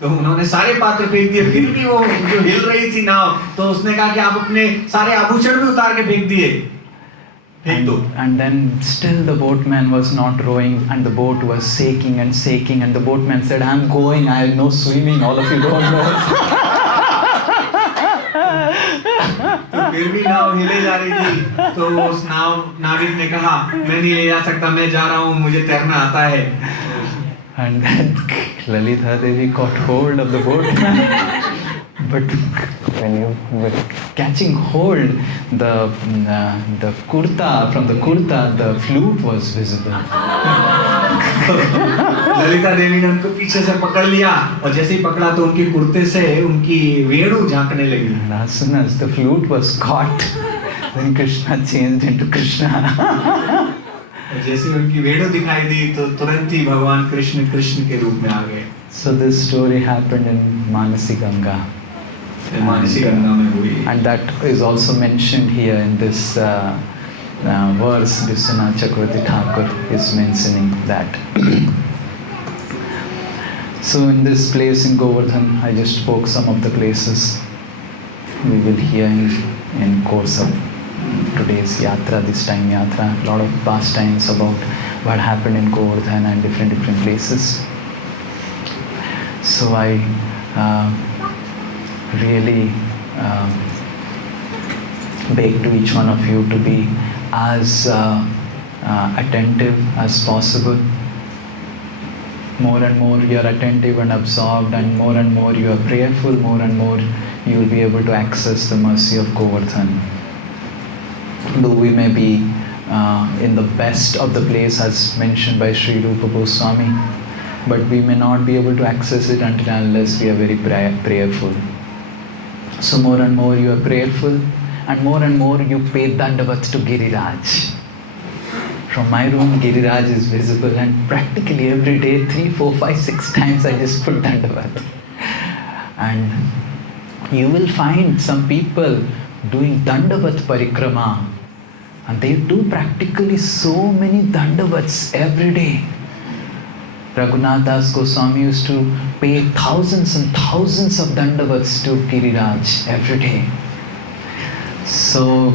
तो उन्होंने सारे पात्र फेंक दिए, फिर भी वो जो हिल रही थी नाव, तो उसने कहा कि आप अपने सारे आभूषण भी उतार के फेंक दिए, फेंक दो। And then still the boatman was not rowing and the boat was shaking and shaking and the boatman said, I'm going, I have no swimming, all of you don't know. तो फिर भी नाव हिले जा रही थी, तो उस नाविक ने कहा मैं नहीं ले जा सकता, मैं जा रहा हूँ, मुझे तैरना आता है। And then Lalita Devi caught hold of the boatman. But when you were catching hold, the kurta, from the kurta, the flute was visible. Lalita Devi ने उनको पीछे से पकड़ लिया और जैसे ही पकड़ा तो उनके कुर्ते से उनकी वेणु झांकने लगी। And as soon as the flute was caught, then Krishna changed into Krishna. जैसे उनकी वेणु दिखाई दी तो तुरंत ही भगवान कृष्ण कृष्ण के रूप में आ गए। So this story happened in Manasi Ganga. Mansi Ganga में हुई। And that is also mentioned here in this verse. Vishwanath Chakravarti Thakur is mentioning that. So in this place in Govardhan, I just spoke some of the places we will hear in course of today's yatra, this time yatra, a lot of pastimes about what happened in Govardhan and different places. So I really beg to each one of you to be as attentive as possible. More and more you are attentive and absorbed, and more you are prayerful, more and more you will be able to access the mercy of Govardhan. Though we may be in the best of the place as mentioned by Sri Rupa Goswami, but we may not be able to access it until unless we are very prayerful. So more and more you are prayerful, and more you pay Dandavat to Giriraj. From my room, Giriraj is visible, and practically every day, 3, 4, 5, 6 times I just put Dandavat. And you will find some people doing Dandavat Parikrama, and they do practically so many Dandavats every day. Raghunath Das Goswami used to pay thousands and thousands of Dandavats to Giriraj every day. So,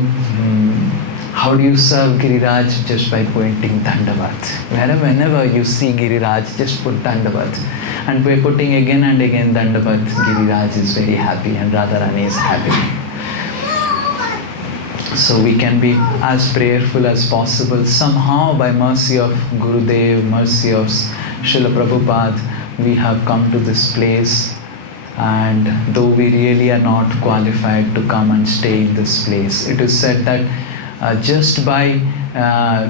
how do you serve Giriraj? Just by pointing Dandavat. Whenever you see Giriraj, just put Dandavat. And by putting again and again Dandavat, Giriraj is very happy and Radharani is happy. So we can be as prayerful as possible. Somehow by mercy of Gurudev, mercy of Srila Prabhupada, we have come to this place, and though we really are not qualified to come and stay in this place, it is said that just by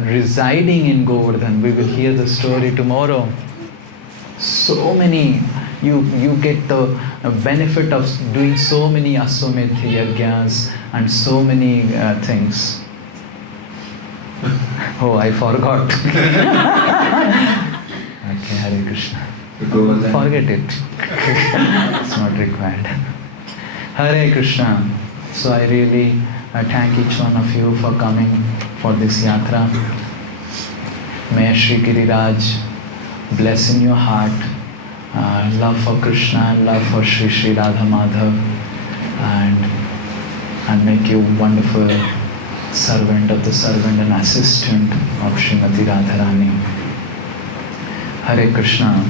residing in Govardhan, we will hear the story tomorrow. So many, you get the benefit of doing so many Aswamedh Yajnas and so many things. Oh, I forgot. Okay, Hare Krishna. Govardhan. Forget it. It's not required. Hare Krishna. So I really thank each one of you for coming for this yatra. May Shri Giriraj bless in your heart love for Krishna, love for Shri Shri Radha Madhav, and make you wonderful servant of the servant and assistant of Srimati Radharani. Hare Krishna.